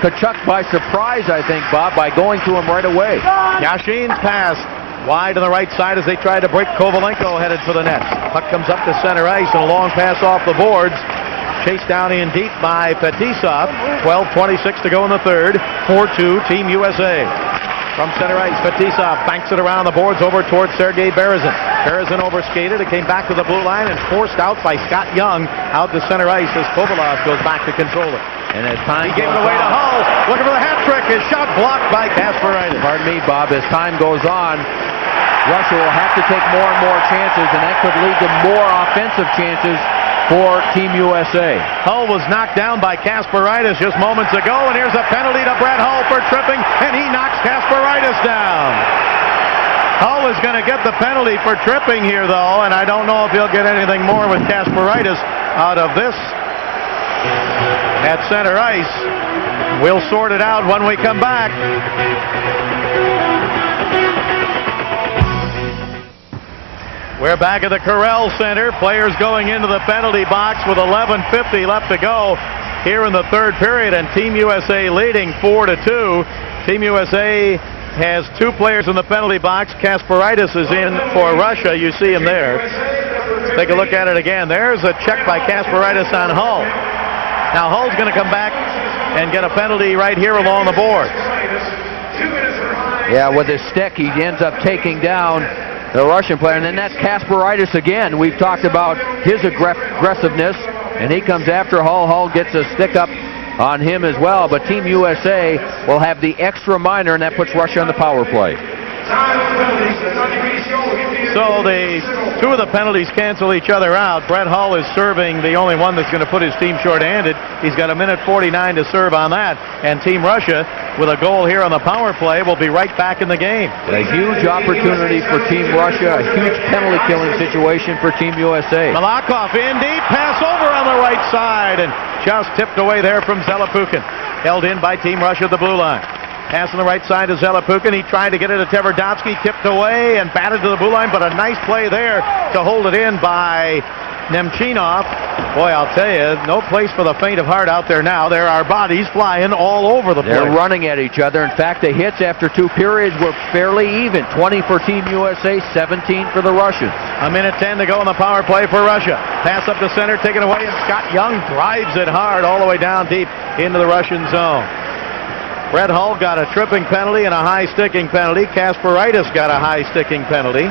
Kachuk by surprise, I think, Bob, by going to him right away. Yashin's pass wide on the right side as they try to break Kovalenko headed for the net. Puck comes up to center ice and a long pass off the boards. Chased down in deep by Fetisov. 12:26 to go in the third. 4-2 Team USA. From center ice, Fetisov banks it around the boards over towards Sergei Berezin. Berezin overskated. It came back to the blue line and forced out by Scott Young out to center ice as Kovalov goes back to control it. And as time he gave it away to Hull. Looking for the hat trick. His shot blocked by Kasparaitis. Pardon me, Bob. As time goes on, Russia will have to take more and more chances, and that could lead to more offensive chances for Team USA. Hull was knocked down by Kasparaitis just moments ago, and here's a penalty to Brett Hull for tripping, and he knocks Kasparaitis down. Hull is going to get the penalty for tripping here, though, and I don't know if he'll get anything more with Kasparaitis out of this at center ice. We'll sort it out when we come back. We're back at the Corral Center. Players going into the penalty box with 11:50 left to go here in the third period, and Team USA leading 4-2. Team USA has two players in the penalty box. Kasparaitis is in for Russia. You see him there. Let's take a look at it again. There's a check by Kasparaitis on Hull. Now Hull's going to come back and get a penalty right here along the boards. Yeah, with his stick, he ends up taking down the Russian player, and then that's Kasparaitis again. We've talked about his aggressiveness, and he comes after Hull. Hull gets a stick up on him as well, but Team USA will have the extra minor, and that puts Russia on the power play. So the two of the penalties cancel each other out. Brett Hull is serving, the only one that's going to put his team short-handed. He's got 1:49 to serve on that. And Team Russia, with a goal here on the power play, will be right back in the game. A huge opportunity for Team Russia, a huge penalty-killing situation for Team USA. Malakhov in deep, pass over on the right side, and just tipped away there from Zelepukin. Held in by Team Russia at the blue line. Pass on the right side to Zelepukin. He tried to get it to Tverdovsky, tipped away and batted to the blue line, but a nice play there to hold it in by Nemchinov. Boy, I'll tell you, no place for the faint of heart out there now. There are bodies flying all over the place. They're running at each other. In fact, the hits after two periods were fairly even. 20 for Team USA, 17 for the Russians. 1:10 to go on the power play for Russia. Pass up the center, taken away, and Scott Young drives it hard all the way down deep into the Russian zone. Brett Hull got a tripping penalty and a high sticking penalty. Kasparaitis got a high sticking penalty.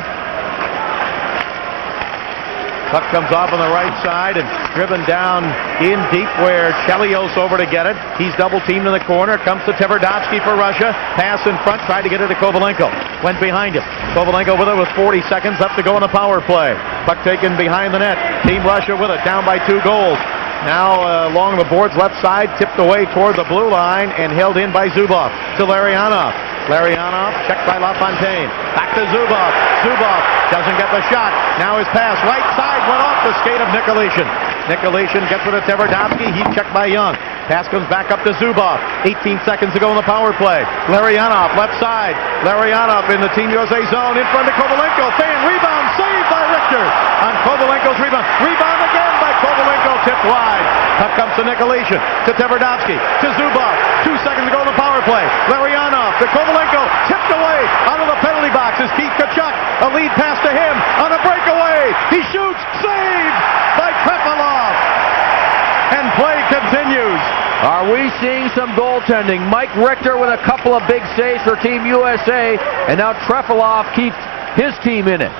Puck comes off on the right side and driven down in deep where Chelios over to get it. He's double teamed in the corner. Comes to Tverdovsky for Russia. Pass in front, tried to get it to Kovalenko. Went behind him. Kovalenko with it with 40 seconds left to go on the power play. Puck taken behind the net. Team Russia with it, down by 2 goals. Now along the boards left side, tipped away toward the blue line and held in by Zubov to Larionov. Larionov checked by LaFontaine. Back to Zubov. Zubov doesn't get the shot. Now his pass right side went off the skate of Nicolishin. Nicolishin gets it to Tverdovsky. He's checked by Young. Pass comes back up to Zubov. 18 seconds to go in the power play. Larionov left side. Larionov in the Team USA zone in front of Kovalenko. Fan rebound saved by Richter on Kovalenko's rebound. Rebound again by Kovalenko, tipped wide. Puck comes to Nicolishin, to Tverdovsky, to Zubov. 2 seconds to go in the power play. Larionov to Kovalenko, tipped away out of the penalty box is Keith Kachuk. A lead pass to him on a breakaway. He shoots, saved by Trepalov. And play continues. Are we seeing some goaltending? Mike Richter with a couple of big saves for Team USA, and now Trepalov keeps his team in it.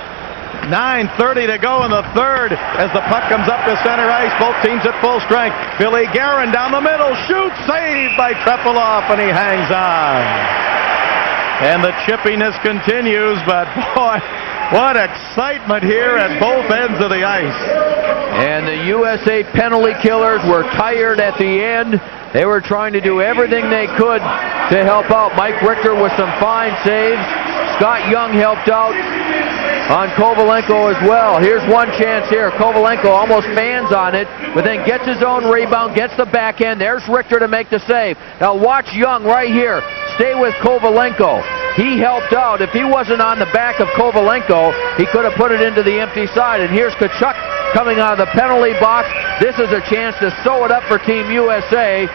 9:30 to go in the third as the puck comes up to center ice. Both teams at full strength. Billy Guerin down the middle. Shoots, saved by Trepalov, and he hangs on. And the chippiness continues, but boy, what excitement here at both ends of the ice. And the USA penalty killers were tired at the end. They were trying to do everything they could to help out. Mike Richter with some fine saves. Scott Young helped out on Kovalenko as well. Here's one chance here. Kovalenko almost fans on it, but then gets his own rebound, gets the backhand. There's Richter to make the save. Now watch Young right here. Stay with Kovalenko. He helped out. If he wasn't on the back of Kovalenko, he could have put it into the empty side. And here's Kachuk coming out of the penalty box. This is a chance to sew it up for Team USA.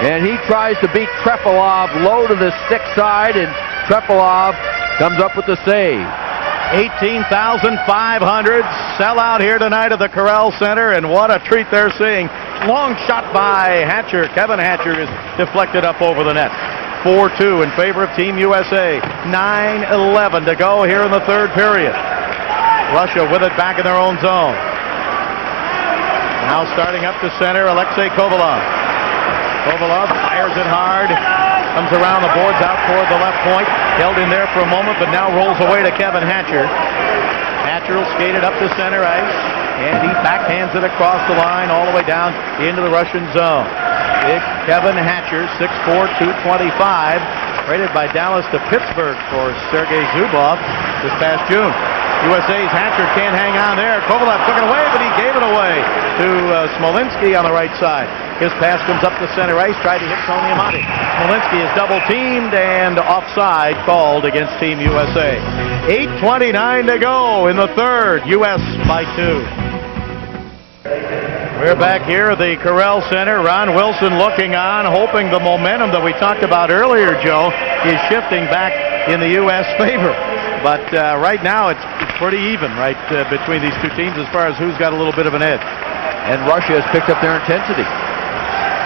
and he tries to beat Trepalov low to the stick side, and Trepalov comes up with the save. 18,500 sell out here tonight at the Corral Center, and what a treat they're seeing. Long shot by Hatcher. Kevin Hatcher is deflected up over the net. 4-2 in favor of Team USA. 9:11 to go here in the third period. Russia with it back in their own zone. Now starting up to center, Alexei Kovalov. Kovalov fires it hard. Comes around the boards out toward the left point. Held in there for a moment, but now rolls away to Kevin Hatcher. Hatcher will skate it up to center ice, and he backhands it across the line all the way down into the Russian zone. Big Kevin Hatcher, 6'4", 225, traded by Dallas to Pittsburgh for Sergei Zubov this past June. USA's Hatcher can't hang on there. Kovalov took it away, but he gave it away to Smolinski on the right side. His pass comes up the center ice, tried to hit Tony Amati. Smolinski is double-teamed and offside called against Team USA. 8:29 to go in the third. U.S. by 2. We're back here at the Corral Center. Ron Wilson looking on, hoping the momentum that we talked about earlier, Joe, is shifting back in the U.S. favor. But right now it's pretty even, right, between these two teams as far as who's got a little bit of an edge. And Russia has picked up their intensity.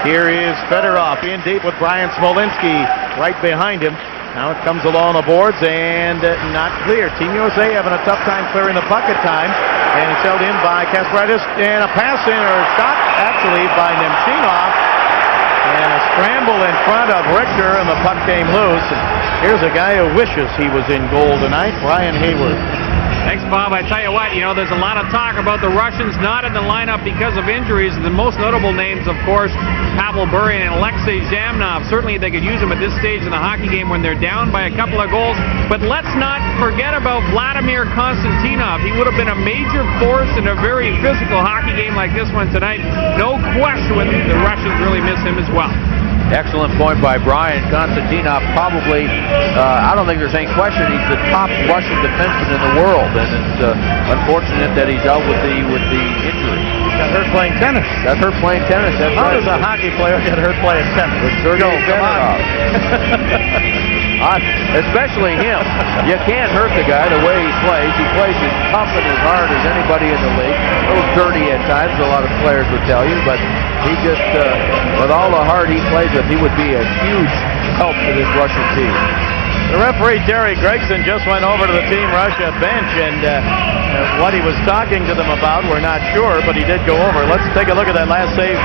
Here is Fedorov in deep with Brian Smolinski right behind him. Now it comes along the boards and not clear. Team USA having a tough time clearing the puck at times. And it's held in by Kasparidis. And a pass in, or a shot actually by Nemchinov. And a scramble in front of Richter, and the puck came loose. And here's a guy who wishes he was in goal tonight, Brian Hayward. Thanks, Bob. I tell you what, there's a lot of talk about the Russians not in the lineup because of injuries. The most notable names, of course, Pavel Burin and Alexei Zamnov. Certainly they could use them at this stage in the hockey game when they're down by a couple of goals. But let's not forget about Vladimir Konstantinov. He would have been a major force in a very physical hockey game like this one tonight. No question the Russians really miss him as well. Excellent point by Brian. Konstantinov probably, I don't think there's any question, he's the top Russian defenseman in the world, and it's unfortunate that he's out with the injury. Got hurt playing tennis. Got hurt playing tennis. That's How right. does a hockey player get hurt playing tennis? With Sergei Fedorov. Especially him. You can't hurt the guy the way he plays. He plays as tough and as hard as anybody in the league. A little dirty at times, a lot of players would tell you, but he just, with all the heart he plays with, he would be a huge help to this Russian team. The referee, Terry Gregson, just went over to the Team Russia bench, and what he was talking to them about, we're not sure, but he did go over. Let's take a look at that last save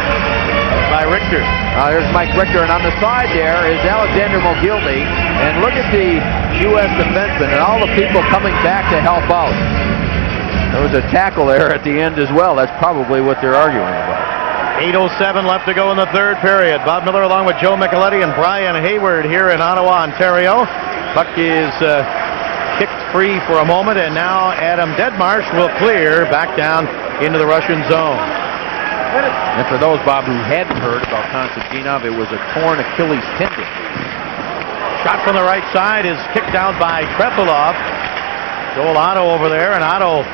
by Richter. Here's Mike Richter, and on the side there is Alexander Mogilny, and look at the U.S. defenseman and all the people coming back to help out. There was a tackle there at the end as well. That's probably what they're arguing about. 8:07 left to go in the third period. Bob Miller along with Joe Micheletti and Brian Hayward here in Ottawa, Ontario. Puck is kicked free for a moment, and now Adam Deadmarsh will clear back down into the Russian zone. And for those, Bob, who hadn't heard about Konstantinov, it was a torn Achilles tendon. Shot from the right side is kicked out by Trepalov. Joel Otto over there, and Otto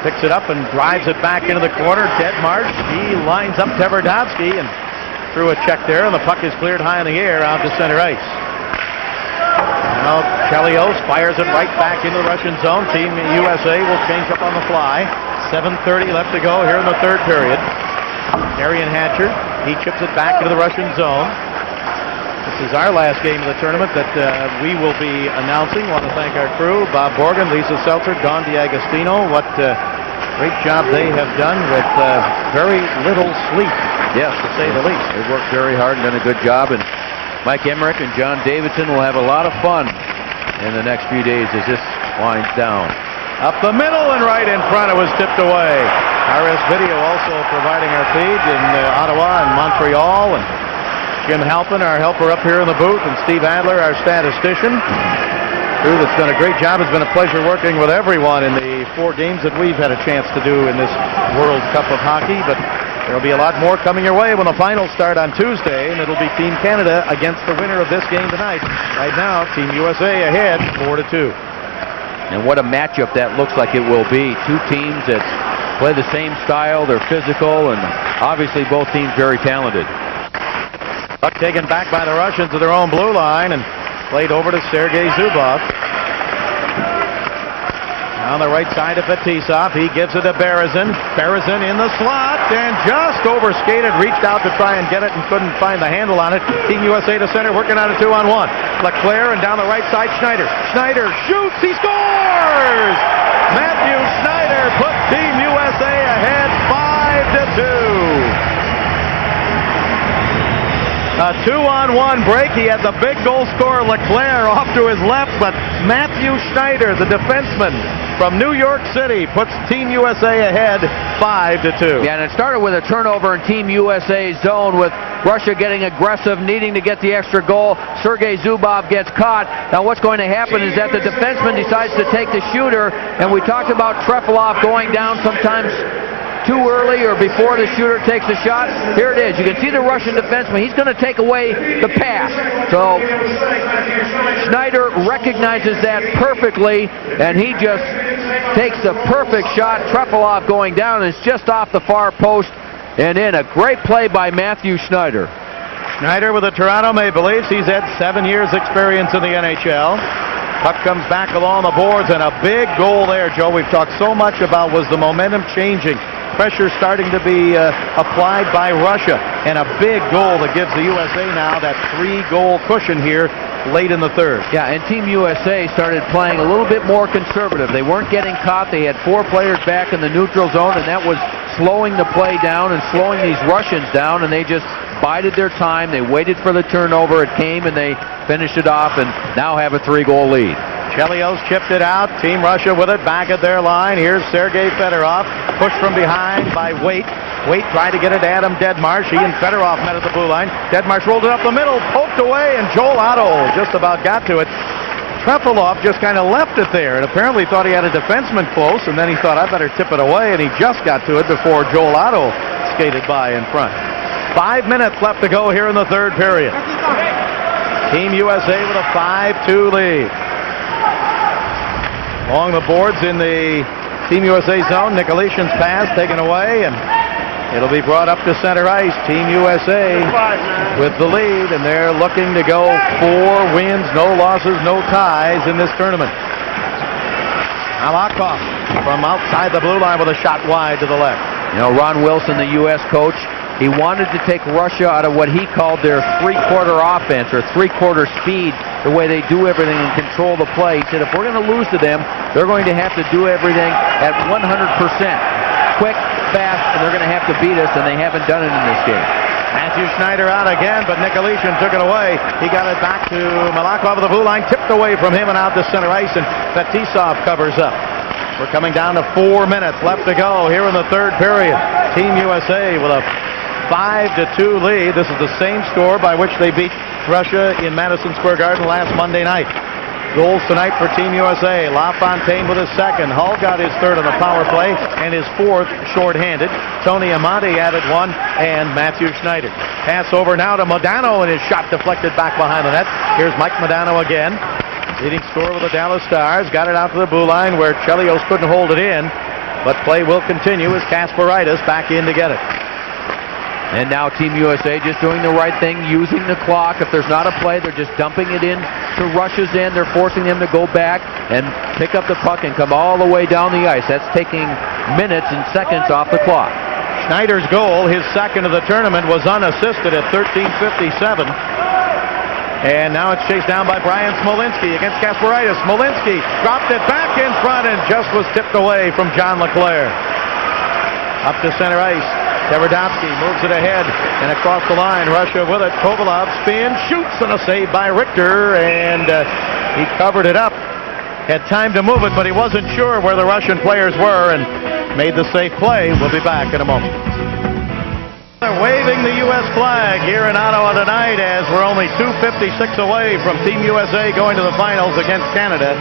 picks it up and drives it back into the corner. Deadmarsh, he lines up Tverdovsky and threw a check there, and the puck is cleared high in the air out to center ice. Now Chelios fires it right back into the Russian zone. Team USA will change up on the fly. 7:30 left to go here in the third period. Darian Hatcher, he chips it back into the Russian zone. This is our last game of the tournament that we will be announcing. I want to thank our crew, Bob Borgen, Lisa Seltzer, Don DiAgostino. What great job they have done with very little sleep, yes, to say the least. They've worked very hard and done a good job, and Mike Emmerich and John Davidson will have a lot of fun in the next few days as this winds down. Up the middle and right in front, it was tipped away. RS Video also providing our feed in Ottawa and Montreal, and Jim Halpin, our helper up here in the booth, and Steve Adler, our statistician. Crew that's done a great job. It's been a pleasure working with everyone in the 4 games that we've had a chance to do in this World Cup of Hockey, but there'll be a lot more coming your way when the finals start on Tuesday, and it'll be Team Canada against the winner of this game tonight. Right now, Team USA ahead 4-2. And what a matchup that looks like it will be. Two teams that play the same style, they're physical, and obviously both teams very talented. Puck taken back by the Russians to their own blue line and played over to Sergei Zubov. On the right side of Fetisov, he gives it to Berezin. Berezin in the slot and just overskated, reached out to try and get it and couldn't find the handle on it. Team USA to center, working on a 2-on-1. Leclerc and down the right side, Schneider. Schneider shoots, he scores! Matthew Schneider put Team USA ahead 5-2. A 2-on-1 break. He had the big goal scorer Leclerc off to his left, but Matthew Schneider, the defenseman from New York City, puts Team USA ahead 5-2. Yeah, and it started with a turnover in Team USA's zone with Russia getting aggressive, needing to get the extra goal. Sergei Zubov gets caught. Now what's going to happen is that the defenseman decides to take the shooter, and we talked about Trefilov going down sometimes too early or before the shooter takes the shot. Here it is. You can see the Russian defenseman. He's going to take away the pass. So Schneider recognizes that perfectly, and he just takes a perfect shot. Trefilov going down, and it's just off the far post and in. A great play by Matthew Schneider. Schneider with the Toronto Maple Leafs. He's had 7 years experience in the NHL. Puck comes back along the boards, and a big goal there, Joe. We've talked so much about was the momentum changing. Pressure starting to be applied by Russia, and a big goal that gives the USA now that 3-goal cushion here late in the third. Yeah, and Team USA started playing a little bit more conservative. They weren't getting caught. They had 4 players back in the neutral zone, and that was slowing the play down and slowing these Russians down, and they just bided their time. They waited for the turnover. It came, and they finished it off, and now have a 3-goal lead. Chelios chipped it out. Team Russia with it back at their line. Here's Sergei Fedorov. Pushed from behind by Waite. Waite tried to get it to Adam Deadmarsh. He and Fedorov met at the blue line. Deadmarsh rolled it up the middle, poked away, and Joel Otto just about got to it. Trefilov just kind of left it there and apparently thought he had a defenseman close, and then he thought, I better tip it away, and he just got to it before Joel Otto skated by in front. 5 minutes left to go here in the third period. Team USA with a 5-2 lead. Along the boards in the Team USA zone, Nicolishin's pass taken away, and it'll be brought up to center ice. Team USA with the lead, and they're looking to go 4 wins, no losses, no ties in this tournament. Alakov from outside the blue line with a shot wide to the left. You know, Ron Wilson, the U.S. coach, he wanted to take Russia out of what he called their 3-quarter offense, or 3-quarter speed, the way they do everything and control the play. He said, if we're going to lose to them, they're going to have to do everything at 100%. Quick, fast, and they're going to have to beat us, and they haven't done it in this game. Matthew Schneider out again, but Nicolishin took it away. He got it back to Malakov of the blue line, tipped away from him and out to center ice, and Fetisov covers up. We're coming down to 4 minutes left to go here in the third period. Team USA with a 5-2 lead. This is the same score by which they beat Russia in Madison Square Garden last Monday night. Goals tonight for Team USA. LaFontaine with his second. Hull got his third on the power play and his fourth shorthanded. Tony Amante added 1, and Matthew Schneider. Pass over now to Modano, and his shot deflected back behind the net. Here's Mike Modano again. Leading scorer with the Dallas Stars. Got it out to the blue line where Chelios couldn't hold it in. But play will continue as Kasparaitis back in to get it. And now Team USA just doing the right thing, using the clock. If there's not a play, they're just dumping it in to Russia's end. They're forcing them to go back and pick up the puck and come all the way down the ice. That's taking minutes and seconds off the clock. Schneider's goal, his second of the tournament, was unassisted at 13:57. And now it's chased down by Brian Smolinski against Kasparaitis. Smolinski dropped it back in front and just was tipped away from John Leclerc. Up to center ice. Davidovsky moves it ahead and across the line. Russia with it. Kovalov spins, shoots, and a save by Richter, and he covered it up. Had time to move it, but he wasn't sure where the Russian players were and made the safe play. We'll be back in a moment. They're waving the U.S. flag here in Ottawa tonight as we're only 2:56 away from Team USA going to the finals against Canada.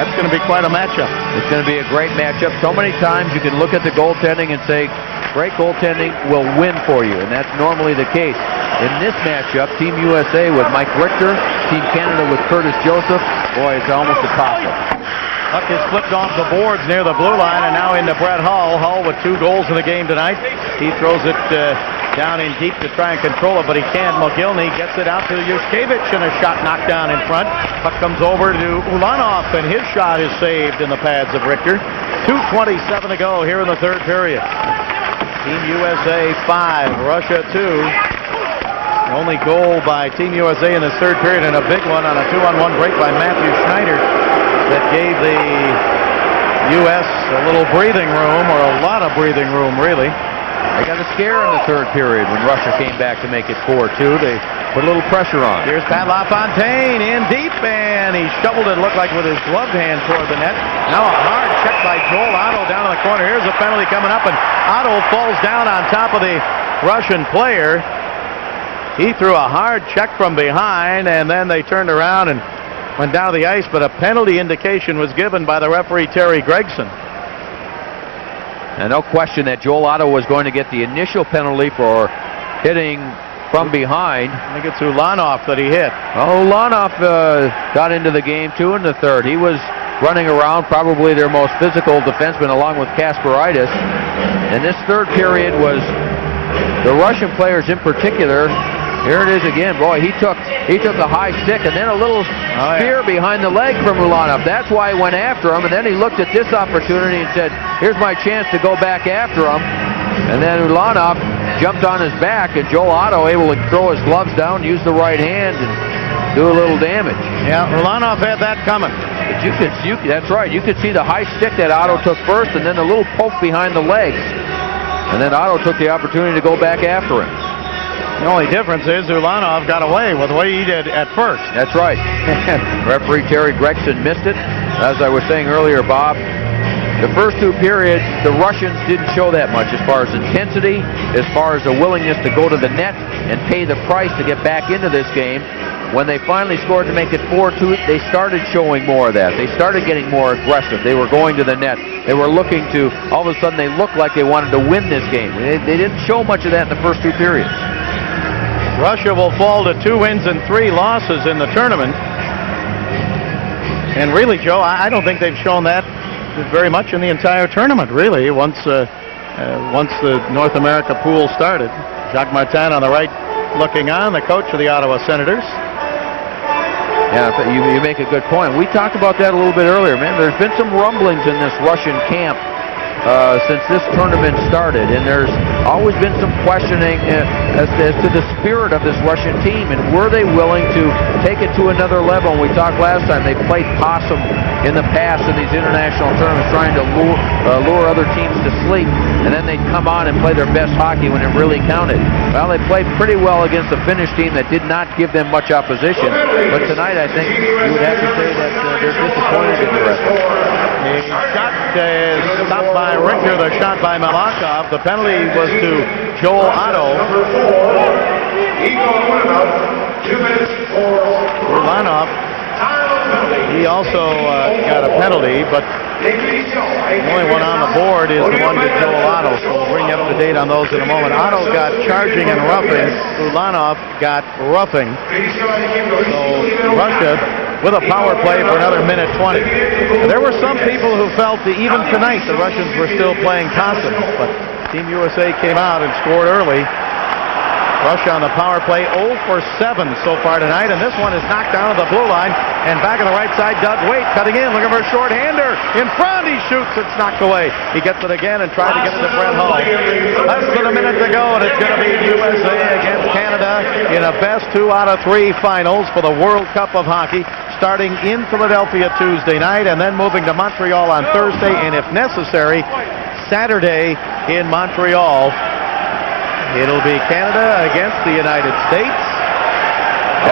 That's going to be quite a matchup. It's going to be a great matchup. So many times you can look at the goaltending and say, great goaltending will win for you, and that's normally the case. In this matchup, Team USA with Mike Richter, Team Canada with Curtis Joseph, boy, it's almost a toss-up. Puck is flipped off the boards near the blue line, and now into Brett Hull. Hull with 2 goals in the game tonight. He throws it down in deep to try and control it, but he can't. Mogilny gets it out to Yushkevich, and a shot knocked down in front. Puck comes over to Ulanov, and his shot is saved in the pads of Richter. 2:27 to go here in the third period. Team USA 5, Russia 2. The only goal by Team USA in this third period, and a big one on a 2-on-1 break by Matthew Schneider that gave the U.S. a little breathing room, or a lot of breathing room, really. They got a scare in the third period when Russia came back to make it 4-2. They put a little pressure on. Here's Pat LaFontaine in deep, and he shoveled it, looked like with his gloved hand toward the net. Now a hard check by Joel Otto down in the corner. Here's a penalty coming up, and Otto falls down on top of the Russian player. He threw a hard check from behind, and then they turned around and went down to the ice, but a penalty indication was given by the referee, Terry Gregson. And no question that Joel Otto was going to get the initial penalty for hitting from behind. I think it's Ulanov that he hit. Well, Ulanov got into the game, too, in the third. He was running around, probably their most physical defenseman, along with Kasparaitis. And this third period was the Russian players in particular. Here it is again. Boy, he took the high stick and then a little spear behind the leg from Ulanov. That's why he went after him. And then he looked at this opportunity and said, here's my chance to go back after him. And then Ulanov jumped on his back, and Joel Otto able to throw his gloves down, use the right hand, and do a little damage. Yeah, Ulanov had that coming. But that's right. You could see the high stick that Otto took first, and then the little poke behind the legs. And then Otto took the opportunity to go back after him. The only difference is Ulanov got away with what he did at first. That's right. Referee Terry Gregson missed it. As I was saying earlier, Bob, the first 2 periods, the Russians didn't show that much as far as intensity, as far as a willingness to go to the net and pay the price to get back into this game. When they finally scored to make it 4-2, they started showing more of that. They started getting more aggressive. They were going to the net. They were looking to, all of a sudden they looked like they wanted to win this game. They didn't show much of that in the first 2 periods. Russia will fall to 2 wins and 3 losses in the tournament. And really, Joe, I don't think they've shown that very much in the entire tournament, really, once the North America pool started. Jacques Martin on the right looking on, the coach of the Ottawa Senators. Yeah, you make a good point. We talked about that a little bit earlier, man. There's been some rumblings in this Russian camp since this tournament started, and there's always been some questioning as to the spirit of this Russian team, and were they willing to take it to another level? And we talked last time, they played possum in the past in these international tournaments, trying to lure other teams to sleep, and then they'd come on and play their best hockey when it really counted. Well, they played pretty well against a Finnish team that did not give them much opposition, but tonight I think you would have to say that they're disappointed in the rest. The shot is stopped by Richter, the shot by Malakhov. The penalty was to Joel Otto. Ulanov, he also got a penalty, but the only one on the board is the one to Joel Otto. So we'll bring you up to date on those in a moment. Otto got charging and roughing. Ulanov got roughing. So Russia with a power play for another minute 20. There were some people who felt that even tonight the Russians were still playing possum, but Team USA came out and scored early. Russia on the power play 0 for 7 so far tonight, and this one is knocked down to the blue line, and back on the right side, Doug Waite cutting in, looking for a short-hander. In front, he shoots, it's knocked away. He gets it again and tries to get it to Brett Hull. Less than a minute to go, and it's going to be USA against Canada in a best 2 out of 3 finals for the World Cup of Hockey, starting in Philadelphia Tuesday night, and then moving to Montreal on Thursday, and if necessary, Saturday in Montreal. It'll be Canada against the United States.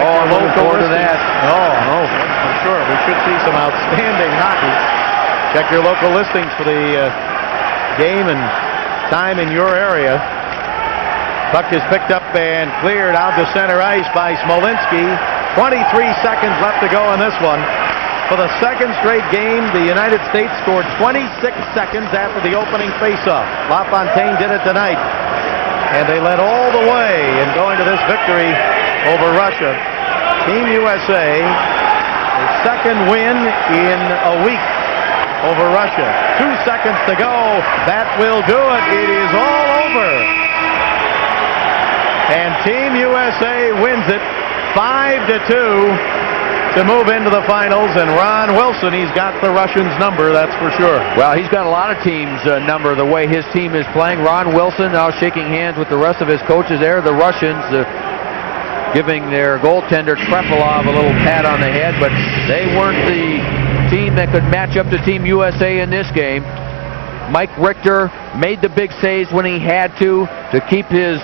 Oh, I'm looking forward to that. Oh, for sure. We should see some outstanding hockey. Check your local listings for the game and time in your area. Puck is picked up and cleared out to center ice by Smolinski. 23 seconds left to go in this one. For the second straight game, the United States scored 26 seconds after the opening faceoff. LaFontaine did it tonight. And they led all the way in going to this victory over Russia. Team USA, their second win in a week over Russia. 2 seconds to go. That will do it. It is all over. And Team USA wins it 5-2 to move into the finals. And Ron Wilson, he's got the Russians' number, that's for sure. Well, he's got a lot of teams' number the way his team is playing. Ron Wilson now shaking hands with the rest of his coaches there. The Russians giving their goaltender Trefilov a little pat on the head, but they weren't the team that could match up to Team USA in this game. Mike Richter made the big saves when he had to keep his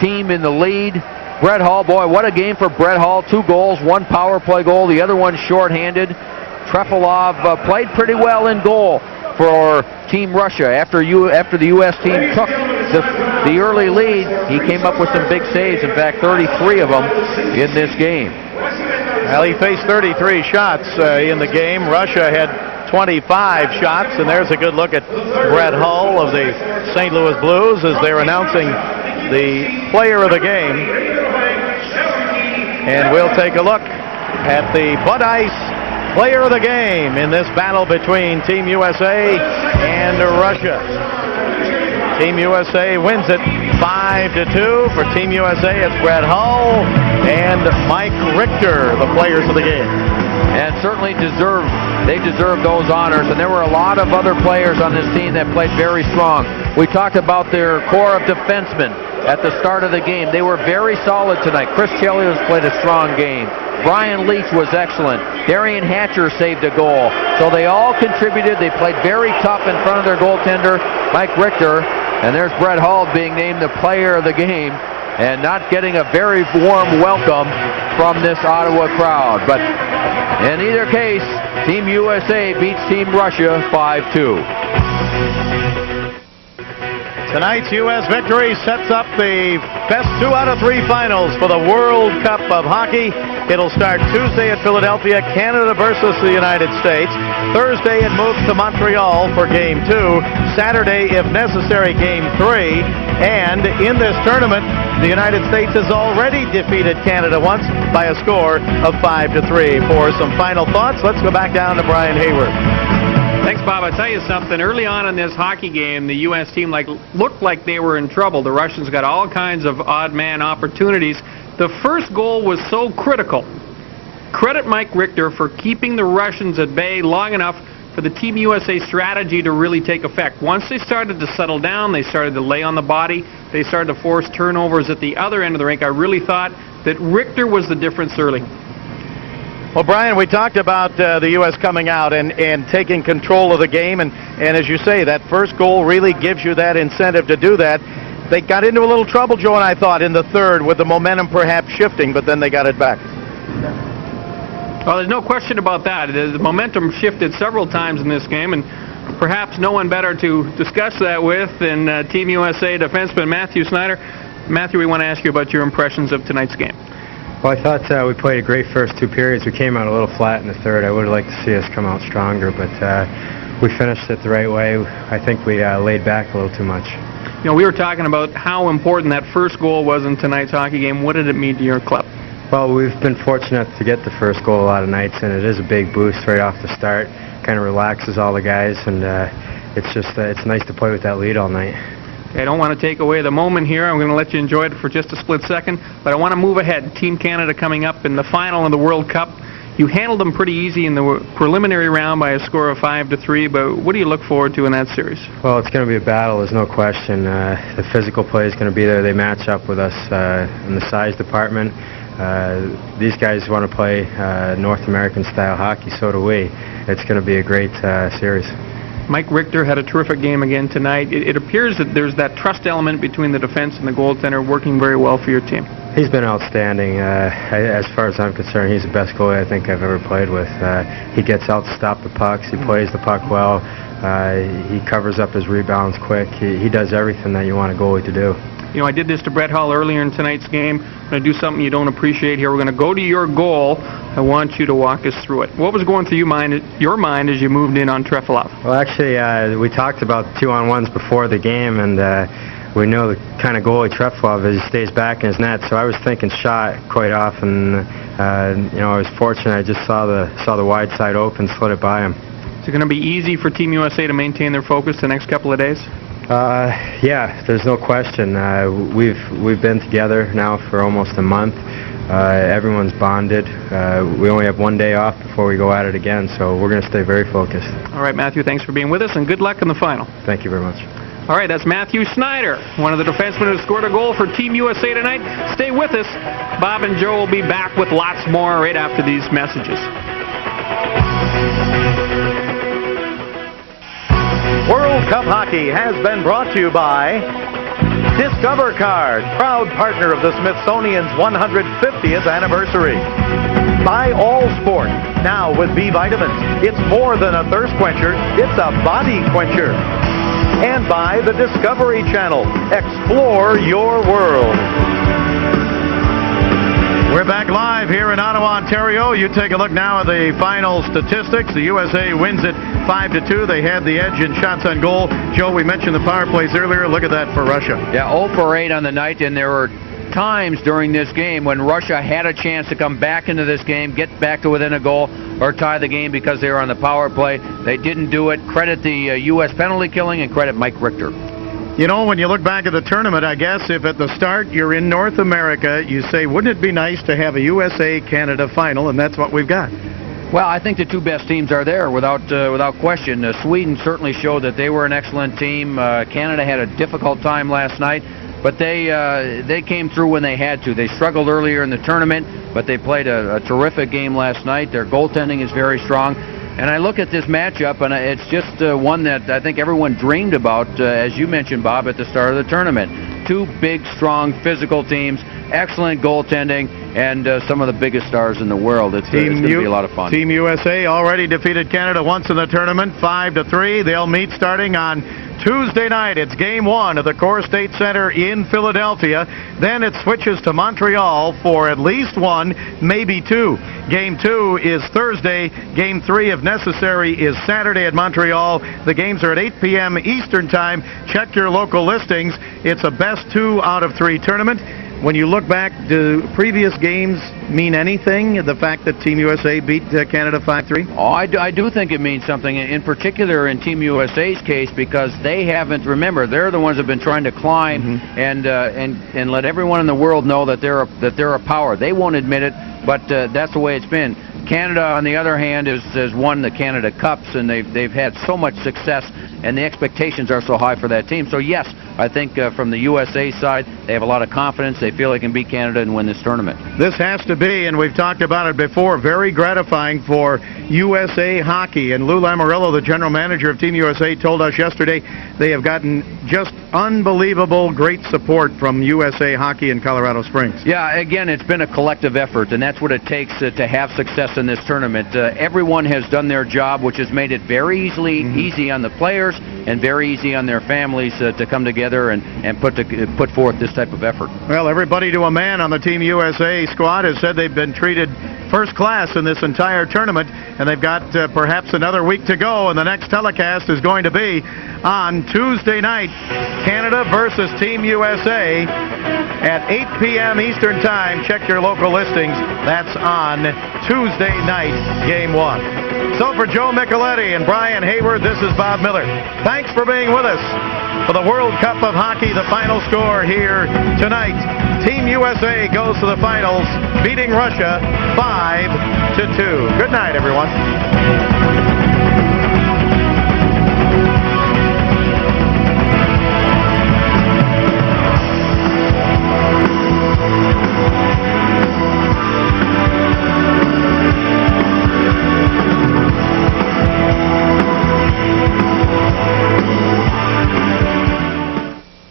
team in the lead. Brett Hull, boy, what a game for Brett Hull. 2 goals, 1 power play goal, the other one shorthanded. Trefilov played pretty well in goal for Team Russia. After the U.S. team took the early lead, he came up with some big saves. In fact, 33 of them in this game. Well, he faced 33 shots in the game. Russia had 25 shots, and there's a good look at Brett Hull of the St. Louis Blues as they're announcing the player of the game. And we'll take a look at the Bud Ice player of the game in this battle between Team USA and Russia. Team USA wins it 5-2. For Team USA, it's Brett Hull and Mike Richter, the players of the game. And certainly they deserve those honors. And there were a lot of other players on this team that played very strong. We talked about their core of defensemen at the start of the game. They were very solid tonight. Chris Chelios played a strong game. Brian Leach was excellent. Darian Hatcher saved a goal. So they all contributed. They played very tough in front of their goaltender, Mike Richter. And there's Brett Hull being named the player of the game and not getting a very warm welcome from this Ottawa crowd. But in either case, Team USA beats Team Russia 5-2. Tonight's U.S. victory sets up the best 2 out of 3 finals for the World Cup of Hockey. It'll start Tuesday at Philadelphia, Canada versus the United States. Thursday it moves to Montreal for Game 2. Saturday, if necessary, Game 3. And in this tournament, the United States has already defeated Canada once by a score of 5-3. For some final thoughts, let's go back down to Brian Hayward. Thanks, Bob. I'll tell you something. Early on in this hockey game, the U.S. team looked like they were in trouble. The Russians got all kinds of odd man opportunities. The first goal was so critical. Credit Mike Richter for keeping the Russians at bay long enough for the Team USA strategy to really take effect. Once they started to settle down, they started to lay on the body, they started to force turnovers at the other end of the rink. I really thought that Richter was the difference early. Well, Brian, we talked about the U.S. coming out and taking control of the game, and as you say, that first goal really gives you that incentive to do that. They got into a little trouble, Joe, and I thought, in the third, with the momentum perhaps shifting, but then they got it back. Well, there's no question about that. The momentum shifted several times in this game, and perhaps no one better to discuss that with than Team USA defenseman Matthew Snyder. Matthew, we want to ask you about your impressions of tonight's game. Well, I thought we played a great first 2 periods. We came out a little flat in the third. I would have liked to see us come out stronger, but we finished it the right way. I think we laid back a little too much. You know, we were talking about how important that first goal was in tonight's hockey game. What did it mean to your club? Well, we've been fortunate to get the first goal a lot of nights, and it is a big boost right off the start. Kind of relaxes all the guys, and it's nice to play with that lead all night. I don't want to take away the moment here. I'm going to let you enjoy it for just a split second, but I want to move ahead. Team Canada coming up in the final of the World Cup. You handled them pretty easy in the preliminary round by a score of 5-3, but what do you look forward to in that series? Well, it's going to be a battle, there's no question. The physical play is going to be there. They match up with us in the size department. These guys want to play North American style hockey, so do we. It's going to be a great series. Mike Richter had a terrific game again tonight. It appears that there's that trust element between the defense and the goaltender working very well for your team. He's been outstanding. As far as I'm concerned, he's the best goalie I think I've ever played with. He gets out to stop the pucks. He plays the puck well. He covers up his rebounds quick. He does everything that you want a goalie to do. You know, I did this to Brett Hull earlier in tonight's game. I'm going to do something you don't appreciate here. We're going to go to your goal. I want you to walk us through it. What was going through your mind as you moved in on Trefilov? Well, actually, we talked about 2-on-1s before the game, and we know the kind of goalie Trefilov is. He stays back in his net, so I was thinking shot quite often. I was fortunate. I just saw the wide side open, slid it by him. Is it going to be easy for Team USA to maintain their focus the next couple of days? Yeah, there's no question. We've been together now for almost a month. Everyone's bonded. We only have one day off before we go at it again, so we're going to stay very focused. All right, Matthew, thanks for being with us, and good luck in the final. Thank you very much. All right, that's Matthew Snyder, one of the defensemen who scored a goal for Team USA tonight. Stay with us. Bob and Joe will be back with lots more right after these messages. World Cup Hockey has been brought to you by Discover Card, proud partner of the Smithsonian's 150th anniversary. By All Sport, now with B vitamins. It's more than a thirst quencher, it's a body quencher. And by the Discovery Channel. Explore your world. We're back live here in Ottawa, Ontario. You take a look now at the final statistics. The USA wins it 5-2. They had the edge in shots on goal. Joe, we mentioned the power plays earlier. Look at that for Russia. Yeah, 0 for 8 on the night, and there were times during this game when Russia had a chance to come back into this game, get back to within a goal, or tie the game because they were on the power play. They didn't do it. Credit the U.S. penalty killing and credit Mike Richter. You know, when you look back at the tournament, I guess if at the start you're in North America, you say, wouldn't it be nice to have a USA-Canada final, and that's what we've got. Well, I think the two best teams are there without question. Sweden certainly showed that they were an excellent team. Canada had a difficult time last night, but they came through when they had to. They struggled earlier in the tournament, but they played a terrific game last night. Their goaltending is very strong. And I look at this matchup, and it's just one that I think everyone dreamed about, as you mentioned, Bob, at the start of the tournament. Two big, strong, physical teams, excellent goaltending, and some of the biggest stars in the world. It's going to be a lot of fun. Team USA already defeated Canada once in the tournament, 5-3. They'll meet starting on Tuesday night. It's Game 1 at the Core State Center in Philadelphia. Then it switches to Montreal for at least one, maybe two. Game 2 is Thursday. Game 3, if necessary, is Saturday at Montreal. The games are at 8 p.m. Eastern Time. Check your local listings. It's a best 2 out of 3 tournament. When you look back, do previous games mean anything? The fact that Team USA beat Canada 5-3? Oh, I do think it means something, in particular in Team USA's case, because they haven't, remember, they're the ones that have been trying to climb and let everyone in the world know that they're a power. They won't admit it, but that's the way it's been. Canada, on the other hand, has won the Canada Cups, and they've had so much success, and the expectations are so high for that team. So yes, I think from the USA side, they have a lot of confidence. They feel they can beat Canada and win this tournament. This has to be, and we've talked about it before, very gratifying for USA Hockey. And Lou Lamoriello, the general manager of Team USA, told us yesterday they have gotten just unbelievable great support from USA Hockey in Colorado Springs. Yeah, again, it's been a collective effort, and that's what it takes to have success in this tournament. Everyone has done their job, which has made it very easy on the players and very easy on their families to come together and put forth this type of effort. Well, everybody to a man on the Team USA squad has said they've been treated first class in this entire tournament, and they've got perhaps another week to go, and the next telecast is going to be on Tuesday night, Canada versus Team USA at 8 p.m. Eastern Time. Check your local listings. That's on Tuesday night, Game 1. So for Joe Micheletti and Brian Hayward, this is Bob Miller. Thanks for being with us for the World Cup of Hockey. The final score here tonight. Team USA goes to the finals, beating Russia 5-2. Good night, everyone.